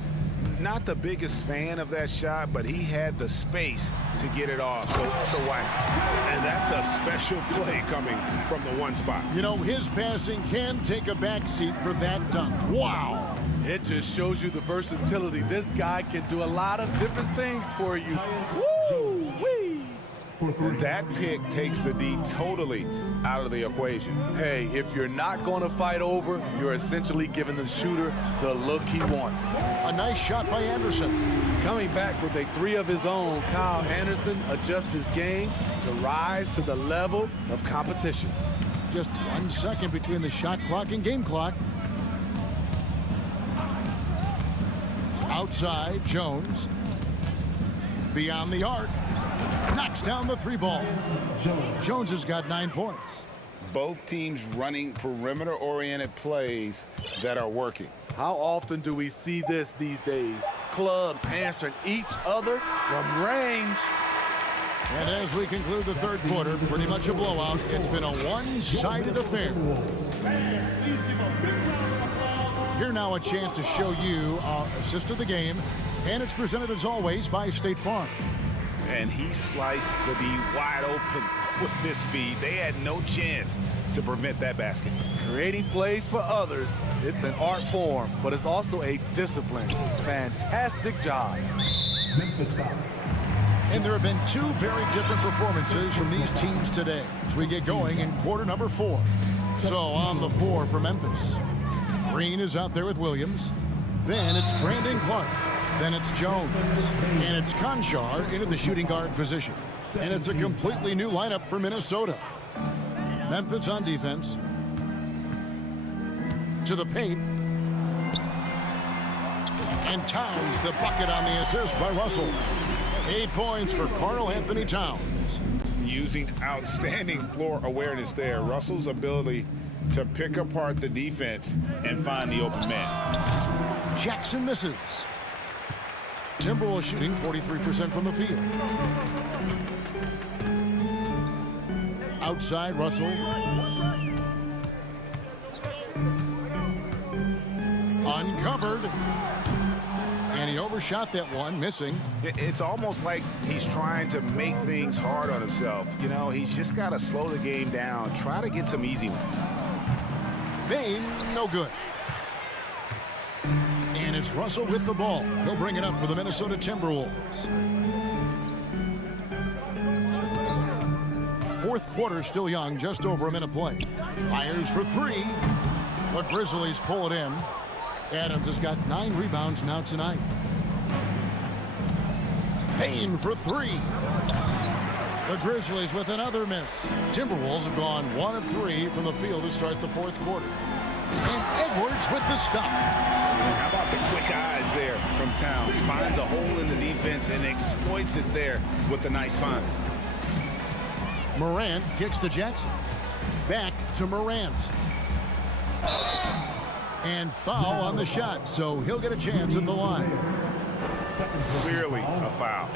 Not the biggest fan of that shot, but he had the space to get it off. So why not? And that's a special play coming from the one spot. You know, his passing can take a backseat for that dunk. Wow. It just shows you the versatility. This guy can do a lot of different things for you. Woo-wee! That pick takes the D totally out of the equation. Hey, if you're not going to fight over, you're essentially giving the shooter the look he wants. A nice shot by Anderson. Coming back with a three of his own, Kyle Anderson adjusts his game to rise to the level of competition. Just 1 second between the shot clock and game clock. Outside, Jones. Beyond the arc. Knocks down the 3 ball. Jones has got 9 points. Both teams running perimeter-oriented plays that are working. How often do we see this these days? Clubs answering each other from range. And as we conclude the third quarter, pretty much a blowout. It's been a one-sided affair. Here now a chance to show you our assist of the game. And it's presented as always by State Farm. And he sliced the D wide open with this feed. They had no chance to prevent that basket. Creating plays for others, it's an art form, but it's also a discipline. Fantastic job. Memphis foul. And there have been 2 very different performances from these teams today as we get going in quarter number 4. So on the 4 for Memphis. Green is out there with Williams. Then it's Brandon Clark. Then it's Jones. And it's Conchar into the shooting guard position. And it's a completely new lineup for Minnesota. Memphis on defense. To the paint. And Towns the bucket on the assist by Russell. 8 points for Karl Anthony Towns. Using outstanding floor awareness there. Russell's ability to pick apart the defense and find the open man. Jackson misses. Timberwolves shooting 43% from the field. Outside, Russell. Uncovered. And he overshot that one, missing. It's almost like he's trying to make things hard on himself. You know, he's just got to slow the game down. Try to get some easy ones. Bane, no good. And it's Russell with the ball. He'll bring it up for the Minnesota Timberwolves. Fourth quarter still young, just over a minute play. Fires for 3. The Grizzlies pull it in. Adams has got 9 rebounds now tonight. Payne for 3. The Grizzlies with another miss. Timberwolves have gone 1 of 3 from the field to start the fourth quarter. And Edwards with the stop. How about the quick eyes there from Towns? Finds a hole in the defense and exploits it there with a nice find. Morant kicks to Jackson. Back to Morant. And foul on the shot, so he'll get a chance at the line. Clearly a foul.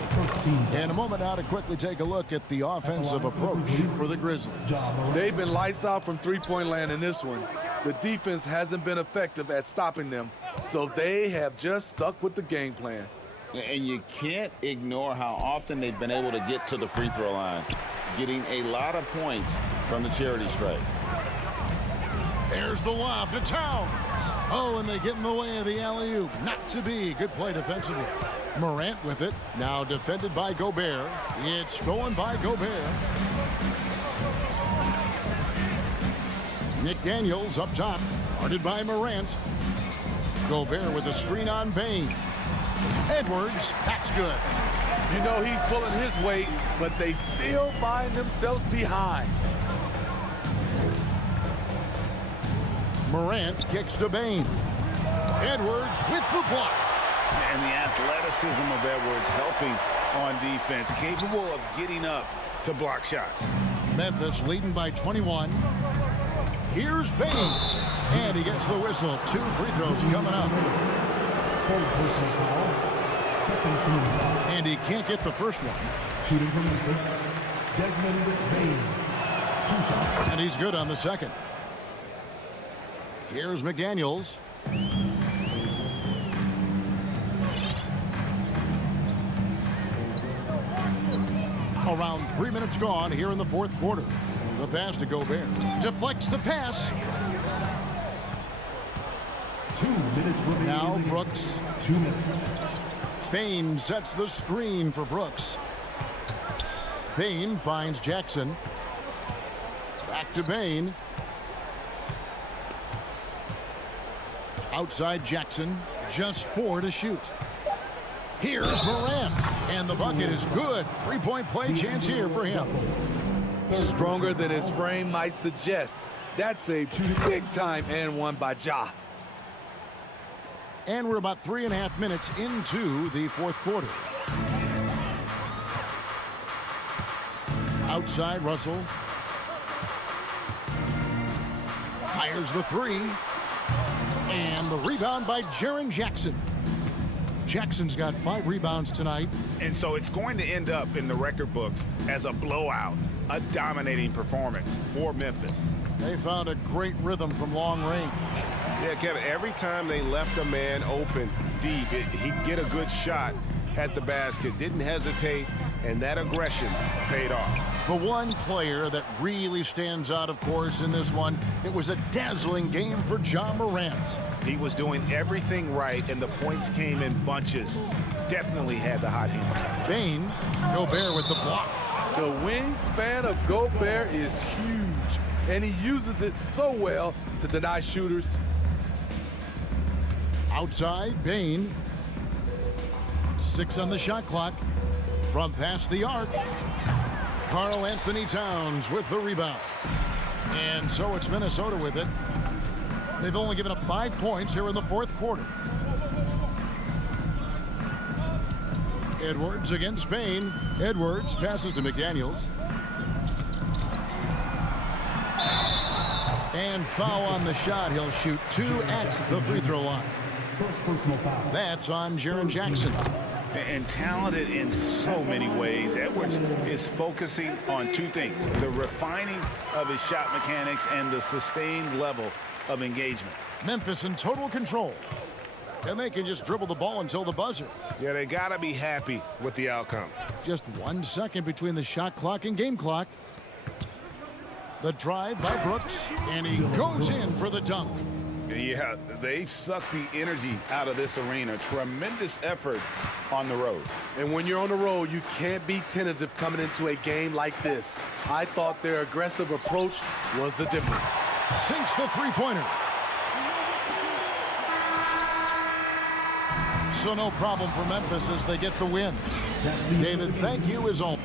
And a moment now to quickly take a look at the offensive approach for the Grizzlies. They've been lights out from three-point land in this one. The defense hasn't been effective at stopping them, so they have just stuck with the game plan. And you can't ignore how often they've been able to get to the free throw line, getting a lot of points from the charity stripe. There's the lob to Towns. Oh, and they get in the way of the alley-oop. Not to be. Good play defensively. Morant with it. Now defended by Gobert. It's stolen by Gobert. Nick Daniels up top. Guarded by Morant. Gobert with a screen on Bane. Edwards. That's good. You know he's pulling his weight, but they still find themselves behind. Morant kicks to Bane. Edwards with the block. And the athleticism of Edwards helping on defense, capable of getting up to block shots. Memphis leading by 21. Here's Bane. And he gets the whistle. 2 free throws coming up. And he can't get the first one. Shooting from Memphis, Desmond Bane. And he's good on the second. Here's McDaniels. Around 3 minutes gone here in the fourth quarter. The pass to Gobert. Deflects the pass. 2 minutes remaining. Now Brooks. 2 minutes. Bane sets the screen for Brooks. Bane finds Jackson. Back to Bane. Outside Jackson, just 4 to shoot. Here's Morant, and the bucket is good. 3-point play chance here for him. Stronger than his frame might suggest. That's a big-time and one by Ja. And we're about 3.5 minutes into the fourth quarter. Outside, Russell fires the three. And the rebound by Jaren Jackson. Jackson's got 5 rebounds tonight. And so it's going to end up in the record books as a blowout, a dominating performance for Memphis. They found a great rhythm from long range. Yeah, Kevin, every time they left a man open deep, he'd get a good shot at the basket. Didn't hesitate, and that aggression paid off. The one player that really stands out, of course, in this one, it was a dazzling game for Ja Morant. He was doing everything right, and the points came in bunches. Definitely had the hot hand. Bane, Gobert with the block. The wingspan of Gobert is huge, and he uses it so well to deny shooters. Outside, Bane. 6 on the shot clock. From past the arc, Karl Anthony Towns with the rebound. And so it's Minnesota with it. They've only given up 5 points here in the fourth quarter. Edwards against Bane. Edwards passes to McDaniels. And foul on the shot. He'll shoot 2 at the free throw line. That's on Jaren Jackson. And talented in so many ways. Edwards is focusing on 2 things: the refining of his shot mechanics and the sustained level of engagement. Memphis in total control. And they can just dribble the ball until the buzzer. Yeah, they got to be happy with the outcome. Just 1 second between the shot clock and game clock. The drive by Brooks, and he goes in for the dunk. Yeah, they've sucked the energy out of this arena. Tremendous effort on the road. And when you're on the road, you can't be tentative coming into a game like this. I thought their aggressive approach was the difference. Sinks the three-pointer. So no problem for Memphis as they get the win. David, thank you as always.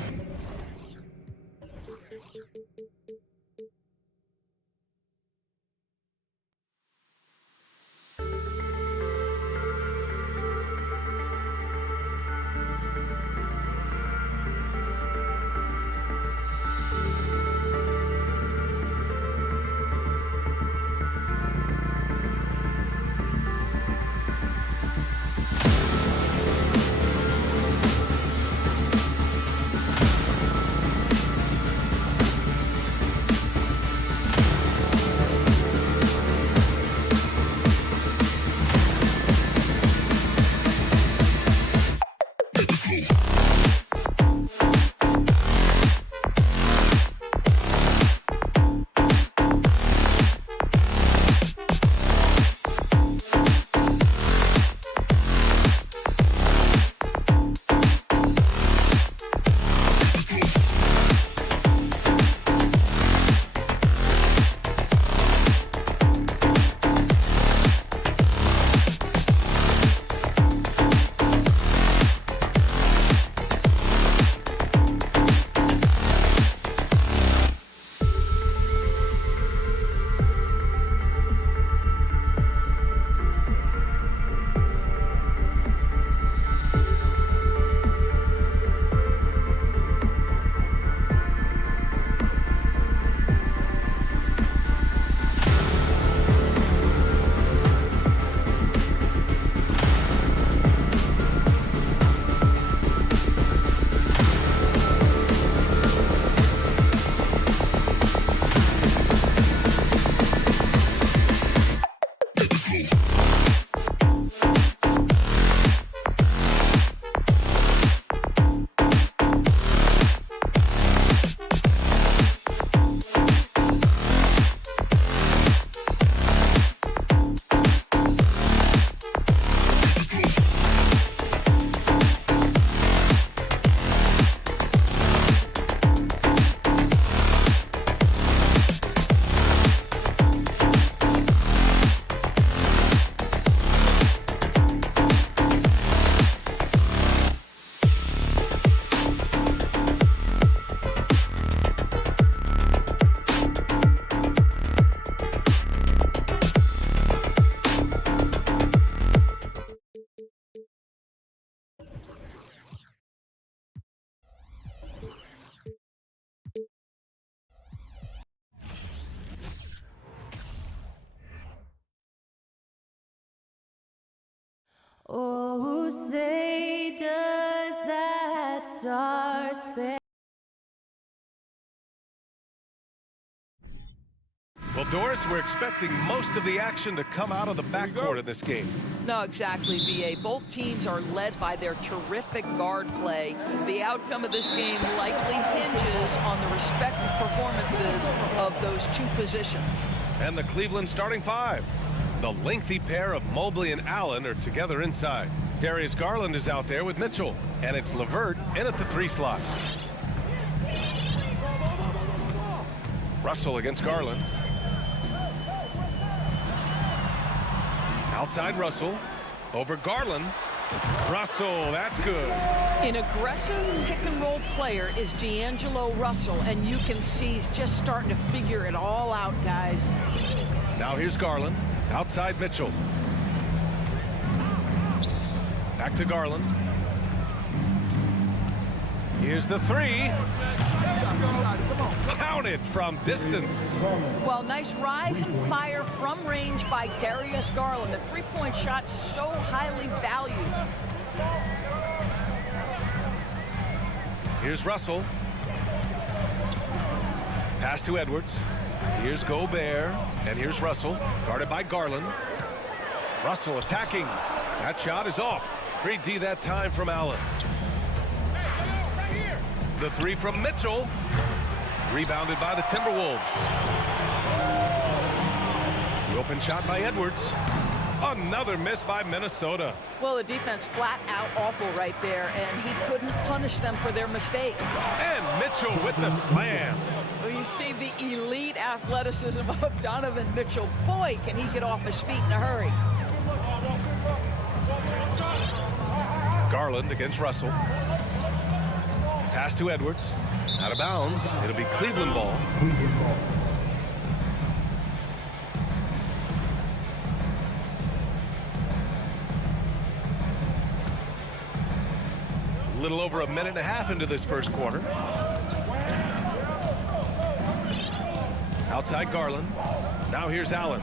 Doris, we're expecting most of the action to come out of the backcourt in this game. No, exactly, B.A. Both teams are led by their terrific guard play. The outcome of this game likely hinges on the respective performances of those two positions. And the Cleveland starting five. The lengthy pair of Mobley and Allen are together inside. Darius Garland is out there with Mitchell, and it's LeVert in at the 3 slot. Russell against Garland. Outside Russell, over Garland. Russell, that's good. An aggressive pick-and-roll player is D'Angelo Russell, and you can see he's just starting to figure it all out, guys. Now here's Garland, outside Mitchell. Back to Garland. Here's the 3. Counted from distance. Well, nice rise and fire from range by Darius Garland. The three-point shot so highly valued. Here's Russell. Pass to Edwards. Here's Gobert. And here's Russell, guarded by Garland. Russell attacking. That shot is off. Great D that time from Allen. The 3 from Mitchell. Rebounded by the Timberwolves. The open shot by Edwards. Another miss by Minnesota. Well, the defense flat out awful right there, and he couldn't punish them for their mistake. And Mitchell with the slam. Well, you see the elite athleticism of Donovan Mitchell. Boy, can he get off his feet in a hurry. Garland against Russell. Pass to Edwards. Out of bounds. It'll be Cleveland ball. A little over a minute and a half into this first quarter. Outside Garland. Now here's Allen.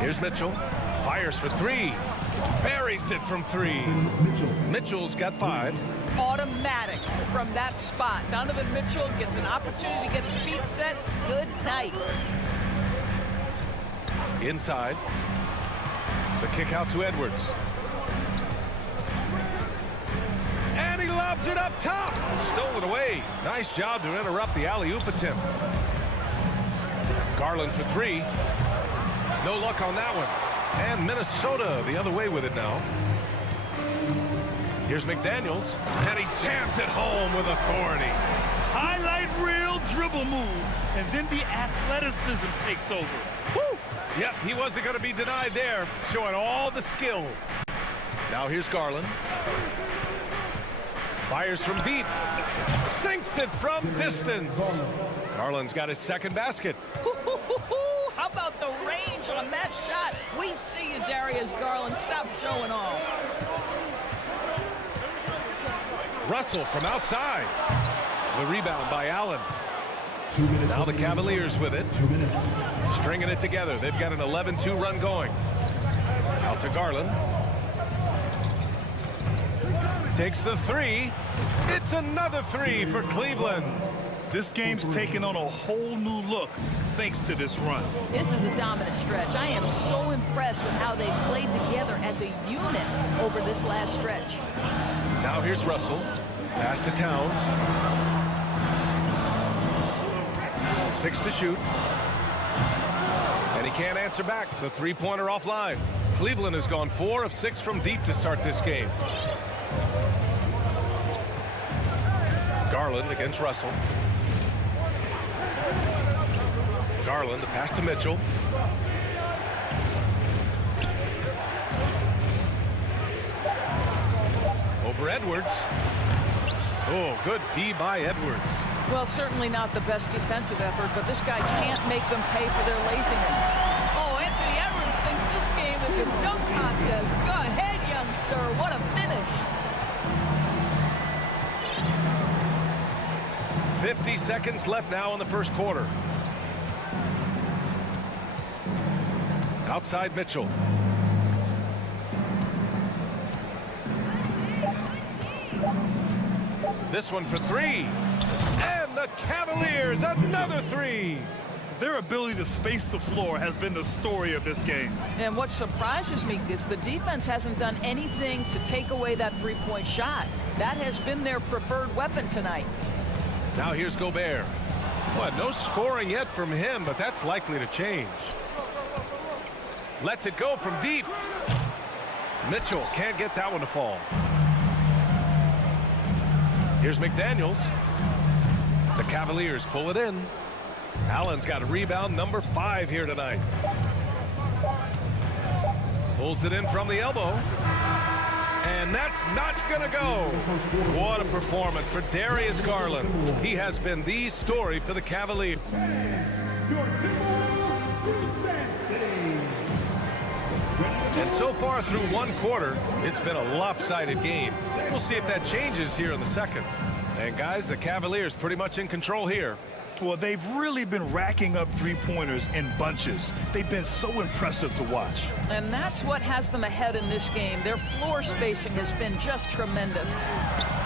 Here's Mitchell. Fires for 3. Buries it from 3. Mitchell's got 5. Automatic from that spot. Donovan Mitchell gets an opportunity to get his feet set. Good night. Inside. The kick out to Edwards. And he lobs it up top. Stolen away. Nice job to interrupt the alley-oop attempt. Garland for 3. No luck on that one. And Minnesota the other way with it now. Here's McDaniels, and he jams it home with authority. Highlight reel dribble move, and then the athleticism takes over. Woo! Yep, he wasn't going to be denied there, showing all the skill. Now here's Garland. Fires from deep. Sinks it from distance. Garland's got his second basket. How about the range on that shot? We see you, Darius Garland. Stop showing off. Russell from outside. The rebound by Allen. Now the Cavaliers with it. Stringing it together. They've got an 11-2 run going. Out to Garland. Takes the 3. It's another 3 for Cleveland. This game's taken on a whole new look thanks to this run. This is a dominant stretch. I am so impressed with how they played together as a unit over this last stretch. Now here's Russell. Pass to Towns. 6 to shoot. And he can't answer back. The three-pointer offline. Cleveland has gone 4 of 6 from deep to start this game. Garland against Russell. Garland, the pass to Mitchell. Over Edwards. Oh, good D by Edwards. Well, certainly not the best defensive effort, but this guy can't make them pay for their laziness. Oh, Anthony Edwards thinks this game is a dunk contest. Go ahead, young sir. What a finish. 50 seconds left now in the first quarter. Outside Mitchell. This one for three. And the Cavaliers, another three. Their ability to space the floor has been the story of this game. And what surprises me is the defense hasn't done anything to take away that three-point shot. That has been their preferred weapon tonight. Now here's Gobert. Well, no scoring yet from him, but that's likely to change. Lets it go from deep. Mitchell can't get that one to fall. Here's McDaniels. The Cavaliers pull it in. Allen's got a rebound number 5 here tonight. Pulls it in from the elbow. And that's not going to go. What a performance for Darius Garland. He has been the story for the Cavaliers. And so far through one quarter, it's been a lopsided game. We'll see if that changes here in the second. And guys, the Cavaliers pretty much in control here. Well, they've really been racking up three-pointers in bunches. They've been so impressive to watch. And that's what has them ahead in this game. Their floor spacing has been just tremendous.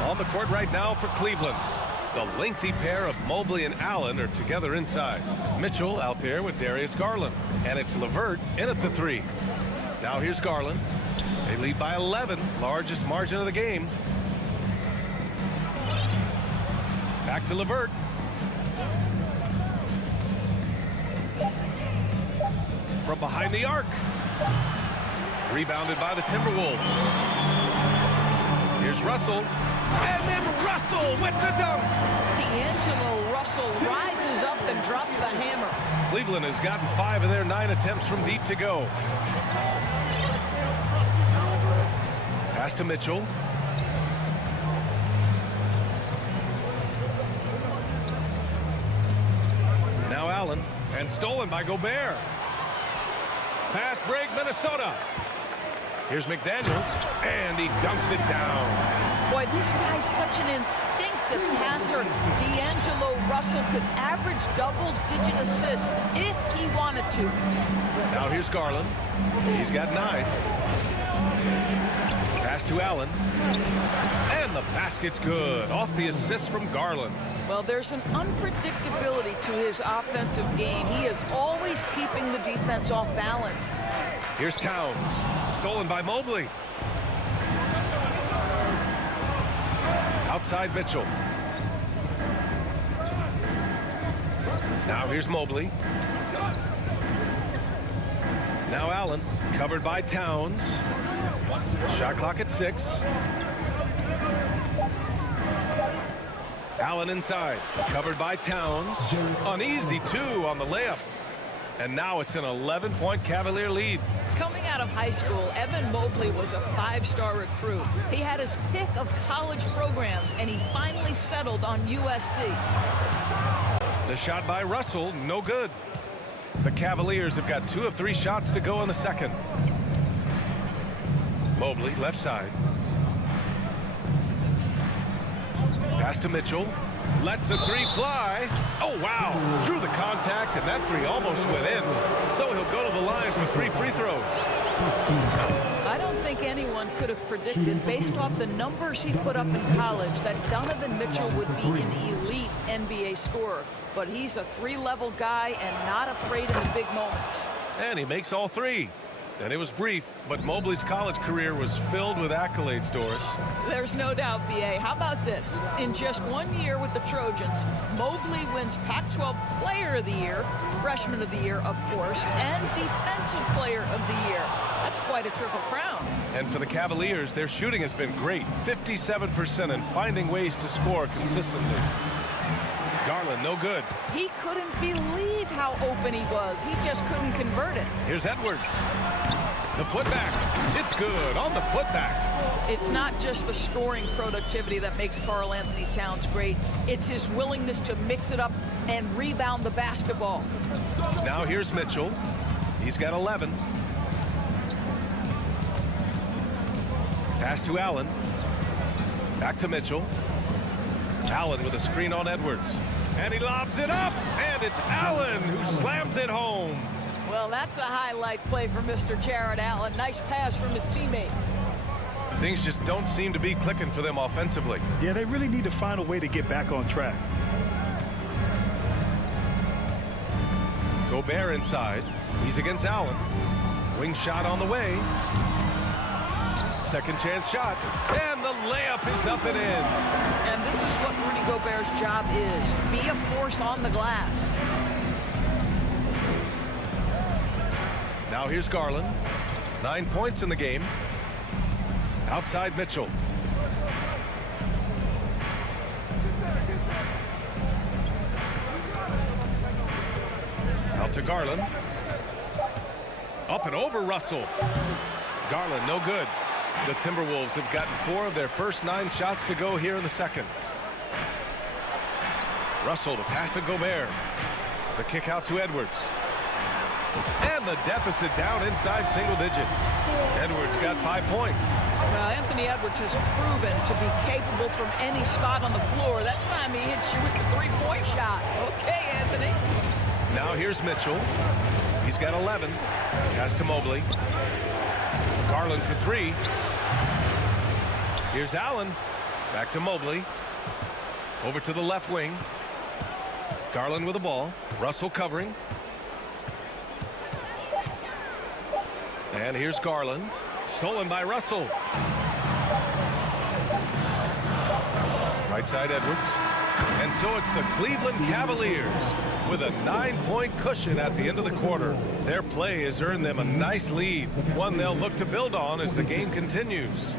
On the court right now for Cleveland. The lengthy pair of Mobley and Allen are together inside. Mitchell out there with Darius Garland. And it's LeVert in at the 3. Now here's Garland. They lead by 11, largest margin of the game. Back to LeVert. From behind the arc. Rebounded by the Timberwolves. Here's Russell. And then Russell with the dunk. D'Angelo Russell rises up and drops the hammer. Cleveland has gotten 5 of their 9 attempts from deep to go. Pass to Mitchell. Now Allen. And stolen by Gobert. Fast break, Minnesota. Here's McDaniels, and he dunks it down. Boy, this guy's such an instinctive passer. D'Angelo Russell could average double-digit assists if he wanted to. Now here's Garland. He's got 9. Pass to Allen. And the basket's good. Off the assist from Garland. Well, there's an unpredictability to his offensive game. He is always keeping the defense off balance. Here's Towns. Stolen by Mobley. Outside Mitchell. Now here's Mobley. Now Allen. Covered by Towns. Shot clock at 6. Allen inside, covered by Towns. An easy 2 on the layup. And now it's an 11-point Cavalier lead. Coming out of high school, Evan Mobley was a 5-star recruit. He had his pick of college programs, and he finally settled on USC. The shot by Russell, no good. The Cavaliers have got 2 of 3 shots to go in the second. Mobley, left side. Pass to Mitchell. Lets the 3 fly. Oh, wow. Drew the contact, and that 3 almost went in. So he'll go to the line for 3 free throws. I don't think anyone could have predicted, based off the numbers he put up in college, that Donovan Mitchell would be an elite NBA scorer. But he's a 3-level guy and not afraid in the big moments. And he makes all 3. And it was brief, but Mobley's college career was filled with accolades, Doris. There's no doubt, B.A. How about this? In just 1 year with the Trojans, Mobley wins Pac-12 Player of the Year, Freshman of the Year, of course, and Defensive Player of the Year. That's quite a triple crown. And for the Cavaliers, their shooting has been great. 57% and finding ways to score consistently. Garland, no good. He couldn't believe how open he was. He just couldn't convert it. Here's Edwards. The putback. It's good on the putback. It's not just the scoring productivity that makes Karl Anthony Towns great. It's his willingness to mix it up and rebound the basketball. Now here's Mitchell. He's got 11. Pass to Allen. Back to Mitchell. Allen with a screen on Edwards. And he lobs it up, and it's Allen who slams it home. Well, that's a highlight play for Mr. Jared Allen. Nice pass from his teammate. Things just don't seem to be clicking for them offensively. Yeah, they really need to find a way to get back on track. Gobert inside. He's against Allen. Wing shot on the way. Second chance shot. And the layup is up and in. And this is what Rudy Gobert's job is. Be a force on the glass. Now here's Garland. 9 points in the game. Outside Mitchell. Out to Garland. Up and over Russell. Garland no good. The Timberwolves have gotten 4 of their first 9 shots to go here in the second. Russell to pass to Gobert. The kick out to Edwards. And the deficit down inside single digits. Edwards got 5 points. Well, Anthony Edwards has proven to be capable from any spot on the floor. That time he hits you with the three-point shot. Okay, Anthony. Now here's Mitchell. He's got 11. Pass to Mobley. Garland for 3. Here's Allen. Back to Mobley. Over to the left wing. Garland with the ball. Russell covering. And here's Garland. Stolen by Russell. Right side Edwards. And so it's the Cleveland Cavaliers with a 9-point cushion at the end of the quarter. Their play has earned them a nice lead, one they'll look to build on as the game continues.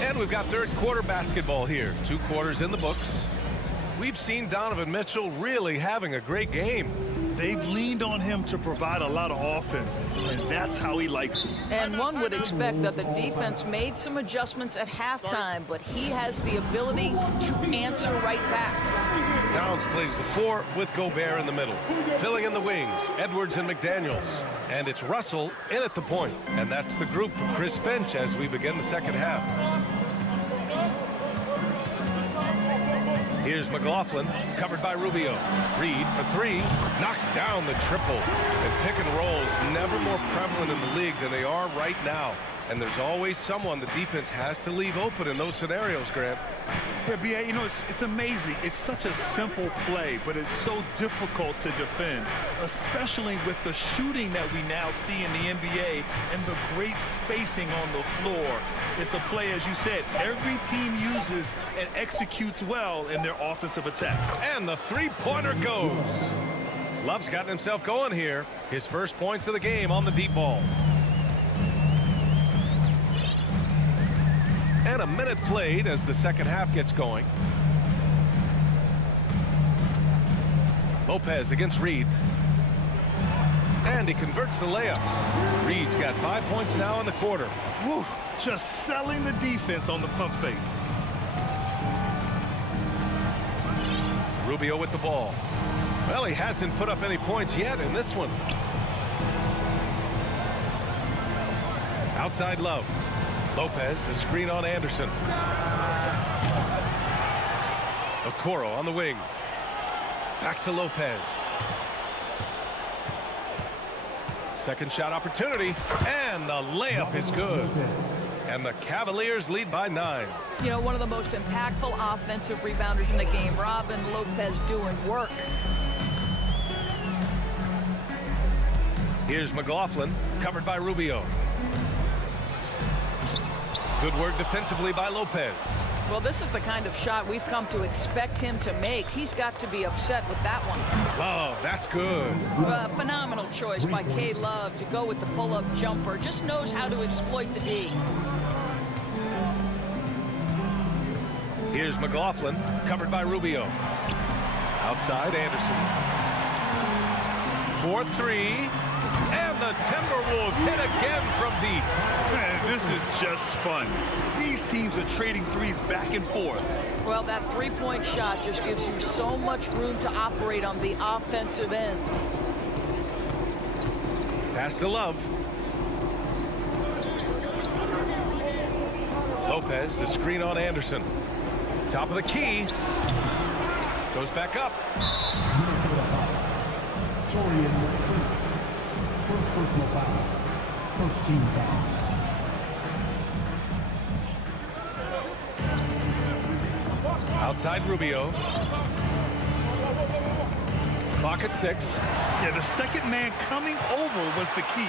And we've got third quarter basketball here. 2 quarters in the books. We've seen Donovan Mitchell really having a great game. They've leaned on him to provide a lot of offense, and that's how he likes it. And one would expect that the defense made some adjustments at halftime, but he has the ability to answer right back. Towns plays the 4 with Gobert in the middle. Filling in the wings, Edwards and McDaniels. And it's Russell in at the point. And that's the group for Chris Finch as we begin the second half. Here's McLaughlin, covered by Rubio. Reed for 3, knocks down the triple. And pick and rolls never more prevalent in the league than they are right now. And there's always someone the defense has to leave open in those scenarios, Grant. Yeah, B.A., you know, it's amazing. It's such a simple play, but it's so difficult to defend, especially with the shooting that we now see in the NBA and the great spacing on the floor. It's a play, as you said, every team uses and executes well in their offensive attack. And the three-pointer goes. Love's gotten himself going here. His first points of the game on the deep ball. And a minute played as the second half gets going. Lopez against Reed. And he converts the layup. Reed's got 5 points now in the quarter. Woo, just selling the defense on the pump fake. Rubio with the ball. Well, he hasn't put up any points yet in this one. Outside Love. Lopez, the screen on Anderson. Okoro on the wing. Back to Lopez. Second shot opportunity, and the layup is good. And the Cavaliers lead by 9. You know, one of the most impactful offensive rebounders in the game, Robin Lopez, doing work. Here's McLaughlin, covered by Rubio. Good work defensively by Lopez. Well, this is the kind of shot we've come to expect him to make. He's got to be upset with that one. Oh, that's good. Phenomenal choice by K. Love to go with the pull-up jumper. Just knows how to exploit the D. Here's McLaughlin, covered by Rubio. Outside Anderson. 4-3. And the Timberwolves hit again from deep. Man, this is just fun. These teams are trading threes back and forth. Well, that three-point shot just gives you so much room to operate on the offensive end. Pass to Love. Lopez, the screen on Anderson. Top of the key. Goes back up. Torian Davis. First personal foul. First team foul. Outside Rubio. Clock at 6. Yeah, the second man coming over was the key.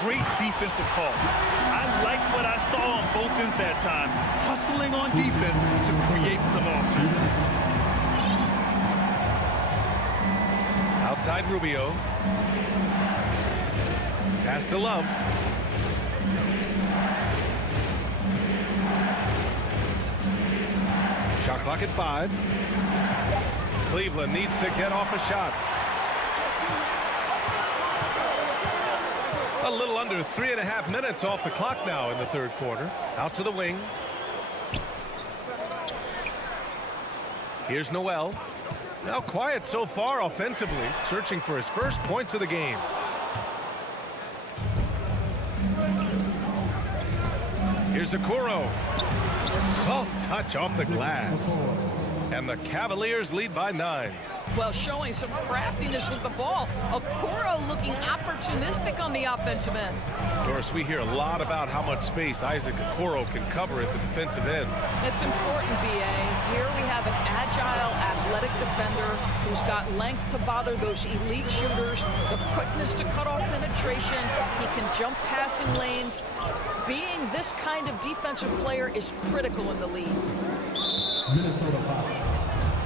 Great defensive call. I like what I saw on both ends that time. Hustling on defense to create some offense. Outside Rubio. Pass to Love. Shot clock at 5. Cleveland needs to get off a shot. A little under 3.5 minutes off the clock now in the third quarter. Out to the wing. Here's Noel. Now quiet so far offensively, searching for his first points of the game. Here's Okoro. Soft touch off the glass. And the Cavaliers lead by 9. Well, showing some craftiness with the ball. Okoro looking opportunistic on the offensive end. Doris, we hear a lot about how much space Isaac Okoro can cover at the defensive end. It's important, B.A. Here we have an agile, athletic defender who's got length to bother those elite shooters, the quickness to cut off penetration. He can jump passing lanes. Being this kind of defensive player is critical in the league. Minnesota foul.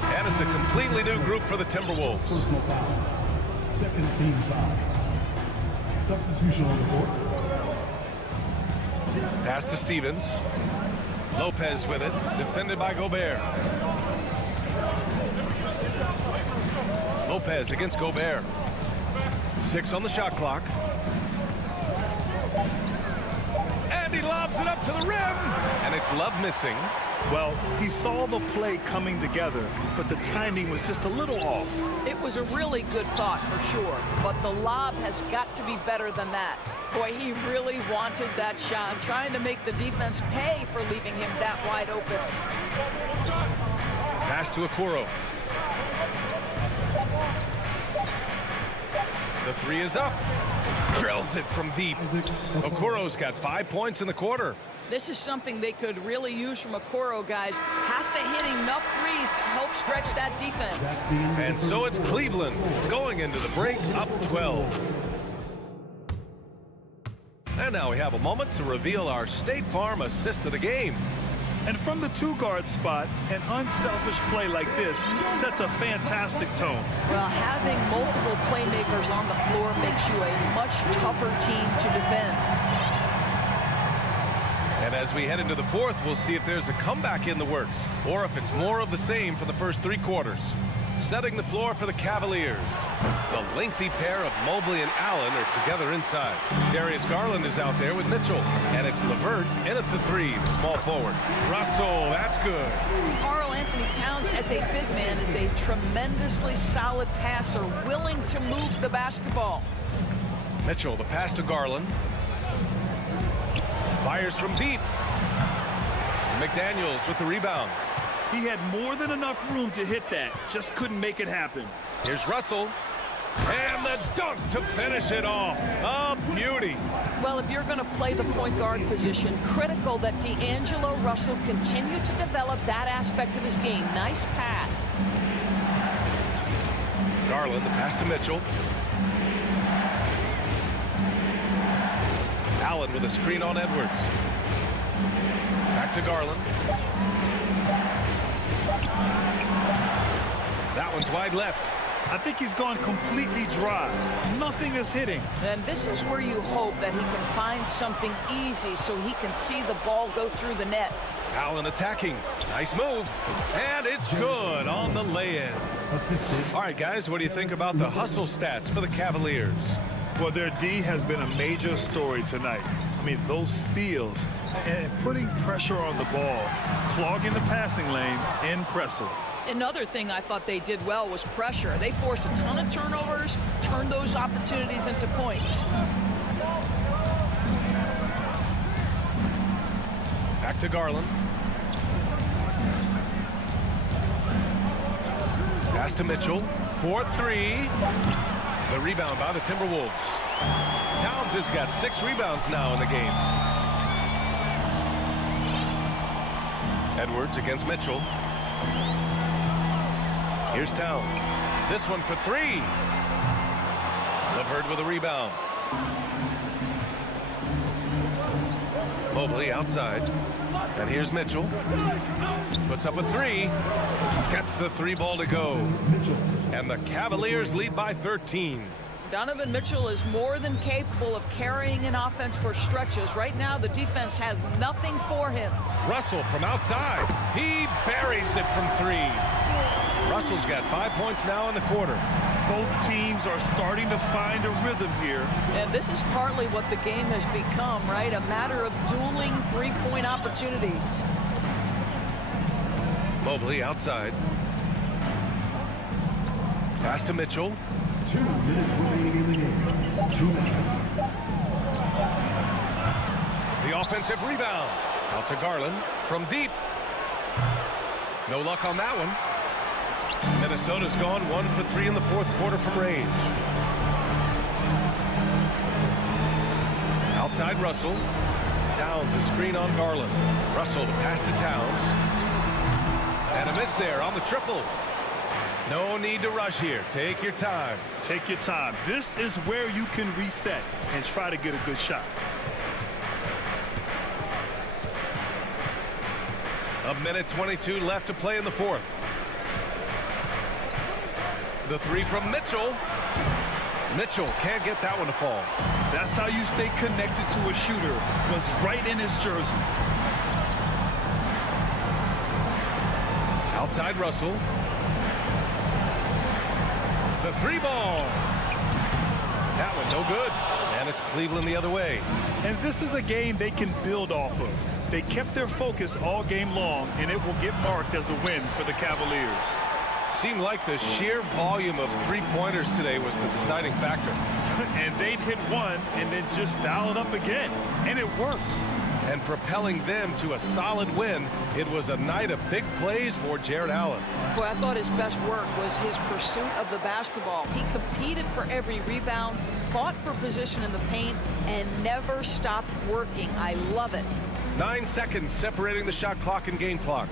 And it's a completely new group for the Timberwolves. Personal foul. Second team foul. Substitution on the court. Pass to Stevens. Lopez with it. Defended by Gobert. Lopez against Gobert. 6 on the shot clock. And he lobs it up to the rim. And it's Love missing. Well, he saw the play coming together, but the timing was just a little off. It was a really good thought for sure, but the lob has got to be better than that. Boy, he really wanted that shot, trying to make the defense pay for leaving him that wide open. Pass to Okoro. The 3 is up. Drills it from deep. Okoro's got 5 points in the quarter. This is something they could really use from Okoro, guys. Has to hit enough threes to help stretch that defense. And so it's Cleveland going into the break up 12. And now we have a moment to reveal our State Farm assist of the game. And from the 2-guard spot, an unselfish play like this sets a fantastic tone. Well, having multiple playmakers on the floor makes you a much tougher team to defend. And as we head into the fourth, we'll see if there's a comeback in the works or if it's more of the same for the first 3 quarters. Setting the floor for the Cavaliers. The lengthy pair of Mobley and Allen are together inside. Darius Garland is out there with Mitchell. And it's LeVert in at the 3, the small forward. Russell, that's good. Karl Anthony Towns, as a big man, is a tremendously solid passer, willing to move the basketball. Mitchell, the pass to Garland. Fires from deep. McDaniels with the rebound. He had more than enough room to hit that. Just couldn't make it happen. Here's Russell. And the dunk to finish it off. A beauty. Well, if you're going to play the point guard position, critical that D'Angelo Russell continue to develop that aspect of his game. Nice pass. Garland, the pass to Mitchell. Allen with a screen on Edwards. Back to Garland. That one's wide left. I think he's gone completely dry. Nothing is hitting. And this is where you hope that he can find something easy so he can see the ball go through the net. Allen attacking. Nice move. And it's good on the lay-in. All right, guys, what do you think about the hustle stats for the Cavaliers? Well, their D has been a major story tonight. I mean, those steals and putting pressure on the ball, clogging the passing lanes, impressive. Another thing I thought they did well was pressure. They forced a ton of turnovers, turned those opportunities into points. Back to Garland. Pass to Mitchell. 4-3. The rebound by the Timberwolves. Towns has got 6 rebounds now in the game. Edwards against Mitchell. Here's Towns. This one for 3. LeVert with a rebound. Mobley outside. And here's Mitchell. Puts up a 3. Gets the 3 ball to go. And the Cavaliers lead by 13. Donovan Mitchell is more than capable of carrying an offense for stretches. Right now, the defense has nothing for him. Russell from outside. He buries it from 3. Russell's got 5 points now in the quarter. Both teams are starting to find a rhythm here. And this is partly what the game has become, right? A matter of dueling three-point opportunities. Mobley outside. Pass to Mitchell. 2 minutes remaining in the game. 2 minutes. The offensive rebound. Out to Garland from deep. No luck on that one. Minnesota's gone 1 for 3 in the 4th quarter from range. Outside Russell. Towns a screen on Garland. Russell to pass to Towns. And a miss there on the triple. No need to rush here. Take your time. Take your time. This is where you can reset and try to get a good shot. A minute 22 left to play in the 4th. The 3 from Mitchell. Mitchell can't get that one to fall. That's how you stay connected to a shooter. Was right in his jersey. Outside Russell. The 3 ball. That one no good. And it's Cleveland the other way. And this is a game they can build off of. They kept their focus all game long, and it will get marked as a win for the Cavaliers. Seemed like the sheer volume of 3-pointers today was the deciding factor. And they'd hit one and then just dial it up again. And it worked. And propelling them to a solid win, it was a night of big plays for Jared Allen. Boy, I thought his best work was his pursuit of the basketball. He competed for every rebound, fought for position in the paint, and never stopped working. I love it. 9 seconds separating the shot clock and game clock.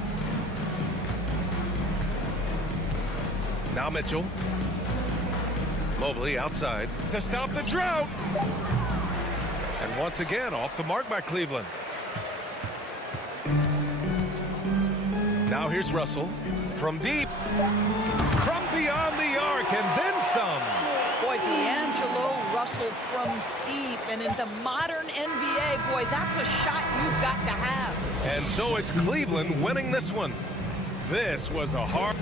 Now Mitchell. Mobley outside to stop the drought. And once again, off the mark by Cleveland. Now here's Russell from deep, from beyond the arc, and then some. Boy, D'Angelo Russell from deep, and in the modern NBA, boy, that's a shot you've got to have. And so it's Cleveland winning this one. This was a hard...